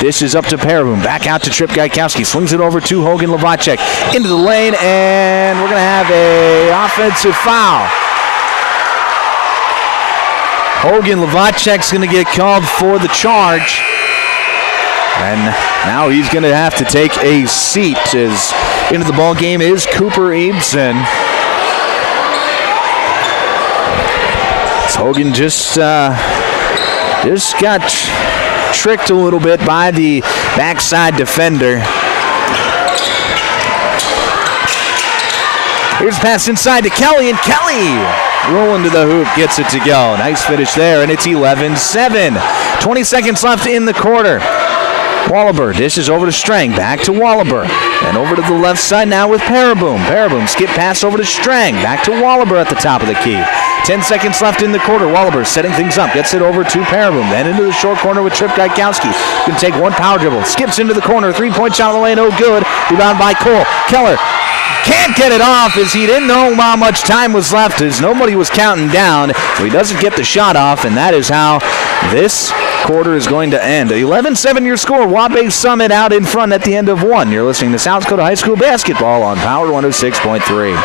Dishes up to Paraboom. Back out to Trip Gaikowski. Swings it over to Hogan Levacek. Into the lane, and we're going to have a offensive foul. Hogan Levacek's going to get called for the charge. And now he's going to have to take a seat as into the ball game is Cooper Abeson. Hogan just got tricked a little bit by the backside defender. Here's a pass inside to Kelly, and Kelly rolling to the hoop, gets it to go. Nice finish there, and it's 11-7. 20 seconds left in the quarter. Wallaber dishes over to Strang, back to Wallaber, and over to the left side now with Paraboom. Paraboom skip pass over to Strang, back to Wallaber at the top of the key. 10 seconds left in the quarter. Wallaber setting things up, gets it over to Paraboom, then into the short corner with Trip Gaikowski. Can take one power dribble, skips into the corner, three-point shot on the lane, no good. Rebound by Cole. Keller can't get it off as he didn't know how much time was left as nobody was counting down, so he doesn't get the shot off, and that is how this quarter is going to end. 11-7 your score. Waubay Summit out in front at the end of one. You're listening to South Dakota High School basketball on Power 106.3.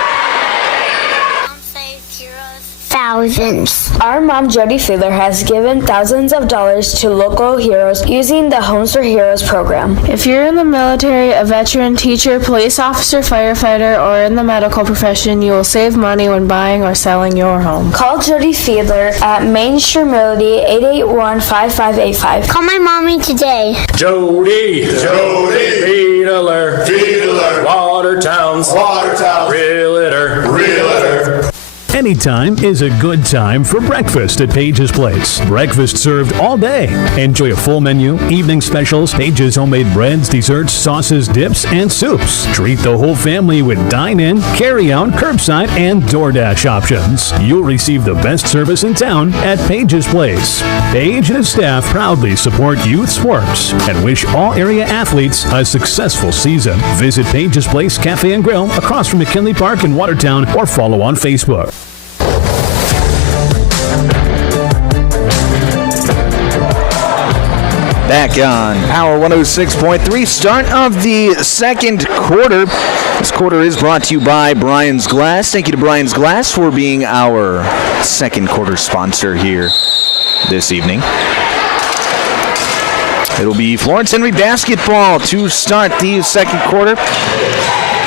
Thousands. Our mom, Jody Fiedler, has given thousands of dollars to local heroes using the Homes for Heroes program. If you're in the military, a veteran, teacher, police officer, firefighter, or in the medical profession, you will save money when buying or selling your home. Call Jody Fiedler at Main Street Melody 881-5585. Call my mommy today. Jody Fiedler, Watertown's Realtor. Anytime is a good time for breakfast at Page's Place. Breakfast served all day. Enjoy a full menu, evening specials, Page's homemade breads, desserts, sauces, dips, and soups. Treat the whole family with dine-in, carry-out, curbside, and DoorDash options. You'll receive the best service in town at Page's Place. Page and his staff proudly support youth sports and wish all area athletes a successful season. Visit Page's Place Cafe and Grill across from McKinley Park in Watertown or follow on Facebook. Back on Power 106.3, start of the second quarter. This quarter is brought to you by Brian's Glass. Thank you to Brian's Glass for being our second quarter sponsor here this evening. It'll be Florence-Henry basketball to start the second quarter.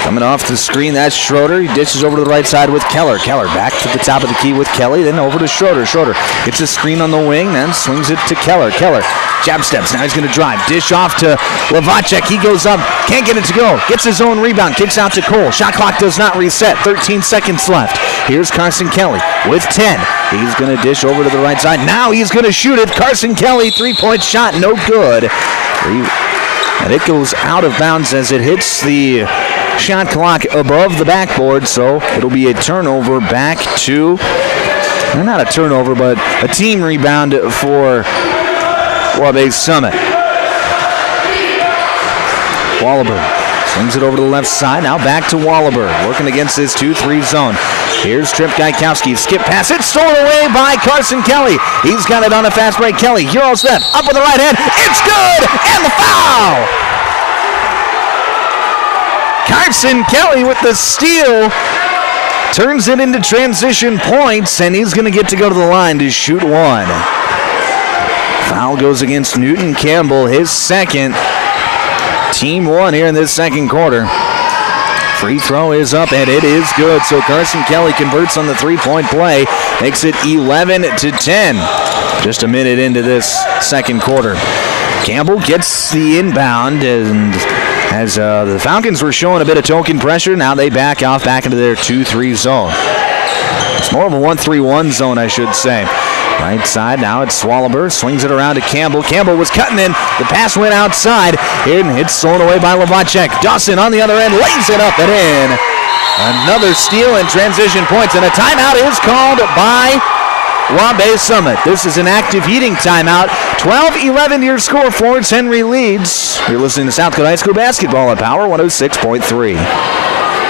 Coming off the screen, that's Schroeder. He dishes over to the right side with Keller. Keller back to the top of the key with Kelly, then over to Schroeder. Schroeder gets a screen on the wing, then swings it to Keller. Keller jab steps. Now he's going to drive. Dish off to Lavacek. He goes up. Can't get it to go. Gets his own rebound. Kicks out to Cole. Shot clock does not reset. 13 seconds left. Here's Carson Kelly with 10. He's going to dish over to the right side. Now he's going to shoot it. Carson Kelly, three-point shot. No good. And it goes out of bounds as it hits the shot clock above the backboard, so it'll be a turnover back to, not a turnover, but a team rebound for Waubay Summit. Wallaber swings it over to the left side, now back to Wallaber, working against this 2-3 zone. Here's Trip Gaikowski, skip pass, it's stolen away by Carson Kelly. He's got it on a fast break. Kelly, Euro step, up with the right hand, it's good, and the foul! Carson Kelly with the steal turns it into transition points, and he's going to get to go to the line to shoot one. Foul goes against Newton Campbell, his second. Team one here in this second quarter. Free throw is up, and it is good. So Carson Kelly converts on the three-point play, makes it 11-10. Just a minute into this second quarter. Campbell gets the inbound, and as the Falcons were showing a bit of token pressure, now they back off back into their 2-3 zone. It's more of a 1-3-1 zone, I should say. Right side, now it's Wallaber, swings it around to Campbell. Campbell was cutting in, the pass went outside, and it's thrown away by Lavacek. Dawson on the other end lays it up and in. Another steal and transition points, and a timeout is called by Waubay Summit. This is an active heating timeout. 12-11 your score. Florence-Henry leads. You're listening to South Dakota High School basketball at Power 106.3.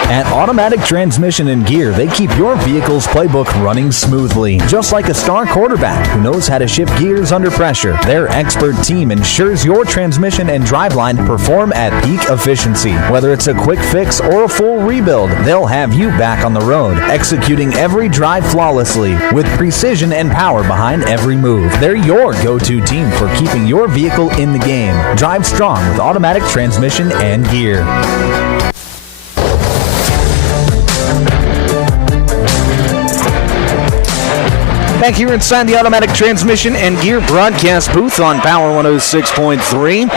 At Automatic Transmission and Gear, they keep your vehicle's playbook running smoothly. Just like a star quarterback who knows how to shift gears under pressure, their expert team ensures your transmission and driveline perform at peak efficiency. Whether it's a quick fix or a full rebuild, they'll have you back on the road, executing every drive flawlessly with precision and power behind every move. They're your go-to team for keeping your vehicle in the game. Drive strong with Automatic Transmission and Gear. Back here inside the Automatic Transmission and Gear broadcast booth on Power 106.3.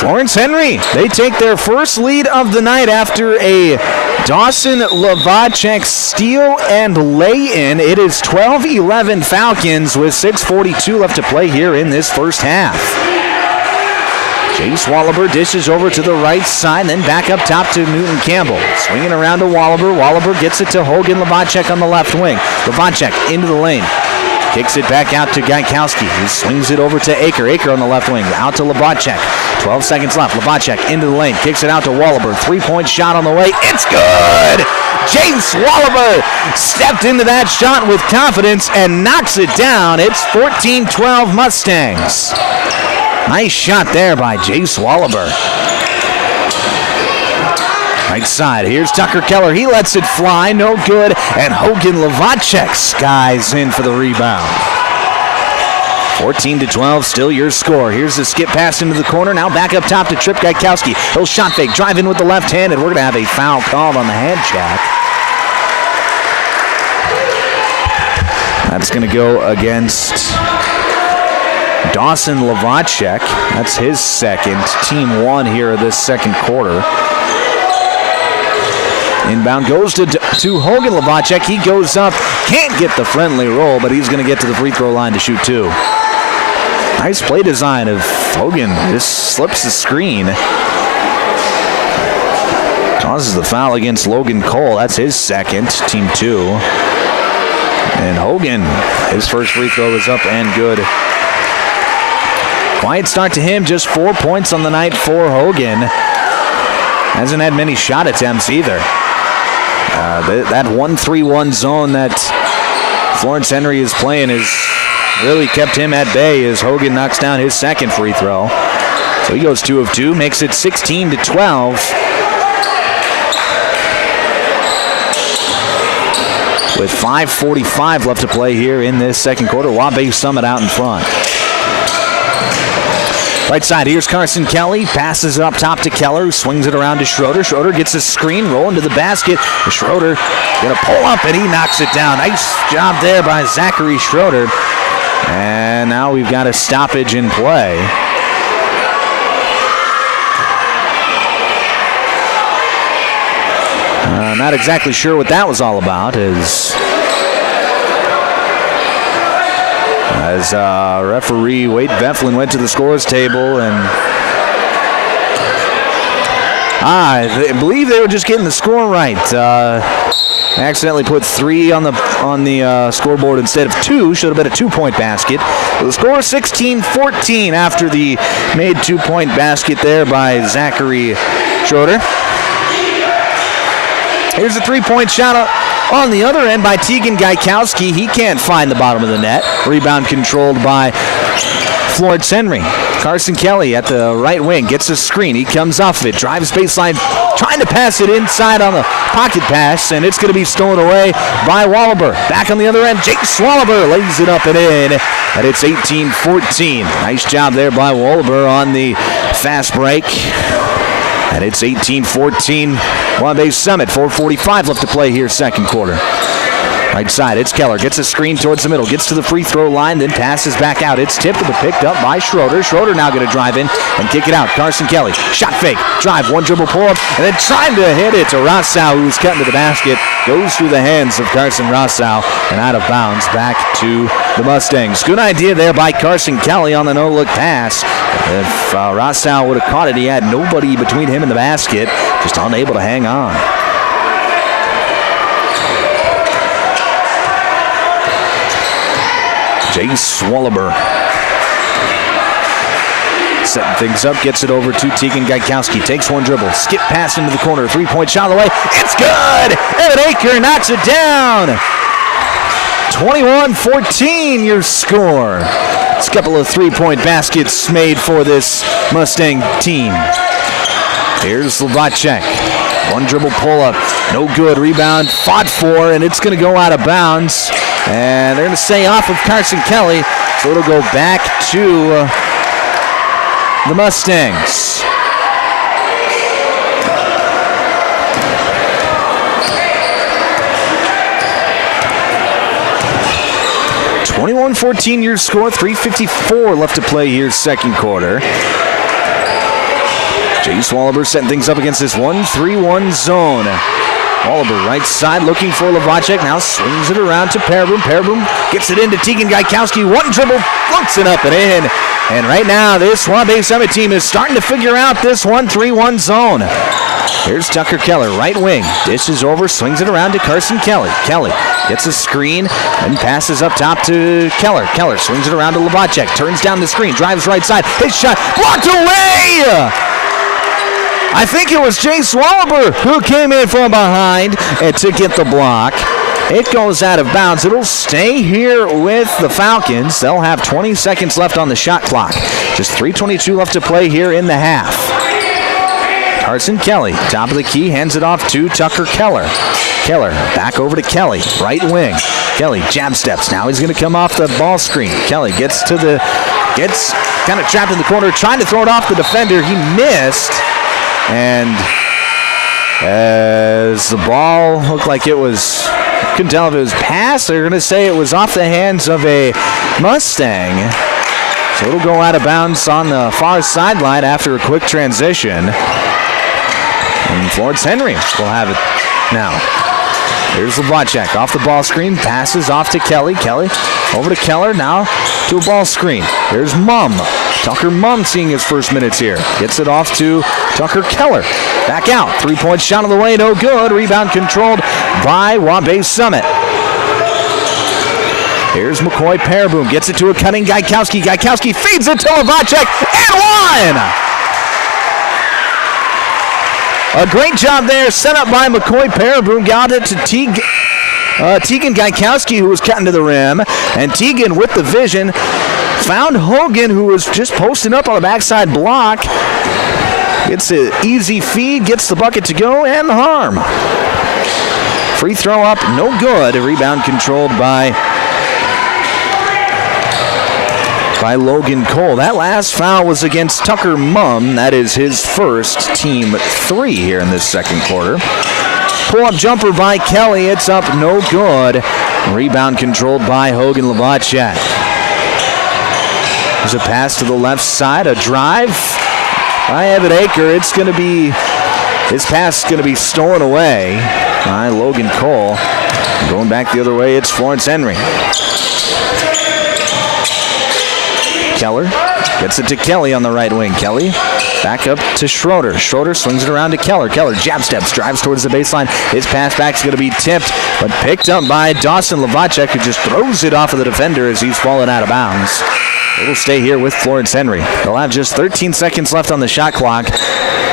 Florence-Henry, they take their first lead of the night after a Dawson Lavacek steal and lay-in. It is 12-11 Falcons with 6:42 left to play here in this first half. Chase Wallaber dishes over to the right side, then back up top to Newton Campbell. Swinging around to Wallaber. Wallaber gets it to Hogan Lavacek on the left wing. Lavacek into the lane. Kicks it back out to Gaikowski. He swings it over to Aker. Aker on the left wing. Out to Lavacek. 12 seconds left. Lavacek into the lane. Kicks it out to Wallaber. Three-point shot on the way. It's good! Jace Wallaber stepped into that shot with confidence and knocks it down. It's 14-12 Mustangs. Nice shot there by Jace Wallaber. Right side, here's Tucker Keller. He lets it fly, no good. And Hogan Lavacek skies in for the rebound. 14-12, still your score. Here's the skip pass into the corner. Now back up top to Trip Gaikowski. He'll shot fake, drive in with the left hand, and we're going to have a foul called on the hand check. That's going to go against Dawson Lavacek. That's his second. Team one here of this second quarter. Inbound goes to Hogan Lavacek. He goes up. Can't get the friendly roll, but he's going to get to the free throw line to shoot two. Nice play design of Hogan. Just slips the screen. Causes the foul against Logan Cole. That's his second. Team two. And Hogan, his first free throw is up and good. Quiet start to him, just 4 points on the night for Hogan. Hasn't had many shot attempts either. That 1-3-1 zone that Florence-Henry is playing is really kept him at bay as Hogan knocks down his second free throw. So he goes 2 of 2, makes it 16-12. With 5:45 left to play here in this second quarter, Waubay Summit out in front. Right side, here's Carson Kelly. Passes it up top to Keller, who swings it around to Schroeder. Schroeder gets a screen, rolling to the basket. Schroeder going to pull up, and he knocks it down. Nice job there by Zachary Schroeder. And now we've got a stoppage in play. Not exactly sure what that was all about, as referee Wade Veflin went to the scores table, and I believe they were just getting the score right. Accidentally put 3 on the scoreboard instead of 2. Should have been a 2-point basket. The score 16-14 after the made 2-point basket there by Zachary Schroeder. Here's a 3-point shot on the other end by Tegan Gaikowski. He can't find the bottom of the net. Rebound controlled by Florence-Henry. Carson Kelly at the right wing gets a screen. He comes off of it, drives baseline, trying to pass it inside on the pocket pass, and it's going to be stolen away by Wallaber. Back on the other end, Jake Wallaber lays it up and in, and it's 18-14. Nice job there by Wallaber on the fast break. And it's 18-14. Waubay Summit, 4:45 left to play here, second quarter. Right side, it's Keller. Gets a screen towards the middle. Gets to the free throw line, then passes back out. It's tipped but picked up by Schroeder. Schroeder now going to drive in and kick it out. Carson Kelly, shot fake, drive, one dribble pull up, and then trying to hit it to Rossau, who's cutting to the basket. Goes through the hands of Carson Rossau and out of bounds back to the Mustangs. Good idea there by Carson Kelly on the no-look pass. If Rossau would have caught it, he had nobody between him and the basket. Just unable to hang on. Jace Wallaber setting things up, gets it over to Tegan Gaikowski. Takes one dribble, skip pass into the corner, 3-point shot on the way. It's good! Evan Aker knocks it down. 21-14 your score. It's a couple of 3-point baskets made for this Mustang team. Here's Slovacek. One dribble pull-up, no good. Rebound, fought for, and it's going to go out of bounds. And they're going to stay off of Carson Kelly, so it'll go back to the Mustangs. (21-14) your score, 3:54 left to play here, second quarter. Jace Wallaber setting things up against this 1-3-1 zone. Wallaber right side looking for Lovacek. Now swings it around to Pearboom. Pearboom gets it into Tegan Gaikowski. One dribble, floats it up and in. And right now this Waubay Summit team is starting to figure out this 1-3-1 zone. Here's Tucker Keller, right wing. Dishes over, swings it around to Carson Kelly. Kelly gets a screen and passes up top to Keller. Keller swings it around to Lovacek. Turns down the screen, drives right side. His shot blocked away! I think it was Jace Wallaber who came in from behind and to get the block. It goes out of bounds. It'll stay here with the Falcons. They'll have 20 seconds left on the shot clock. Just 3:22 left to play here in the half. Carson Kelly, top of the key, hands it off to Tucker Keller. Keller back over to Kelly, right wing. Kelly jab steps. Now he's going to come off the ball screen. Kelly gets kind of trapped in the corner, trying to throw it off the defender. He missed. And as the ball looked like it was, couldn't tell if it was passed. They're going to say it was off the hands of a Mustang. So it'll go out of bounds on the far sideline after a quick transition. And Florence-Henry will have it now. Here's Lovacek off the ball screen, passes off to Kelly. Kelly over to Keller, now to a ball screen. Here's Mumm. Tucker Mumm seeing his first minutes here. Gets it off to Tucker Keller. Back out. 3-point shot on the way, no good. Rebound controlled by Waubay Summit. Here's McCoy Pearboom. Gets it to a cutting Gaikowski. Gaikowski feeds it to Lovacek and one! A great job there, set up by McCoy Pearboom. Got it to Tegan Gaikowski, who was cutting to the rim. And Tegan with the vision found Hogan, who was just posting up on the backside block. Gets an easy feed, gets the bucket to go, and the harm. Free throw up, no good. A rebound controlled by Logan Cole. That last foul was against Tucker Mumm. That is his first, team 3 here in this second quarter. Pull-up jumper by Kelly. It's up, no good. Rebound controlled by Hogan Levacek. There's a pass to the left side, a drive by Evan Aker. His pass is going to be stolen away by Logan Cole. Going back the other way, it's Florence-Henry. Keller gets it to Kelly on the right wing. Kelly back up to Schroeder. Schroeder swings it around to Keller. Keller jab steps, drives towards the baseline. His pass back is going to be tipped, but picked up by Dawson Levacek, who just throws it off of the defender as he's fallen out of bounds. It will stay here with Florence-Henry. They'll have just 13 seconds left on the shot clock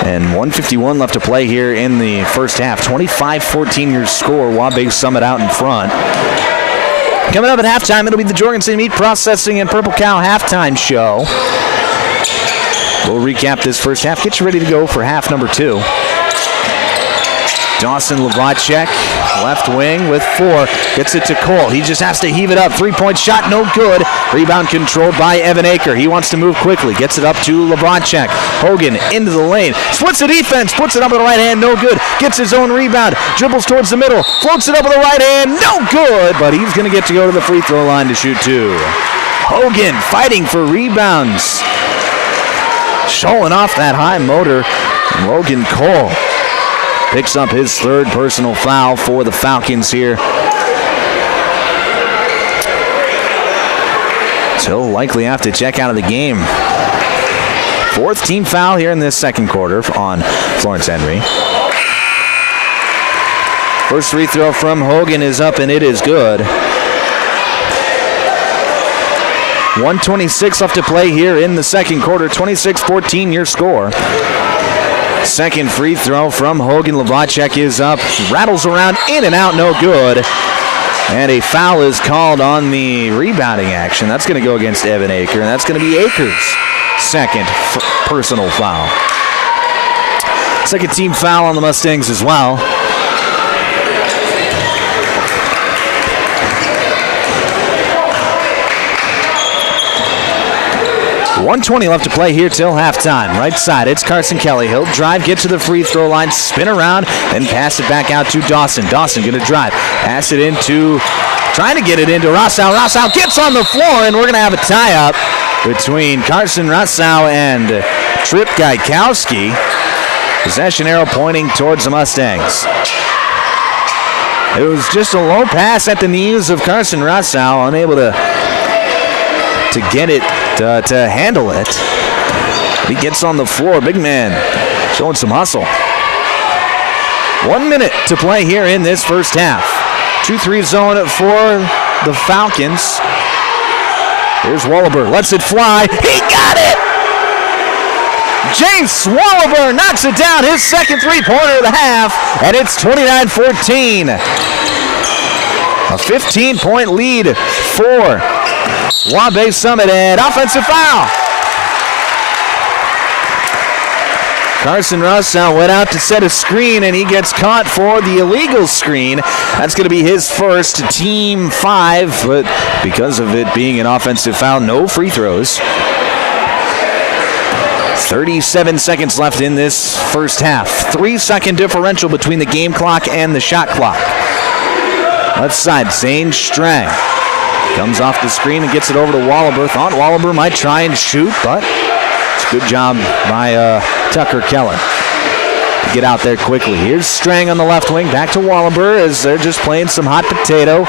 and 1:51 left to play here in the first half. 25-14 your score. Waubay Summit out in front. Coming up at halftime, it'll be the Jorgensen Meat Processing and Purple Cow halftime show. We'll recap this first half. Get you ready to go for half number 2. Dawson Levacek, left wing with 4. Gets it to Cole. He just has to heave it up. 3-point shot, no good. Rebound controlled by Evan Aker. He wants to move quickly. Gets it up to Levacek. Hogan into the lane. Splits the defense. Puts it up with the right hand, no good. Gets his own rebound. Dribbles towards the middle. Floats it up with the right hand, no good. But he's going to get to go to the free throw line to shoot 2. Hogan fighting for rebounds. Showing off that high motor. Logan Cole picks up his 3rd personal foul for the Falcons here. He'll likely have to check out of the game. 4th team foul here in this second quarter on Florence-Henry. First free throw from Hogan is up, and it is good. 1:26 left to play here in the second quarter. 26-14 your score. Second free throw from Hogan Levacek is up. Rattles around, in and out, no good. And a foul is called on the rebounding action. That's going to go against Evan Aker, and that's going to be Aker's second personal foul. Second team foul on the Mustangs as well. .120 left to play here till halftime. Right side, it's Carson Kelly. He'll drive, get to the free throw line, spin around, then pass it back out to Dawson. Dawson going to drive, pass it into, trying to get it into Rossau. Rossau gets on the floor, and we're going to have a tie-up between Carson Rossau and Trip Gaikowski. Possession arrow pointing towards the Mustangs. It was just a low pass at the knees of Carson Rossau, unable to get it, to handle it. He gets on the floor. Big man showing some hustle. 1 minute to play here in this first half. 2-3 zone for the Falcons. Here's Wallaber. Lets it fly. He got it! James Wallaber knocks it down. His second three-pointer of the half. And it's 29-14. A 15-point lead for Waubay Summit, and offensive foul. Carson Rossau went out to set a screen, and he gets caught for the illegal screen. That's going to be his first, team 5, but because of it being an offensive foul, no free throws. 37 seconds left in this first half. 3-second differential between the game clock and the shot clock. Left side, Zane Strang comes off the screen and gets it over to Wallaber. Thought Wallaber might try and shoot, but it's a good job by Tucker Keller to get out there quickly. Here's Strang on the left wing. Back to Wallaber as they're just playing some hot potato,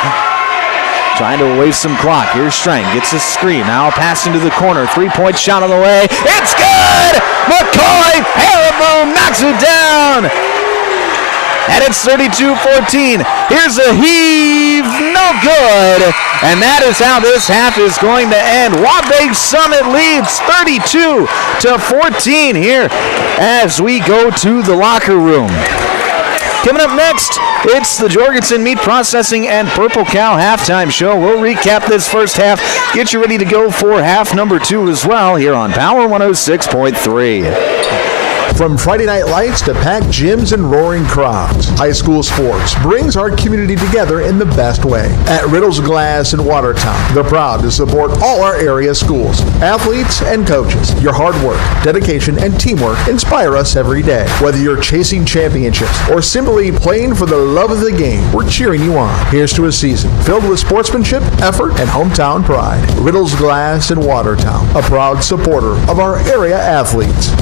trying to waste some clock. Here's Strang, gets a screen. Now pass into the corner. 3-point shot on the way. It's good! McCoy Hariboom knocks it down! And it's 32-14. Here's a heave, no good. And that is how this half is going to end. Waubay Summit leads 32-14 here as we go to the locker room. Coming up next, it's the Jorgensen Meat Processing and Purple Cow halftime show. We'll recap this first half, get you ready to go for half number 2 as well here on Power 106.3. From Friday Night Lights to packed gyms and roaring crowds, high school sports brings our community together in the best way. At Riddle's Glass in Watertown, they're proud to support all our area schools, athletes, and coaches. Your hard work, dedication, and teamwork inspire us every day. Whether you're chasing championships or simply playing for the love of the game, we're cheering you on. Here's to a season filled with sportsmanship, effort, and hometown pride. Riddle's Glass in Watertown, a proud supporter of our area athletes.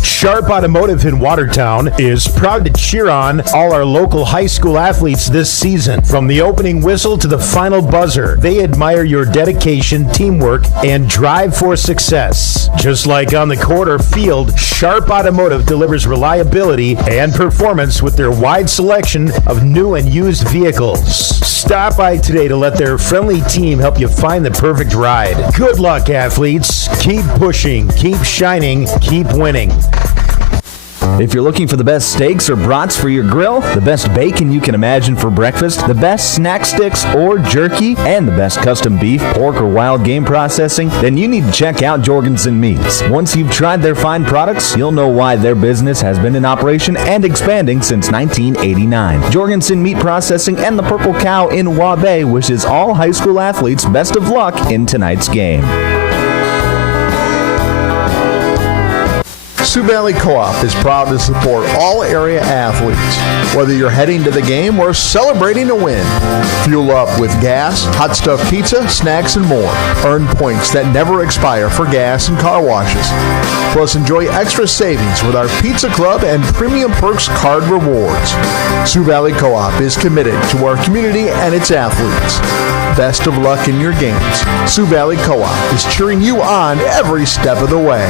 Sharp Automotive in Watertown is proud to cheer on all our local high school athletes this season. From the opening whistle to the final buzzer, they admire your dedication, teamwork, and drive for success. Just like on the court or field, Sharp Automotive delivers reliability and performance with their wide selection of new and used vehicles. Stop by today to let their friendly team help you find the perfect ride. Good luck, athletes. Keep pushing, keep shining, keep winning. If you're looking for the best steaks or brats for your grill, the best bacon you can imagine for breakfast, the best snack sticks or jerky, and the best custom beef, pork, or wild game processing, then you need to check out Jorgensen Meats. Once you've tried their fine products, you'll know why their business has been in operation and expanding since 1989. Jorgensen Meat Processing and the Purple Cow in Waubay wishes all high school athletes best of luck in tonight's game. Sioux Valley Co-op is proud to support all area athletes. Whether you're heading to the game or celebrating a win, fuel up with gas, hot stuff pizza, snacks, and more. Earn points that never expire for gas and car washes. Plus, enjoy extra savings with our Pizza Club and Premium Perks card rewards. Sioux Valley Co-op is committed to our community and its athletes. Best of luck in your games. Sioux Valley Co-op is cheering you on every step of the way.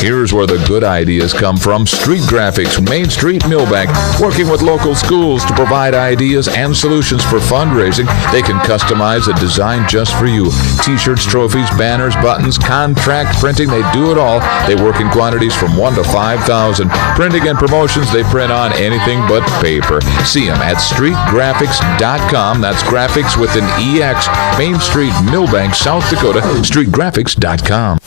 Here's where the good ideas come from. Street Graphics, Main Street, Millbank, working with local schools to provide ideas and solutions for fundraising. They can customize a design just for you. T-shirts, trophies, banners, buttons, contract printing, they do it all. They work in quantities from 1 to 5,000. Printing and promotions, they print on anything but paper. See them at streetgraphics.com. That's graphics with an EX. Main Street, Millbank, South Dakota, streetgraphics.com.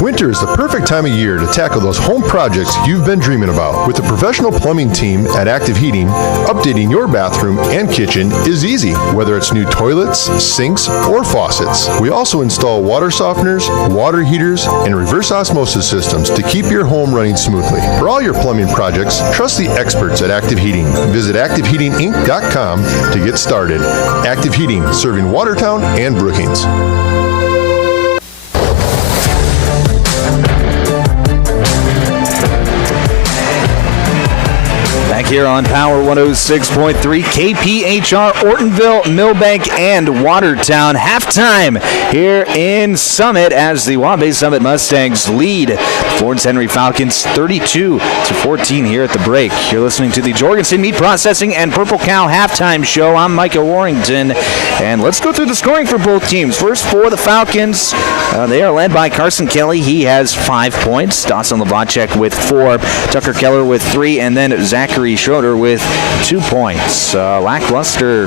Winter is the perfect time of year to tackle those home projects you've been dreaming about. With the professional plumbing team at Active Heating, updating your bathroom and kitchen is easy, whether it's new toilets, sinks, or faucets. We also install water softeners, water heaters, and reverse osmosis systems to keep your home running smoothly. For all your plumbing projects, trust the experts at Active Heating. Visit ActiveHeatingInc.com to get started. Active Heating, serving Watertown and Brookings. Here on Power 106.3, KPHR, Ortonville, Millbank, and Watertown. Halftime here in Summit as the Waubay Summit Mustangs lead Florence-Henry Falcons 32-14 here at the break. You're listening to the Jorgensen Meat Processing and Purple Cow halftime show. I'm Micah Warrington, and let's go through the scoring for both teams. First for the Falcons, they are led by Carson Kelly. He has 5 points. Dawson Lavacek with 4, Tucker Keller with 3, and then Zachary Schroeder with 2 points. Lackluster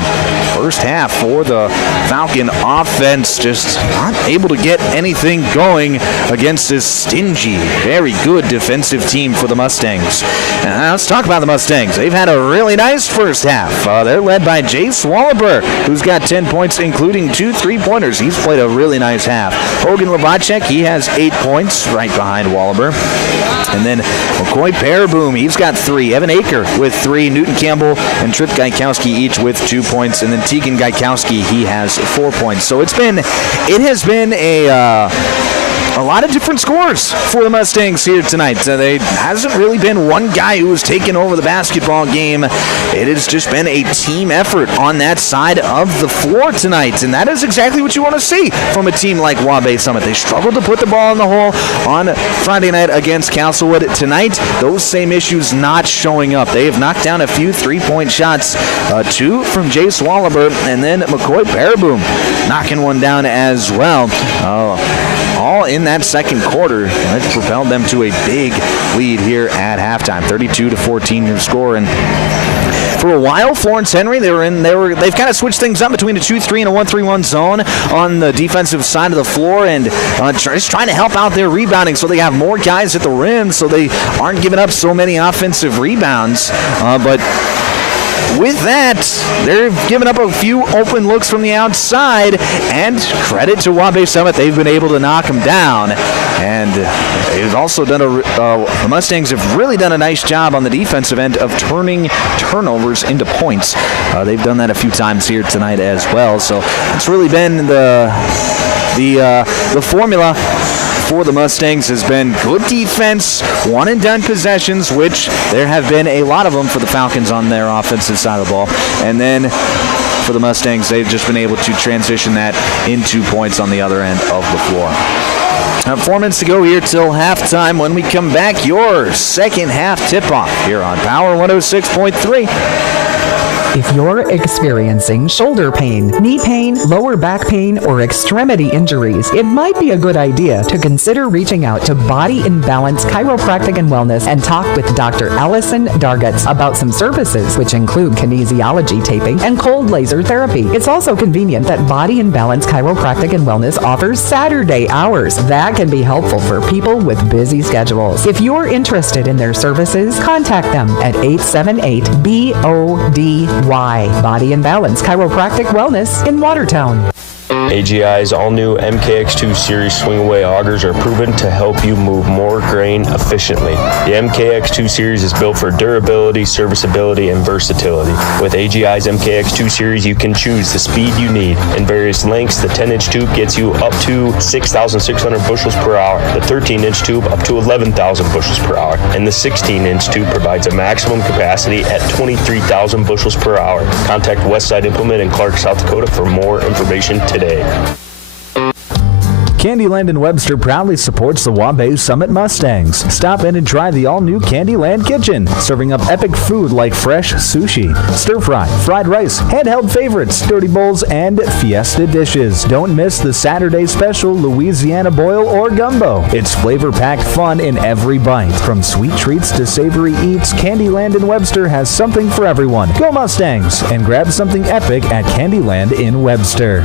first half for the Falcon offense, just not able to get anything going against this stingy, very good defensive team for the Mustangs. Let's talk about the Mustangs. They've had a really nice first half. They're led by Jace Wallaber, who's got 10 points, including 2 3-pointers. He's played a really nice half. Hogan Lavacek, he has 8 points, right behind Wallaber. And then McCoy Paraboom, he's got 3. Evan Aker with 3. Newton Campbell and Trip Gaikowski each with 2 points. And then Tegan Gaikowski, he has 4 points. So it has been a lot of different scores for the Mustangs here tonight. There hasn't really been one guy who has taken over the basketball game. It has just been a team effort on that side of the floor tonight, and that is exactly what you want to see from a team like Waubay Summit. They struggled to put the ball in the hole on Friday night against Castlewood. Tonight, those same issues not showing up. They have knocked down a few 3-point shots, 2 from Jace Wallaber, and then McCoy Paraboom knocking one down as well. All in that second quarter. That propelled them to a big lead here at halftime, 32-14 your score. And for a while, Florence-Henry, they've kind of switched things up between a 2-3 and a 1-3-1 zone on the defensive side of the floor, and just trying to help out their rebounding so they have more guys at the rim so they aren't giving up so many offensive rebounds. But with that, they're giving up a few open looks from the outside, and credit to Waubay Summit, they've been able to knock them down. And they've also done the Mustangs have really done a nice job on the defensive end of turning turnovers into points. They've done that a few times here tonight as well. So it's really been the formula for the Mustangs has been good defense, one-and-done possessions, which there have been a lot of them for the Falcons on their offensive side of the ball. And then for the Mustangs, they've just been able to transition that into points on the other end of the floor. 4 minutes to go here till halftime. When we come back, your second half tip-off here on Power 106.3. If you're experiencing shoulder pain, knee pain, lower back pain, or extremity injuries, it might be a good idea to consider reaching out to Body and Balance Chiropractic and Wellness and talk with Dr. Allison Dargutz about some services, which include kinesiology taping and cold laser therapy. It's also convenient that Body and Balance Chiropractic and Wellness offers Saturday hours. That can be helpful for people with busy schedules. If you're interested in their services, contact them at 878-BODY. Body and Balance Chiropractic Wellness in Watertown. AGI's all-new MKX2 Series swing-away augers are proven to help you move more grain efficiently. The MKX2 Series is built for durability, serviceability, and versatility. With AGI's MKX2 Series, you can choose the speed you need. In various lengths, the 10-inch tube gets you up to 6,600 bushels per hour, the 13-inch tube up to 11,000 bushels per hour, and the 16-inch tube provides a maximum capacity at 23,000 bushels per hour. Contact Westside Implement in Clark, South Dakota for more information today. Candyland in Webster proudly supports the Waubay Summit Mustangs. Stop in and try the all-new Candyland Kitchen, serving up epic food like fresh sushi, stir-fry, fried rice, handheld favorites, dirty bowls, and fiesta dishes. Don't miss the Saturday special Louisiana boil or gumbo. It's flavor-packed fun in every bite. From sweet treats to savory eats, Candyland in Webster has something for everyone. Go Mustangs and grab something epic at Candyland in Webster.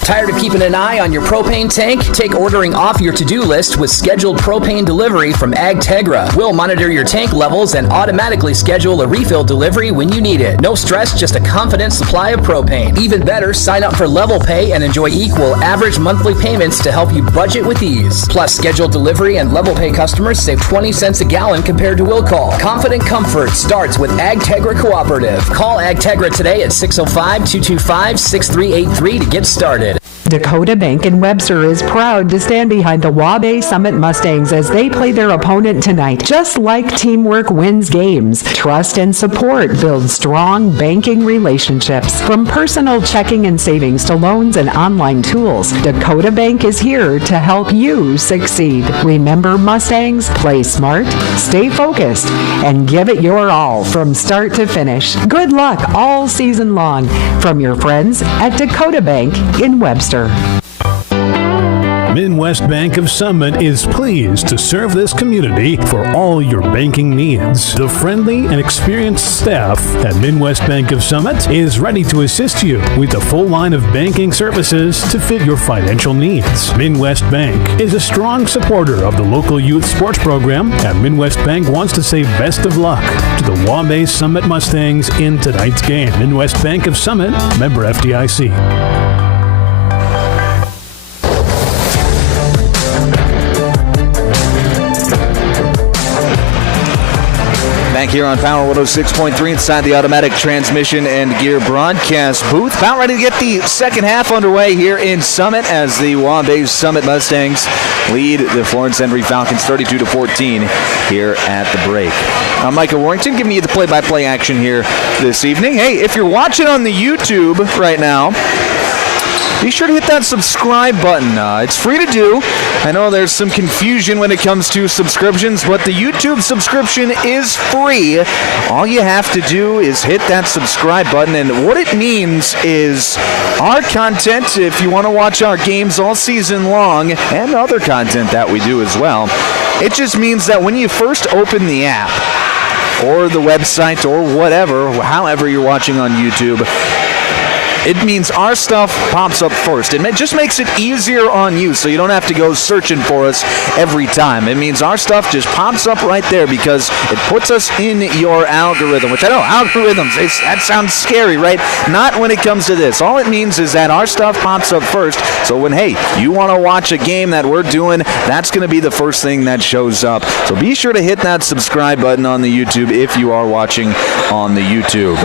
Tired of keeping an eye on your propane tank? Take ordering off your to-do list with scheduled propane delivery from AgTegra. We'll monitor your tank levels and automatically schedule a refill delivery when you need it. No stress, just a confident supply of propane. Even better, sign up for Level Pay and enjoy equal average monthly payments to help you budget with ease. Plus, scheduled delivery and Level Pay customers save 20 cents a gallon compared to will call. Confident comfort starts with AgTegra Cooperative. Call AgTegra today at 605-225-6383 to get started. Dakota Bank in Webster is proud to stand behind the Waubay Summit Mustangs as they play their opponent tonight. Just like teamwork wins games, trust and support build strong banking relationships. From personal checking and savings to loans and online tools, Dakota Bank is here to help you succeed. Remember, Mustangs, play smart, stay focused, and give it your all from start to finish. Good luck all season long from your friends at Dakota Bank in Webster. Midwest Bank of Summit is pleased to serve this community for all your banking needs. The friendly and experienced staff at Midwest Bank of Summit is ready to assist you with a full line of banking services to fit your financial needs. Midwest Bank is a strong supporter of the local youth sports program, and Midwest Bank wants to say best of luck to the Waubay Summit Mustangs in tonight's game. Midwest Bank of Summit, member FDIC. Back here on Power 106.3 inside the automatic transmission and gear broadcast booth. About ready to get the second half underway here in Summit as the Waubay Summit Mustangs lead the Florence-Henry Falcons 32-14 here at the break. I'm Micah Warrington giving you the play-by-play action here this evening. Hey, if you're watching on the YouTube right now, be sure to hit that subscribe button. It's free to do. I know there's some confusion when it comes to subscriptions, but the YouTube subscription is free. All you have to do is hit that subscribe button, and what it means is our content, if you want to watch our games all season long, and other content that we do as well, it just means that when you first open the app, or the website, or whatever, however you're watching on YouTube, it means our stuff pops up first. It just makes it easier on you, so you don't have to go searching for us every time. It means our stuff just pops up right there because it puts us in your algorithm, which I know, algorithms, that sounds scary, right? Not when it comes to this. All it means is that our stuff pops up first, so when, hey, you want to watch a game that we're doing, that's going to be the first thing that shows up. So be sure to hit that subscribe button on the YouTube if you are watching on the YouTube.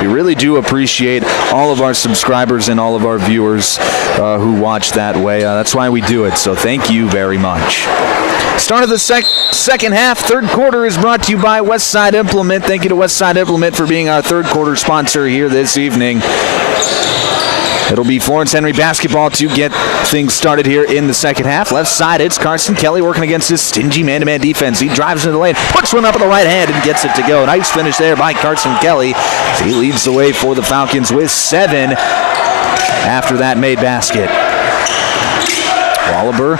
We really do appreciate all of our subscribers and all of our viewers who watch that way. That's why we do it, so thank you very much. Start of the second half, third quarter is brought to you by Westside Implement. Thank you to Westside Implement for being our third quarter sponsor here this evening. It'll be Florence-Henry basketball to get things started here in the second half. Left side, it's Carson Kelly working against his stingy man-to-man defense. He drives into the lane, puts one up with the right hand, and gets it to go. Nice finish there by Carson Kelly. He leads the way for the Falcons with 7 after that made basket. Waubay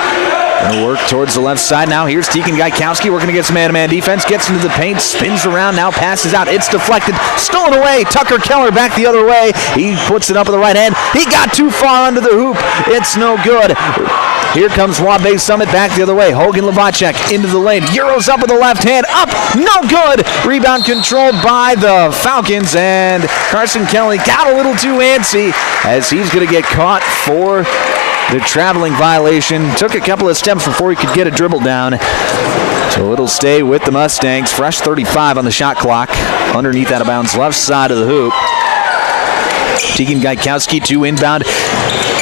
going to work towards the left side now. Here's Tegan Gaikowski working against man-to-man defense. Gets into the paint, spins around, now passes out. It's deflected, stolen away. Tucker Keller back the other way. He puts it up with the right hand. He got too far under the hoop. It's no good. Here comes Waubay Summit back the other way. Hogan Lavacek into the lane. Euros up with the left hand. Up, no good. Rebound controlled by the Falcons, and Carson Kelly got a little too antsy as he's going to get caught for the traveling violation. Took a couple of steps before he could get a dribble down. So it'll stay with the Mustangs. Fresh 35 on the shot clock. Underneath out of bounds, left side of the hoop. Tegan Gaikowski to inbound.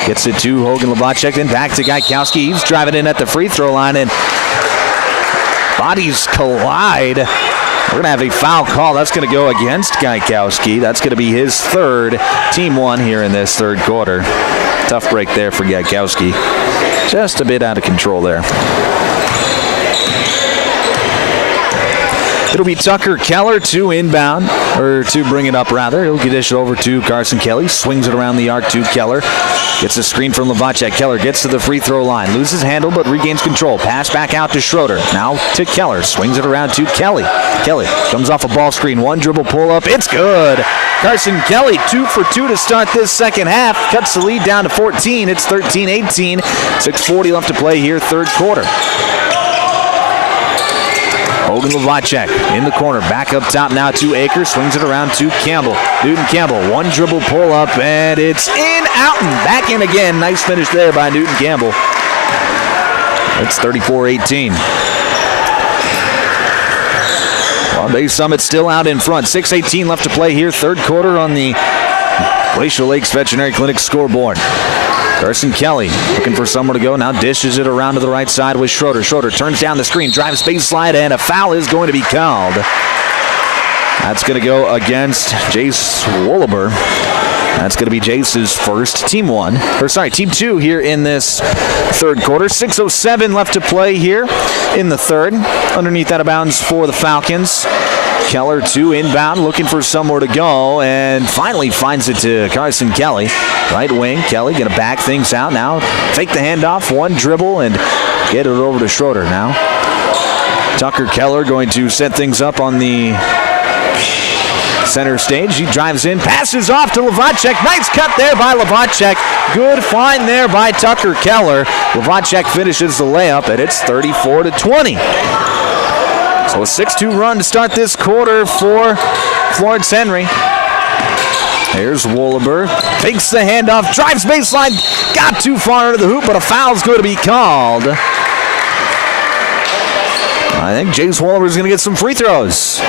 Gets it to Hogan Lavacek, then back to Gaikowski. He's driving in at the free throw line, and bodies collide. We're going to have a foul call. That's going to go against Gaikowski. That's going to be his third, team one here in this third quarter. Tough break there for Gaikowski. Just a bit out of control there. It'll be Tucker Keller to inbound, or to bring it up rather. He'll dish it over to Carson Kelly. Swings it around the arc to Keller. Gets a screen from Lavacek. Keller gets to the free throw line. Loses handle but regains control. Pass back out to Schroeder. Now to Keller. Swings it around to Kelly. Kelly comes off a ball screen. One dribble pull up. It's good. Carson Kelly 2 for 2 to start this second half. Cuts the lead down to 14. It's 13-18. 6:40 left to play here, third quarter. Hogan Lavacek in the corner, back up top now to Akers, swings it around to Campbell. Newton Campbell, one dribble pull up, and it's in, out, and back in again. Nice finish there by Newton Campbell. It's 34-18. Waubay Summit still out in front. 6:18 left to play here, third quarter on the Glacial Lakes Veterinary Clinic scoreboard. Carson Kelly looking for somewhere to go. Now dishes it around to the right side with Schroeder. Schroeder turns down the screen, drives baseline, and a foul is going to be called. That's going to go against Jace Waubay. That's going to be Jace's first, team two here in this third quarter. 6:07 left to play here in the third. Underneath out of bounds for the Falcons. Keller to inbound, looking for somewhere to go, and finally finds it to Carson Kelly. Right wing, Kelly going to back things out now. Fake the handoff, one dribble, and get it over to Schroeder now. Tucker Keller going to set things up on the center stage. He drives in, passes off to Lavacek. Nice cut there by Lavacek. Good find there by Tucker Keller. Lavacek finishes the layup, and it's 34-20. So a 6-2 run to start this quarter for Florence-Henry. Here's Waubay. Takes the handoff, drives baseline, got too far into the hoop, but a foul's going to be called. I think Jace Waubay is going to get some free throws.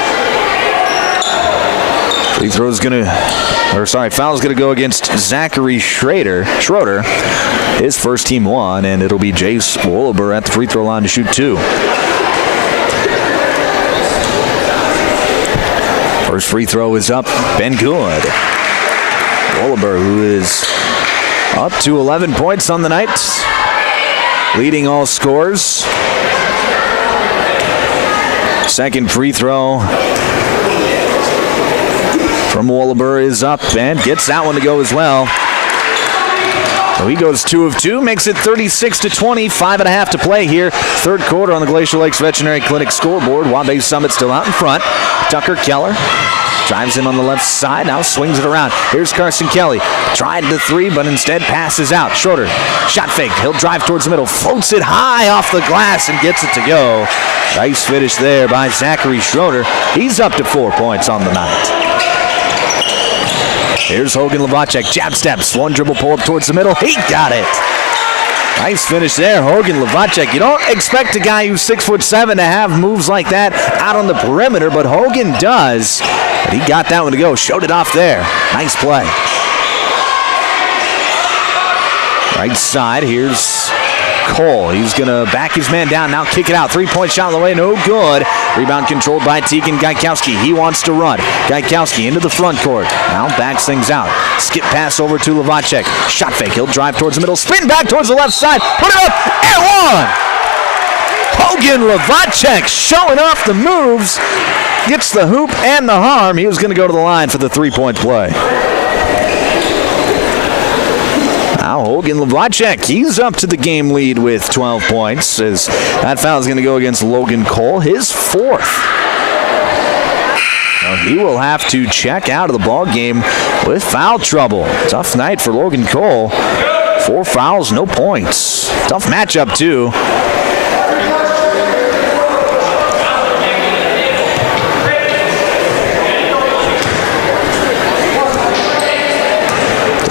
Foul's going to go against Zachary Schroeder. His first, team one, and it'll be Jace Waubay at the free throw line to shoot 2. First free throw is up, been good. Waubay, who is Up to 11 points on the night. Leading all scores. Second free throw from Waubay is up and gets that one to go as well. So he goes 2 of 2, makes it 36-20, 5.5 to play here. Third quarter on the Glacier Lakes Veterinary Clinic scoreboard. Waubay Summit still out in front. Tucker Keller drives in on the left side, now swings it around. Here's Carson Kelly. Tried the 3, but instead passes out. Schroeder, shot fake. He'll drive towards the middle, floats it high off the glass and gets it to go. Nice finish there by Zachary Schroeder. He's up to 4 points on the night. Here's Hogan Lavacek, jab steps, one dribble pull up towards the middle. He got it. Nice finish there, Hogan Lavacek. You don't expect a guy who's 6'7" to have moves like that out on the perimeter, but Hogan does. But he got that one to go, showed it off there. Nice play. Right side, here's Cole. He's going to back his man down, now kick it out. 3-point shot on the way, no good. Rebound controlled by Tegan Gaikowski. He wants to run. Gaikowski into the front court. Now backs things out. Skip pass over to Lavacek. Shot fake. He'll drive towards the middle. Spin back towards the left side. Put it up and one. Hogan Lavacek showing off the moves. Gets the hoop and the harm. He was going to go to the line for the 3-point play. Now Hogan Lavacek, he's up to the game lead with 12 points as that foul is going to go against Logan Cole, his 4th. Now he will have to check out of the ball game with foul trouble. Tough night for Logan Cole. 4 fouls, no points. Tough matchup too.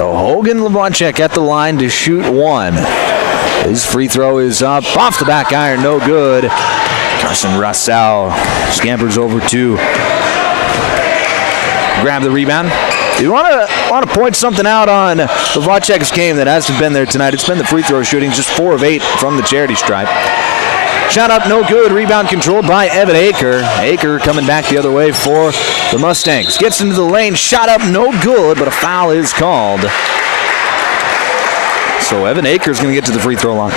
Hogan Lavacek at the line to shoot 1. His free throw is up, off the back iron, no good. Carson Russell scampers over to grab the rebound. You want to point something out on Lavacek's game that hasn't been there tonight. It's been the free throw shooting, just 4 of 8 from the charity stripe. Shot up, no good. Rebound controlled by Evan Aker. Aker coming back the other way for the Mustangs. Gets into the lane, shot up, no good, but a foul is called. So Evan Aker's going to get to the free throw line.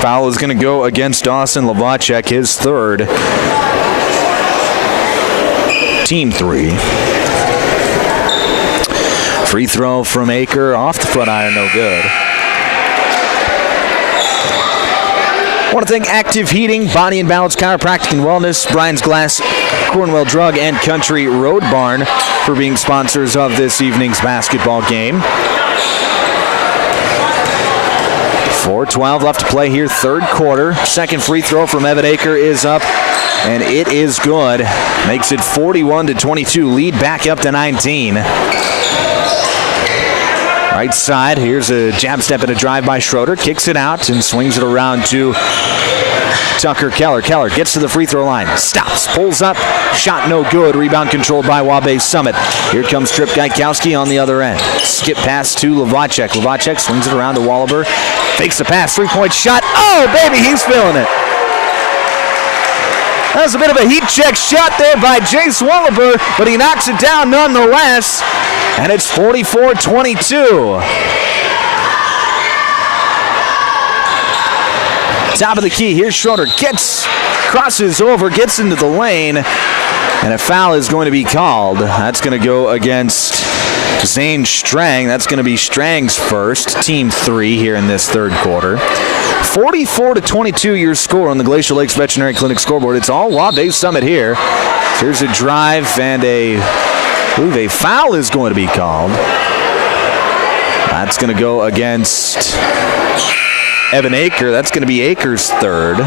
Foul is going to go against Dawson Lavacek, his 3rd. Team 3. Free throw from Aker off the front iron, no good. I want to thank Active Heating, Body and Balance Chiropractic and Wellness, Brian's Glass, Cornwell Drug, and Country Road Barn for being sponsors of this evening's basketball game. 4:12 left to play here, third quarter. Second free throw from Evan Aker is up, and it is good. Makes it 41-22, lead back up to 19. Right side, here's a jab step and a drive by Schroeder. Kicks it out and swings it around to Tucker Keller. Keller gets to the free throw line. Stops, pulls up, shot no good. Rebound controlled by Waubay Summit. Here comes Trip Gaikowski on the other end. Skip pass to Lavacek. Lavacek swings it around to Wallaber. Fakes the pass, 3-point shot. Oh, baby, he's feeling it. That was a bit of a heat check shot there by Jace Wallaber, but he knocks it down nonetheless. And it's 44-22. Top of the key, here's Schroeder. Crosses over, gets into the lane, and a foul is going to be called. That's going to go against Zane Strang. That's going to be Strang's first, team 3 here in this third quarter. 44-22 your score on the Glacier Lakes Veterinary Clinic scoreboard. It's all Waubay Summit here. So here's a drive and I believe a foul is going to be called. That's going to go against Evan Aker. That's going to be Aker's third.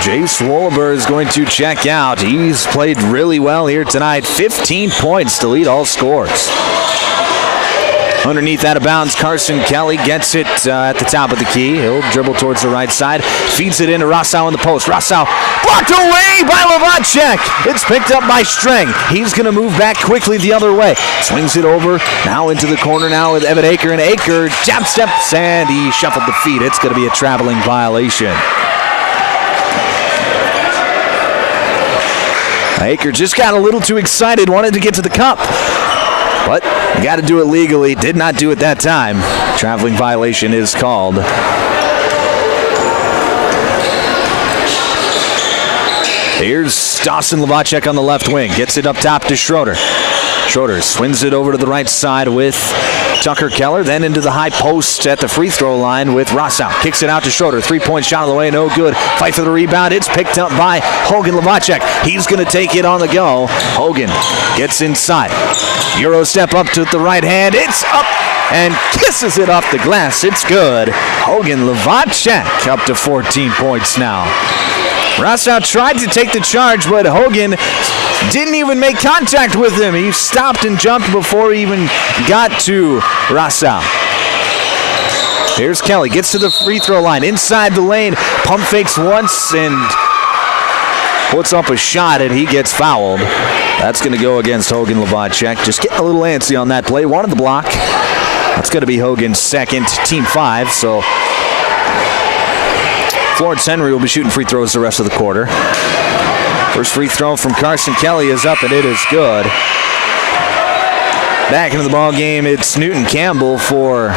Jace Wallaber is going to check out. He's played really well here tonight. 15 points to lead all scores. Underneath out of bounds, Carson Kelly gets it at the top of the key. He'll dribble towards the right side. Feeds it into Rossau in the post. Rossau blocked away by Lavacek. It's picked up by Strang. He's going to move back quickly the other way. Swings it over. Now into the corner now with Evan Aker. And Aker jab steps and he shuffled the feet. It's going to be a traveling violation. Aker just got a little too excited. Wanted to get to the cup. But you got to do it legally. Did not do it that time. Traveling violation is called. Here's Dawson Lovacek on the left wing. Gets it up top to Schroeder. Schroeder swings it over to the right side with Tucker Keller, then into the high post at the free throw line with Rossau. Kicks it out to Schroeder. 3-point shot on the way, no good. Fight for the rebound. It's picked up by Hogan Lovacek. He's going to take it on the go. Hogan gets inside. Euro step up to the right hand. It's up and kisses it off the glass. It's good. Hogan Lovacek up to 14 points now. Rossau tried to take the charge, but Hogan didn't even make contact with him. He stopped and jumped before he even got to Rossau. Here's Kelly, gets to the free throw line, inside the lane, pump fakes once and puts up a shot, and he gets fouled. That's going to go against Hogan Lovacek. Just getting a little antsy on that play. Wanted the block. That's going to be Hogan's second, team 5, so Florence-Henry will be shooting free throws the rest of the quarter. First free throw from Carson Kelly is up, and it is good. Back into the ball game, it's Newton Campbell for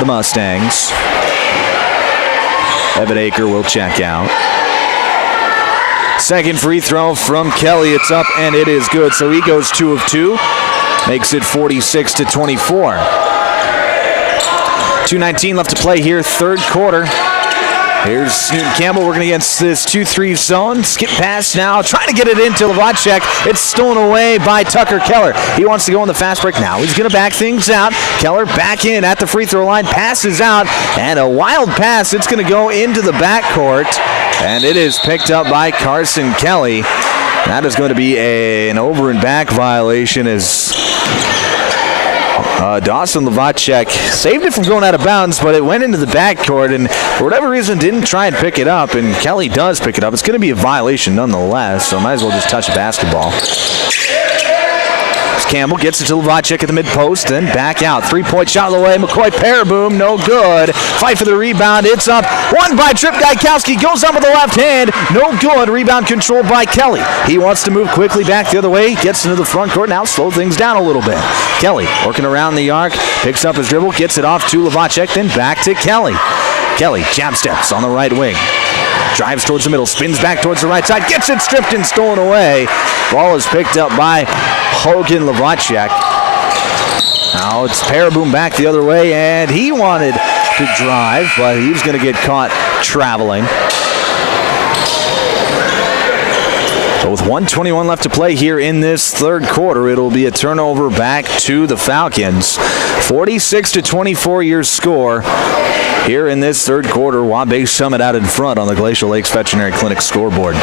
the Mustangs. Evan Aker will check out. Second free throw from Kelly, it's up, and it is good. So he goes 2 of 2, makes it 46-24. 2:19 left to play here, third quarter. Here's Newton Campbell working against this 2-3 zone. Skip pass now, trying to get it into Lovacek. It's stolen away by Tucker Keller. He wants to go on the fast break now. He's going to back things out. Keller back in at the free throw line, passes out, and a wild pass. It's going to go into the backcourt, and it is picked up by Carson Kelly. That is going to be an over and back violation as Dawson Lovacek saved it from going out of bounds, but it went into the backcourt, and for whatever reason didn't try and pick it up, and Kelly does pick it up. It's going to be a violation nonetheless, so might as well just touch the basketball. Campbell gets it to Lovacek at the mid-post, then back out. 3-point shot on the way. McCoy Paraboom, no good. Fight for the rebound. It's up. Won by Trip Gaikowski. Goes up with the left hand. No good. Rebound controlled by Kelly. He wants to move quickly back the other way. Gets into the front court. Now slow things down a little bit. Kelly working around the arc. Picks up his dribble. Gets it off to Lovacek. Then back to Kelly. Kelly jab steps on the right wing. Drives towards the middle, spins back towards the right side, gets it stripped and stolen away. Ball is picked up by Hogan Lovacek. Now it's Paraboom back the other way, and he wanted to drive, but he was going to get caught traveling. So with 1:21 left to play here in this third quarter, it'll be a turnover back to the Falcons. 46-24 your score. Here in this third quarter, Waubay Summit out in front on the Glacial Lakes Veterinary Clinic scoreboard.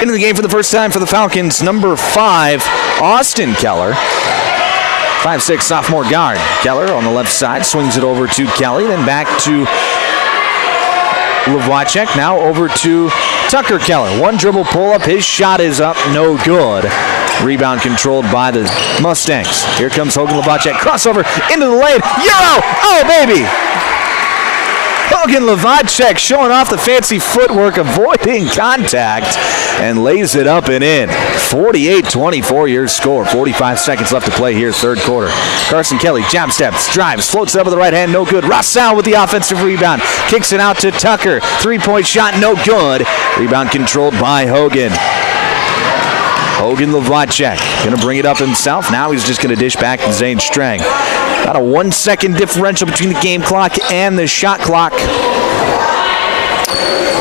Into the game for the first time for the Falcons, number 5, Austin Keller. 5'6" sophomore guard. Keller on the left side swings it over to Kelly, then back to Lovacek. Now over to Tucker Keller. One dribble pull up, his shot is up, no good. Rebound controlled by the Mustangs. Here comes Hogan Lovacek. Crossover into the lane. Euro! Oh, baby! Hogan Lovacek showing off the fancy footwork, avoiding contact, and lays it up and in. 48-24 your score. 45 seconds left to play here, third quarter. Carson Kelly, jab steps, drives, floats it up with the right hand, no good. Rossau with the offensive rebound. Kicks it out to Tucker. 3-point shot, no good. Rebound controlled by Hogan. Hogan Lovacek going to bring it up himself. Now he's just going to dish back to Zane Strang. About a 1-second differential between the game clock and the shot clock.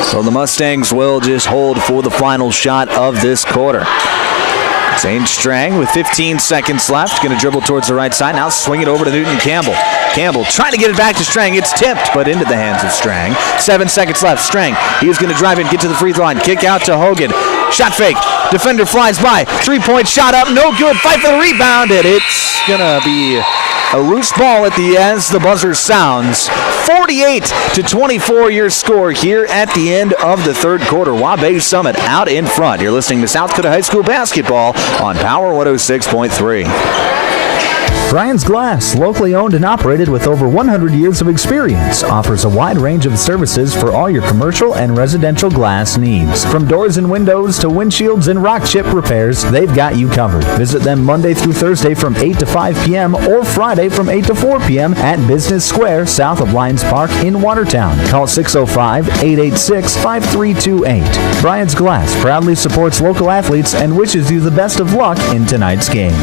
So the Mustangs will just hold for the final shot of this quarter. Zane Strang with 15 seconds left. Going to dribble towards the right side. Now swing it over to Newton Campbell. Campbell trying to get it back to Strang. It's tipped, but into the hands of Strang. 7 seconds left. Strang, he's going to drive in, get to the free throw line. Kick out to Hogan. Shot fake. Defender flies by. 3-point shot up. No good. Fight for the rebound. And it's going to be a loose ball at the end as the buzzer sounds. 48-24 your score here at the end of the third quarter. Waubay Summit out in front. You're listening to South Dakota High School basketball on Power 106.3. Brian's Glass, locally owned and operated with over 100 years of experience, offers a wide range of services for all your commercial and residential glass needs. From doors and windows to windshields and rock chip repairs, they've got you covered. Visit them Monday through Thursday from 8 to 5 p.m. or Friday from 8 to 4 p.m. at Business Square, south of Lions Park in Watertown. Call 605-886-5328. Brian's Glass proudly supports local athletes and wishes you the best of luck in tonight's game.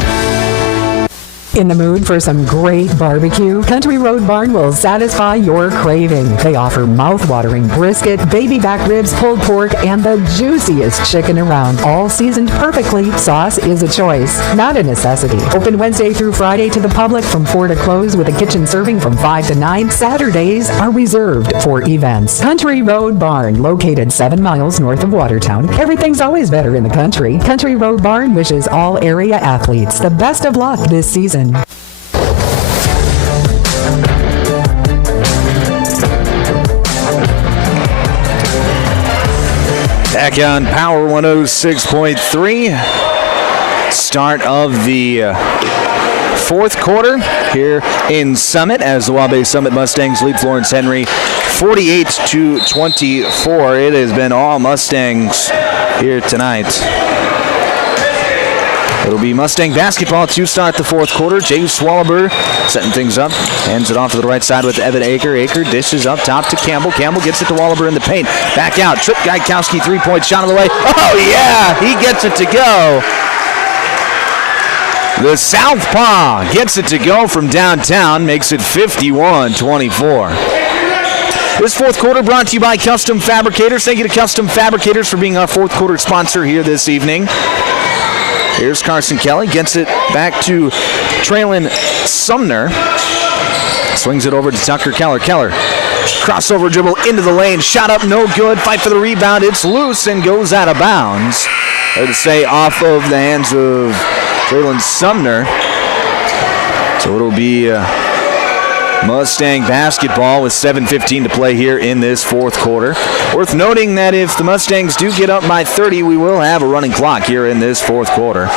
In the mood for some great barbecue? Country Road Barn will satisfy your craving. They offer mouth-watering brisket, baby back ribs, pulled pork, and the juiciest chicken around, all seasoned perfectly. Sauce is a choice, not a necessity. Open Wednesday through Friday to the public from 4 to close with a kitchen serving from 5 to 9. Saturdays are reserved for events. Country Road Barn, located 7 miles north of Watertown. Everything's always better in the country. Country Road Barn wishes all area athletes the best of luck this season. Back on Power 106.3. Start of the fourth quarter here in Summit as the Waubay Summit Mustangs lead Florence-Henry 48-24. It has been all Mustangs here tonight. It'll be Mustang basketball to start the fourth quarter. Jay Swalliber setting things up. Hands it off to the right side with Evan Aker. Aker dishes up top to Campbell. Campbell gets it to Wallaber in the paint. Back out. Trip Gaikowski, three-point shot on the way. Oh, yeah! He gets it to go. The Southpaw gets it to go from downtown. Makes it 51-24. This fourth quarter brought to you by Custom Fabricators. Thank you to Custom Fabricators for being our fourth quarter sponsor here this evening. Here's Carson Kelly, gets it back to Traylon Sumner. Swings it over to Tucker Keller. Keller, crossover dribble into the lane, shot up, no good. Fight for the rebound, it's loose and goes out of bounds. Or to say off of the hands of Traylon Sumner. So it'll be Mustang basketball with 7:15 to play here in this fourth quarter. Worth noting that if the Mustangs do get up by 30, we will have a running clock here in this fourth quarter.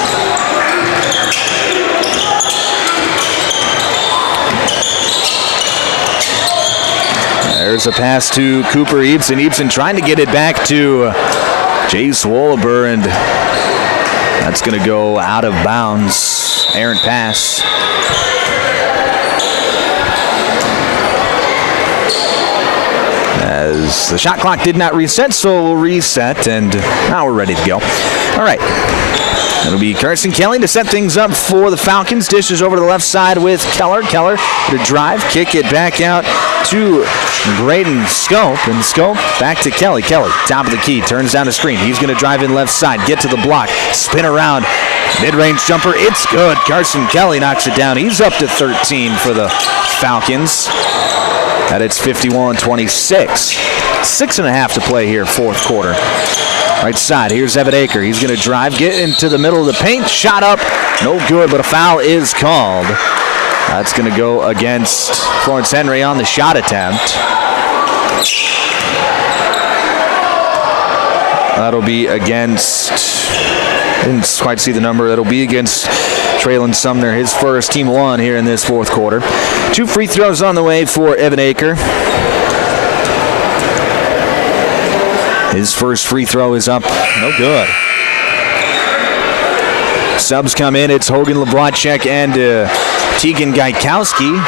There's a pass to Cooper Eebson. Eebson trying to get it back to Jace Wallaber, and that's going to go out of bounds. Errant pass. As the shot clock did not reset, so we'll reset, and now we're ready to go. All right. It'll be Carson Kelly to set things up for the Falcons. Dishes over to the left side with Keller. Keller to drive, kick it back out to Braden Scope, and Scope back to Kelly. Kelly, top of the key, turns down a screen. He's going to drive in left side, get to the block, spin around, mid-range jumper. It's good. Carson Kelly knocks it down. He's up to 13 for the Falcons. And it's 51-26. 6.5 to play here, fourth quarter. Right side, here's Evan Aker. He's going to drive, get into the middle of the paint. Shot up, no good, but a foul is called. That's going to go against Florence-Henry on the shot attempt. That'll be against, didn't quite see the number. That'll be against Traylon Sumner, his first, team one here in this fourth quarter. 2 free throws on the way for Evan Aker. His first free throw is up, no good. Subs come in, it's Hogan Leblotchek and Tegan Gaikowski.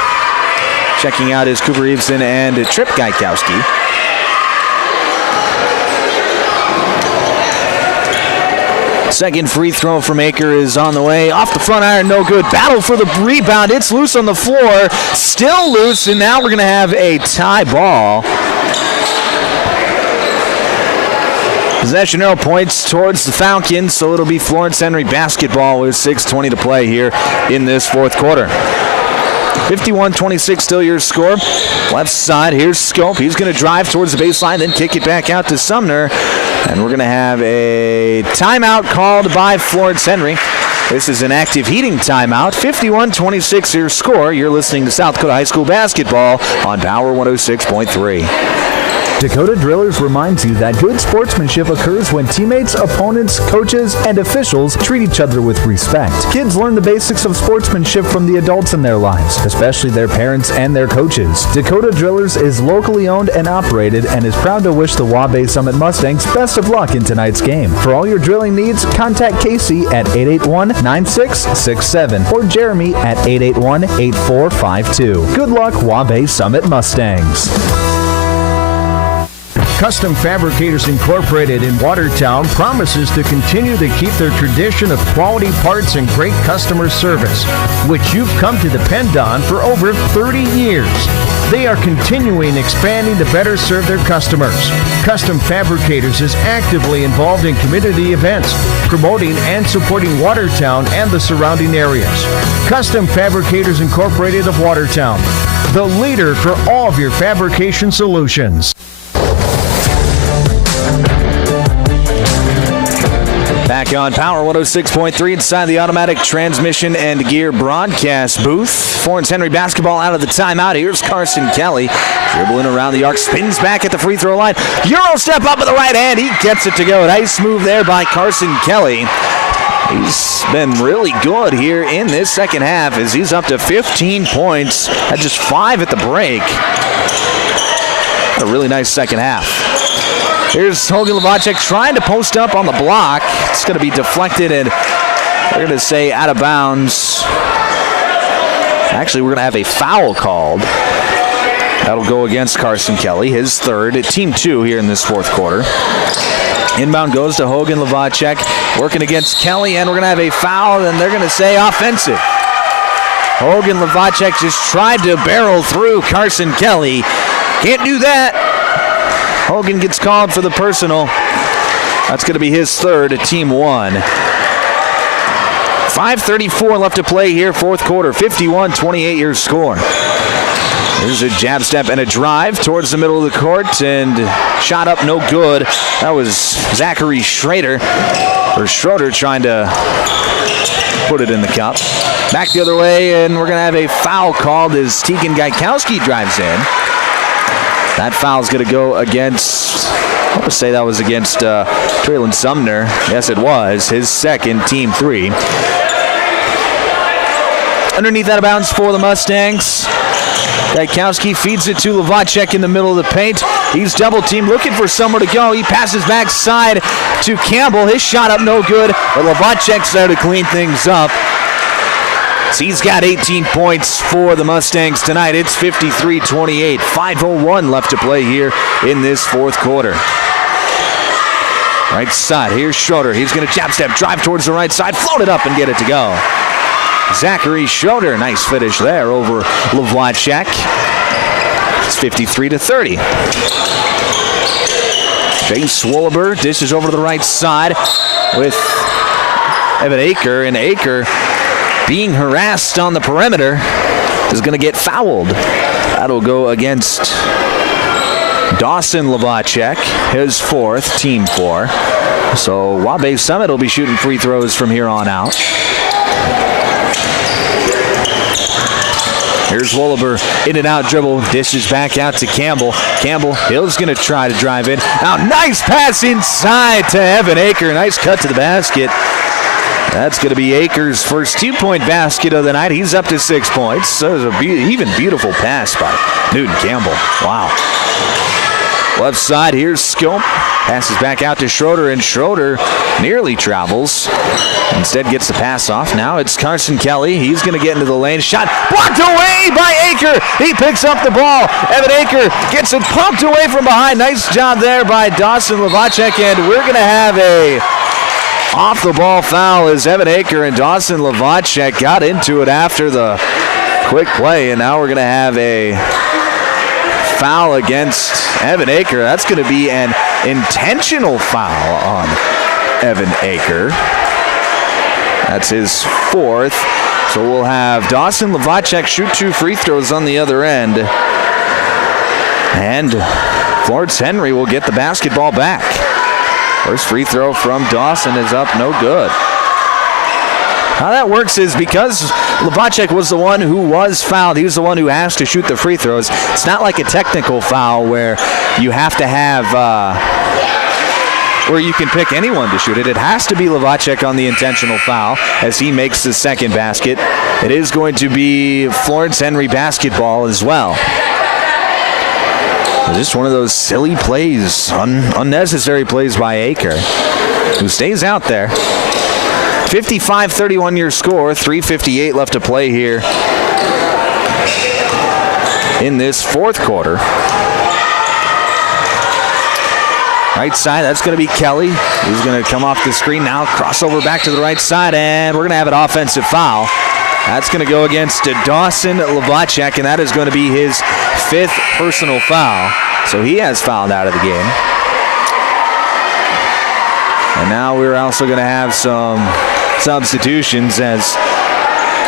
Checking out is Cooper Eveson and Trip Gaikowski. Second free throw from Aker is on the way. Off the front iron, no good. Battle for the rebound. It's loose on the floor. Still loose, and now we're going to have a tie ball. Possession arrow points towards the Falcons, so it'll be Florence-Henry basketball with 6:20 to play here in this fourth quarter. 51-26 still your score. Left side, here's Scope. He's going to drive towards the baseline, then kick it back out to Sumner. And we're going to have a timeout called by Florence-Henry. This is an active heating timeout. 51-26 your score. You're listening to South Dakota High School basketball on Power 106.3. Dakota Drillers reminds you that good sportsmanship occurs when teammates, opponents, coaches, and officials treat each other with respect. Kids learn the basics of sportsmanship from the adults in their lives, especially their parents and their coaches. Dakota Drillers is locally owned and operated and is proud to wish the Waubay Summit Mustangs best of luck in tonight's game. For all your drilling needs, contact Casey at 881-9667 or Jeremy at 881-8452. Good luck, Waubay Summit Mustangs. Custom Fabricators Incorporated in Watertown promises to continue to keep their tradition of quality parts and great customer service, which you've come to depend on for over 30 years. They are continuing expanding to better serve their customers. Custom Fabricators is actively involved in community events, promoting and supporting Watertown and the surrounding areas. Custom Fabricators Incorporated of Watertown, the leader for all of your fabrication solutions. Back on Power 106.3 inside the automatic transmission and gear broadcast booth. Florence-Henry basketball out of the timeout. Here's Carson Kelly dribbling around the arc, spins back at the free throw line. Euro step up with the right hand. He gets it to go. Nice move there by Carson Kelly. He's been really good here in this second half as he's up to 15 points at just 5 at the break. A really nice second half. Here's Hogan Lavacek trying to post up on the block. It's going to be deflected and they're going to say out of bounds. Actually, we're going to have a foul called. That'll go against Carson Kelly, his third, team 2 here in this fourth quarter. Inbound goes to Hogan Lavacek, working against Kelly, and we're going to have a foul, and they're going to say offensive. Hogan Lavacek just tried to barrel through Carson Kelly. Can't do that. Hogan gets called for the personal. That's going to be his third, team 1. 5:34 left to play here, fourth quarter. 51-28 your score. There's a jab step and a drive towards the middle of the court, and shot up no good. That was Zachary Schroeder trying to put it in the cup. Back the other way, and we're going to have a foul called as Tegan Gaikowski drives in. That foul's going to go against, I want to say that was against Traylon Sumner. Yes, it was. His second, team 3. Underneath out of bounds for the Mustangs. Gaikowski feeds it to Lavacek in the middle of the paint. He's double teamed, looking for somewhere to go. He passes backside to Campbell. His shot up no good, but Lavacek's there to clean things up. So he's got 18 points for the Mustangs tonight. It's 53-28. 5:01 left to play here in this fourth quarter. Right side, here's Schroeder. He's going to jab step, drive towards the right side, float it up and get it to go. Zachary Schroeder, nice finish there over Lavacek. It's 53-30. James Swolliber dishes over to the right side with Evan Aker, and Aker, being harassed on the perimeter, is going to get fouled. That'll go against Dawson Lavacek, his fourth, team 4. So Waubay Summit will be shooting free throws from here on out. Here's Wolliver, in and out dribble, dishes back out to Campbell. Campbell, Hill's going to try to drive in. Now, nice pass inside to Evan Aker. Nice cut to the basket. That's going to be Aker's first 2-point basket of the night. He's up to 6 points. So it was even beautiful pass by Newton Campbell. Wow. Left side, here's Scope. Passes back out to Schroeder, and Schroeder nearly travels. Instead gets the pass off. Now it's Carson Kelly. He's going to get into the lane. Shot blocked away by Aker. He picks up the ball. Evan Aker gets it pumped away from behind. Nice job there by Dawson Lavacek, and we're going to have a off-the-ball foul as Evan Aker and Dawson Lavacek got into it after the quick play, and now we're going to have a foul against Evan Aker. That's going to be an intentional foul on Evan Aker. That's his fourth. So we'll have Dawson Lavacek shoot 2 free throws on the other end. And Florence-Henry will get the basketball back. First free throw from Dawson is up, no good. How that works is because Lubacek was the one who was fouled. He was the one who asked to shoot the free throws. It's not like a technical foul where you have to have, where you can pick anyone to shoot it. It has to be Lubacek on the intentional foul as he makes the second basket. It is going to be Florence-Henry basketball as well. Just one of those silly plays, unnecessary plays by Aker, who stays out there. 55-31 your score, 3:58 left to play here in this fourth quarter. Right side, that's going to be Kelly. He's going to come off the screen now, crossover back to the right side, and we're going to have an offensive foul. That's going to go against Dawson Lubacek, and that is going to be his 5th personal foul. So he has fouled out of the game. And now we're also going to have some substitutions as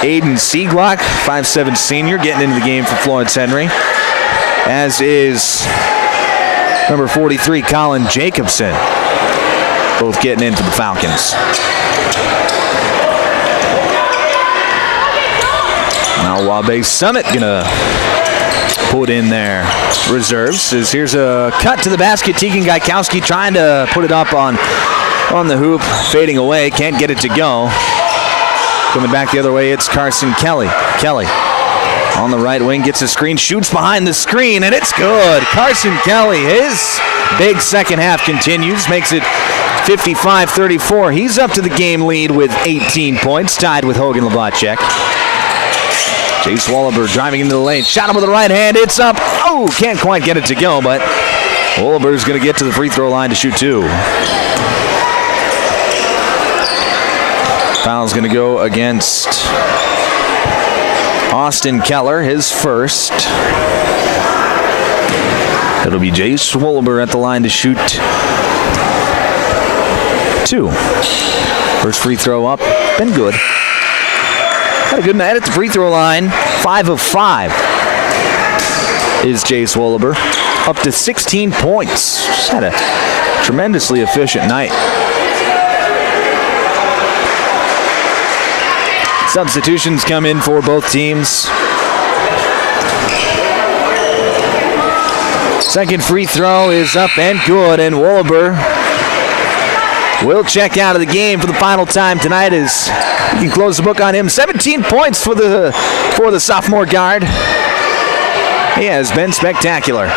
Aiden Seaglock, 5'7" senior, getting into the game for Florence-Henry, as is number 43, Colin Jacobson, both getting in for the Falcons. Now Waubay Summit gonna put in their reserves. As here's a cut to the basket. Tegan Gaikowski trying to put it up on the hoop, fading away, can't get it to go. Coming back the other way, it's Carson Kelly. Kelly on the right wing, gets a screen, shoots behind the screen, and it's good. Carson Kelly, his big second half continues, makes it 55-34. He's up to the game lead with 18 points, tied with Hogan Lubacek. Chase Wallaber driving into the lane, shot him with the right hand, it's up. Oh, can't quite get it to go, but Wallaber's going to get to the free throw line to shoot 2. Foul's going to go against Austin Keller, his first. It'll be Jace Wallaber at the line to shoot 2. First free throw up, been good. Had a good night at the free throw line. 5 of 5 is Jace Wallaber, up to 16 points. Just had a tremendously efficient night. Substitutions come in for both teams. Second free throw is up and good, and Wallaber will check out of the game for the final time tonight as you can close the book on him. 17 points for the sophomore guard. He has been spectacular.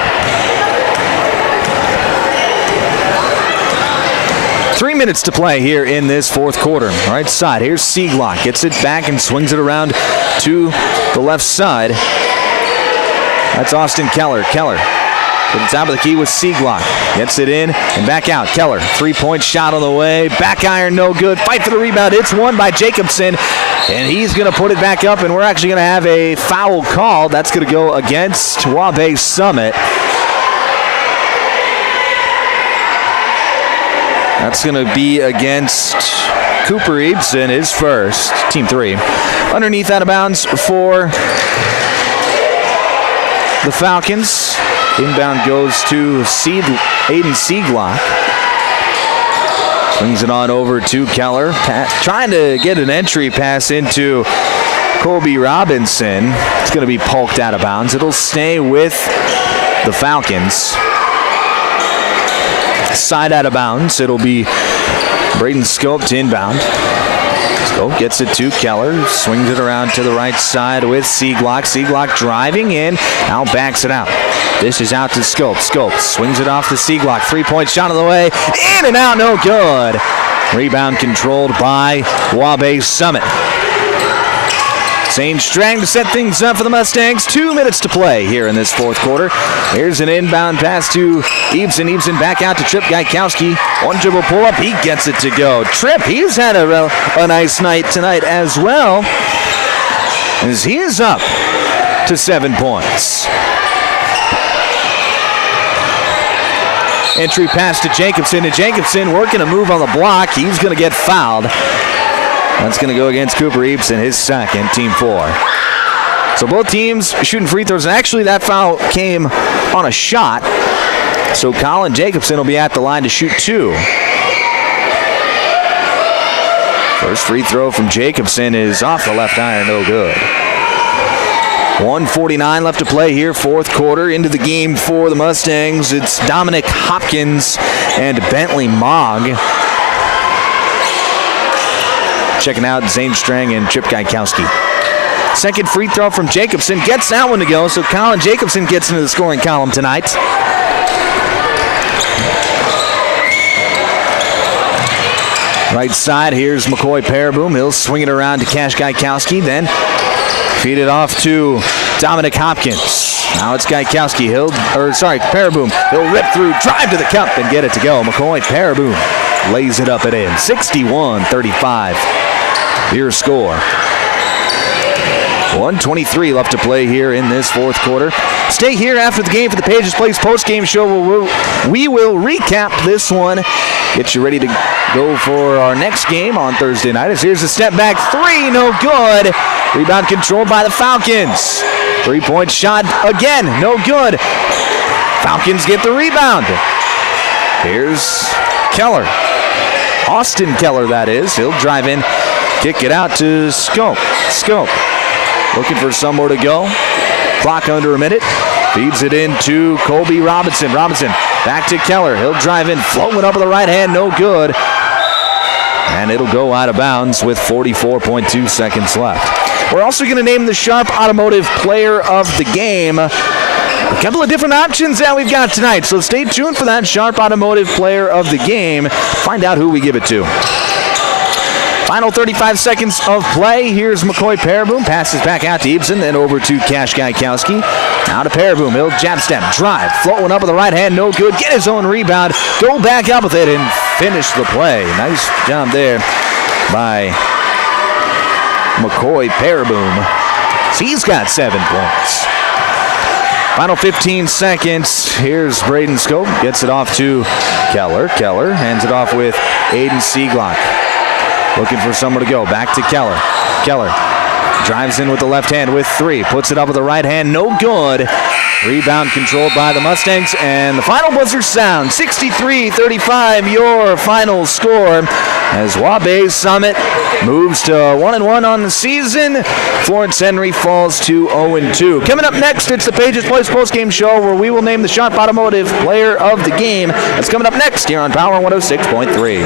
3 minutes to play here in this fourth quarter. Right side, here's Seaglock. Gets it back and swings it around to the left side. That's Austin Keller. Keller to the top of the key with Seaglock. Gets it in and back out. Keller, 3-point shot on the way. Back iron, no good. Fight for the rebound. It's won by Jacobson. And he's going to put it back up, and we're actually going to have a foul called. That's going to go against Waubay Summit. That's going to be against Cooper Ebsen, his first, team 3. Underneath, out of bounds for the Falcons. Inbound goes to Aiden Seaglock. Brings it on over to Keller. Trying to get an entry pass into Colby Robinson. It's going to be poked out of bounds. It'll stay with the Falcons. Side out of bounds. It'll be Braden Scope to inbound. Scope gets it to Keller. Swings it around to the right side with Seaglock. Seaglock driving in. Now backs it out. This is out to Scope. Scope swings it off to Seaglock. 3-point shot on the way. In and out, no good. Rebound controlled by Waubay Summit. Zane Strang to set things up for the Mustangs. 2 minutes to play here in this fourth quarter. Here's an inbound pass to Ebsen. Ebsen back out to Trip Gaikowski. One dribble pull up. He gets it to go. Trip, he's had a nice night tonight as well, as he is up to 7 points. Entry pass to Jacobson, and Jacobson working a move on the block. He's going to get fouled. That's going to go against Cooper Ebsen, his second, team 4. So both teams shooting free throws, and actually that foul came on a shot. So Colin Jacobson will be at the line to shoot 2. First free throw from Jacobson is off the left iron, no good. 1:49 left to play here, fourth quarter. Into the game for the Mustangs, it's Dominic Hopkins and Bentley Mogg. Checking out Zane Strang and Chip Gaikowski. Second free throw from Jacobson, gets that one to go, so Colin Jacobson gets into the scoring column tonight. Right side, here's McCoy Paraboom. He'll swing it around to Cash Gaikowski, then feed it off to Dominic Hopkins. Now it's Gaikowski. Paraboom. He'll rip through, drive to the cup, and get it to go. McCoy Paraboom lays it up and in. 61-35. Your score. 1:23 left to play here in this fourth quarter. Stay here after the game for the Pages Place post-game show. We will recap this one. Get you ready to go for our next game on Thursday night. As here's a step back three, no good. Rebound controlled by the Falcons. 3-point shot again, no good. Falcons get the rebound. Here's Keller. Austin Keller, that is. He'll drive in, kick it out to Scope. Looking for somewhere to go. Clock under a minute. Feeds it into Colby Robinson. Robinson back to Keller. He'll drive in, floating up with the right hand, no good. And it'll go out of bounds with 44.2 seconds left. We're also going to name the Sharp Automotive Player of the Game. A couple of different options that we've got tonight, so stay tuned for that Sharp Automotive Player of the Game. Find out who we give it to. Final 35 seconds of play. Here's McCoy Paraboom. Passes back out to Ibsen, then over to Cash Gaikowski. Now to Paraboom. He'll jab step, drive, floating up with the right hand, no good. Get his own rebound, go back up with it, and finish the play. Nice job there by McCoy Paraboom. He's got 7 points. Final 15 seconds. Here's Braden Scope. Gets it off to Keller. Keller hands it off with Aiden Seaglock. Looking for somewhere to go. Back to Keller. Keller drives in with the left hand with three. Puts it up with the right hand. No good. Rebound controlled by the Mustangs. And the final buzzer sound. 63-35 your final score. As Waubay Summit moves to 1-1 on the season. Florence-Henry falls to 0-2. Coming up next, it's the Pages Place postgame show where we will name the Sharp Automotive Player of the Game. That's coming up next here on Power 106.3.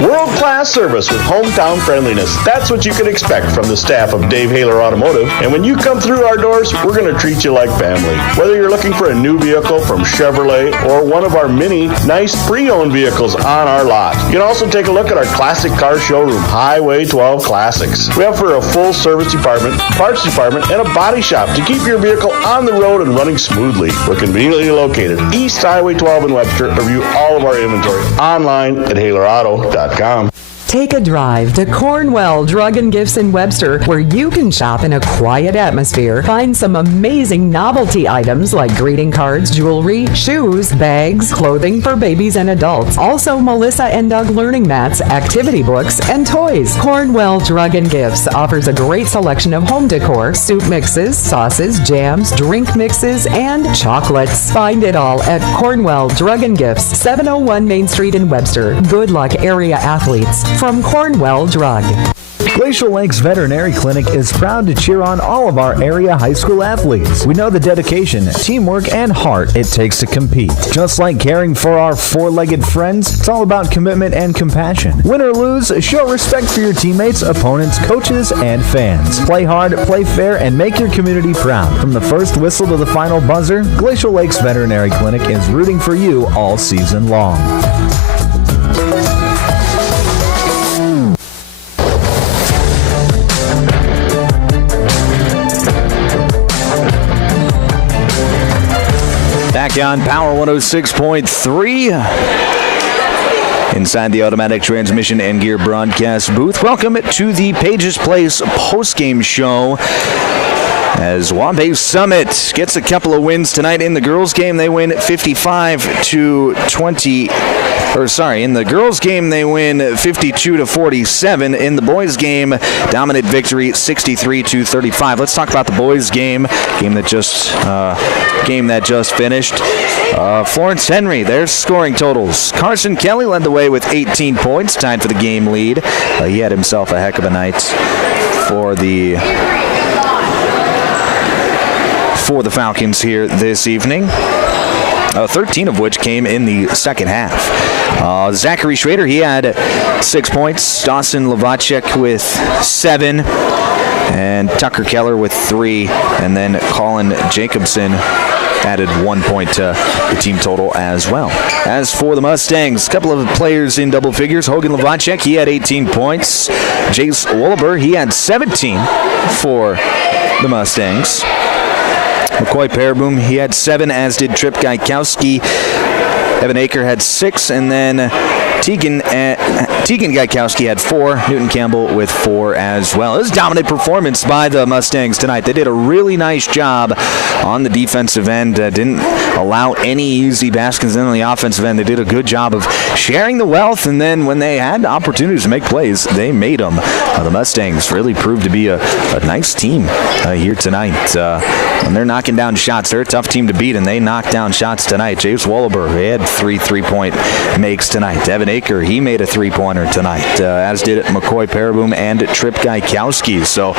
World-class service with hometown friendliness. That's what you can expect from the staff of Dave Haler Automotive. And when you come through our doors, we're going to treat you like family. Whether you're looking for a new vehicle from Chevrolet or one of our many nice pre-owned vehicles on our lot. You can also take a look at our classic car showroom, Highway 12 Classics. We offer a full service department, parts department, and a body shop to keep your vehicle on the road and running smoothly. We're conveniently located East Highway 12 in Webster. Review all of our inventory online at HalerAuto.com. Take a drive to Cornwell Drug and Gifts in Webster, where you can shop in a quiet atmosphere. Find some amazing novelty items like greeting cards, jewelry, shoes, bags, clothing for babies and adults. Also, Melissa and Doug learning mats, activity books, and toys. Cornwell Drug and Gifts offers a great selection of home decor, soup mixes, sauces, jams, drink mixes, and chocolates. Find it all at Cornwell Drug and Gifts, 701 Main Street in Webster. Good luck, area athletes. From Cornwell Drug. Glacial Lakes Veterinary Clinic is proud to cheer on all of our area high school athletes. We know the dedication, teamwork, and heart it takes to compete. Just like caring for our four-legged friends, it's all about commitment and compassion. Win or lose, show respect for your teammates, opponents, coaches, and fans. Play hard, play fair, and make your community proud. From the first whistle to the final buzzer, Glacial Lakes Veterinary Clinic is rooting for you all season long. Back on Power 106.3 inside the Automatic Transmission and Gear broadcast booth. Welcome to the Pages Place postgame show. As Waubay Summit gets a couple of wins tonight in the girls' game, they win 55-20. In the girls' game, they win 52-47. In the boys' game, dominant victory, 63-35. Let's talk about the boys' game that just finished. Florence-Henry, their scoring totals. Carson Kelly led the way with 18 points, tied for the game lead. He had himself a heck of a night for the Falcons here this evening. 13 of which came in the second half. Zachary Schrader, he had 6 points. Dawson Lavacek with 7. And Tucker Keller with 3. And then Colin Jacobson added 1 point to the team total as well. As for the Mustangs, a couple of players in double figures. Hogan Lavacek, he had 18 points. Jace Wolleber, he had 17 for the Mustangs. McCoy Paraboom, he had 7, as did Trip Gaikowski. Evan Aker had 6, and then Tegan Gaikowski had 4. Newton Campbell with 4 as well. It was a dominant performance by the Mustangs tonight. They did a really nice job on the defensive end. Didn't allow any easy baskets in on the offensive end. They did a good job of sharing the wealth, and then when they had opportunities to make plays, they made them. The Mustangs really proved to be a nice team here tonight. When they're knocking down shots, they're a tough team to beat, and they knocked down shots tonight. James Wolleber, he had 3 3-point makes tonight. Evan Aker, he made a 3-pointer tonight, as did McCoy Paraboom and Trip Gaikowski. So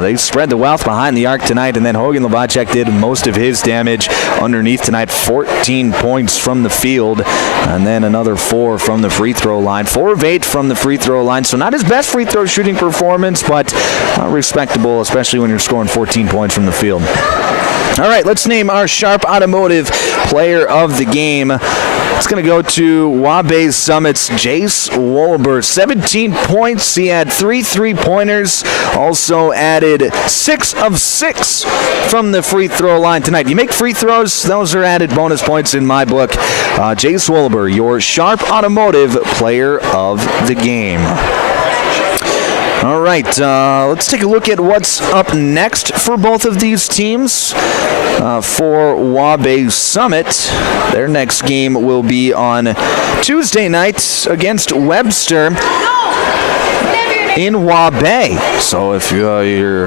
they spread the wealth behind the arc tonight, and then Hogan Lavacek did most of his damage underneath tonight. 14 points from the field, and then another 4 from the free throw line. 4 of 8 from the free throw line. So not his best free throw shooting performance, but respectable, especially when you're scoring 14 points from the field. All right, let's name our Sharp Automotive player of the game. It's going to go to Waubay Summit's Jace Wolleber. 17 points. He had 3 3-pointers. Also added 6 of 6 from the free throw line tonight. You make free throws, those are added bonus points in my book. Jace Wolleber, your Sharp Automotive player of the game. All right, let's take a look at what's up next for both of these teams. For Waubay Summit, their next game will be on Tuesday night against Webster in Waubay. So if you're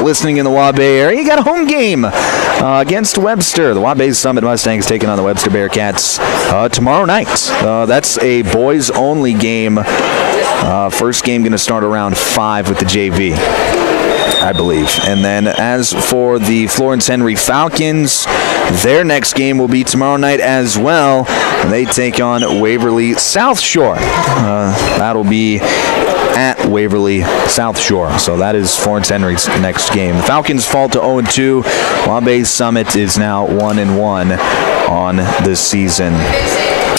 listening in the Waubay area, you got a home game against Webster. The Waubay Summit Mustangs taking on the Webster Bearcats tomorrow night. That's a boys-only game. First game going to start around 5 with the JV, I believe. And then as for the Florence-Henry Falcons, their next game will be tomorrow night as well. They take on Waverly South Shore. That'll be at Waverly South Shore. So that is Florence-Henry's next game. The Falcons fall to 0-2. Waubay Summit is now 1-1 on this season.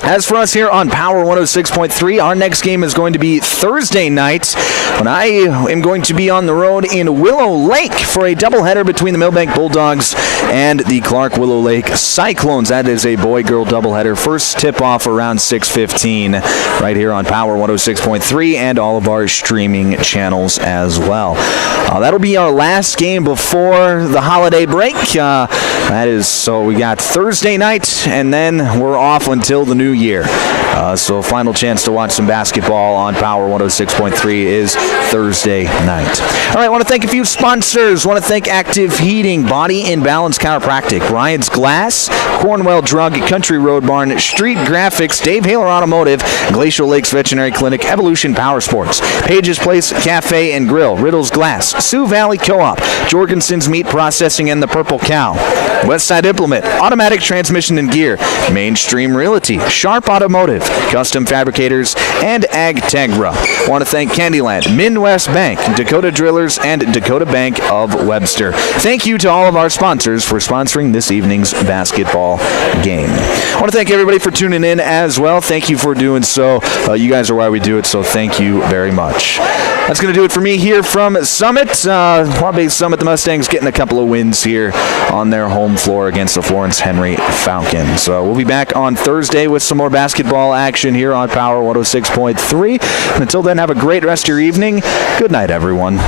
As for us here on Power 106.3, our next game is going to be Thursday night when I am going to be on the road in Willow Lake for a doubleheader between the Millbank Bulldogs and the Clark Willow Lake Cyclones. That is a boy-girl doubleheader. First tip-off around 6:15 right here on Power 106.3 and all of our streaming channels as well. That'll be our last game before the holiday break. So we got Thursday night, and then we're off until the new year. So final chance to watch some basketball on Power 106.3 is Thursday night. All right, I want to thank a few sponsors. I want to thank Active Heating, Body and Balance Chiropractic, Ryan's Glass, Cornwell Drug, Country Road Barn, Street Graphics, Dave Haler Automotive, Glacial Lakes Veterinary Clinic, Evolution Power Sports, Page's Place Cafe and Grill, Riddle's Glass, Sioux Valley Co-op, Jorgensen's Meat Processing and the Purple Cow, Westside Implement, Automatic Transmission and Gear, Mainstream Realty, Sharp Automotive, Custom Fabricators, and Agtegra. I want to thank Candyland, Midwest Bank, Dakota Drillers, and Dakota Bank of Webster. Thank you to all of our sponsors for sponsoring this evening's basketball game. I want to thank everybody for tuning in as well. Thank you for doing so. You guys are why we do it, so thank you very much. That's going to do it for me here from Summit. Waubay Summit, the Mustangs getting a couple of wins here on their home floor against the Florence-Henry Falcons. We'll be back on Thursday with some more basketball action here on Power 106.3. And until then, have a great rest of your evening. Good night, everyone.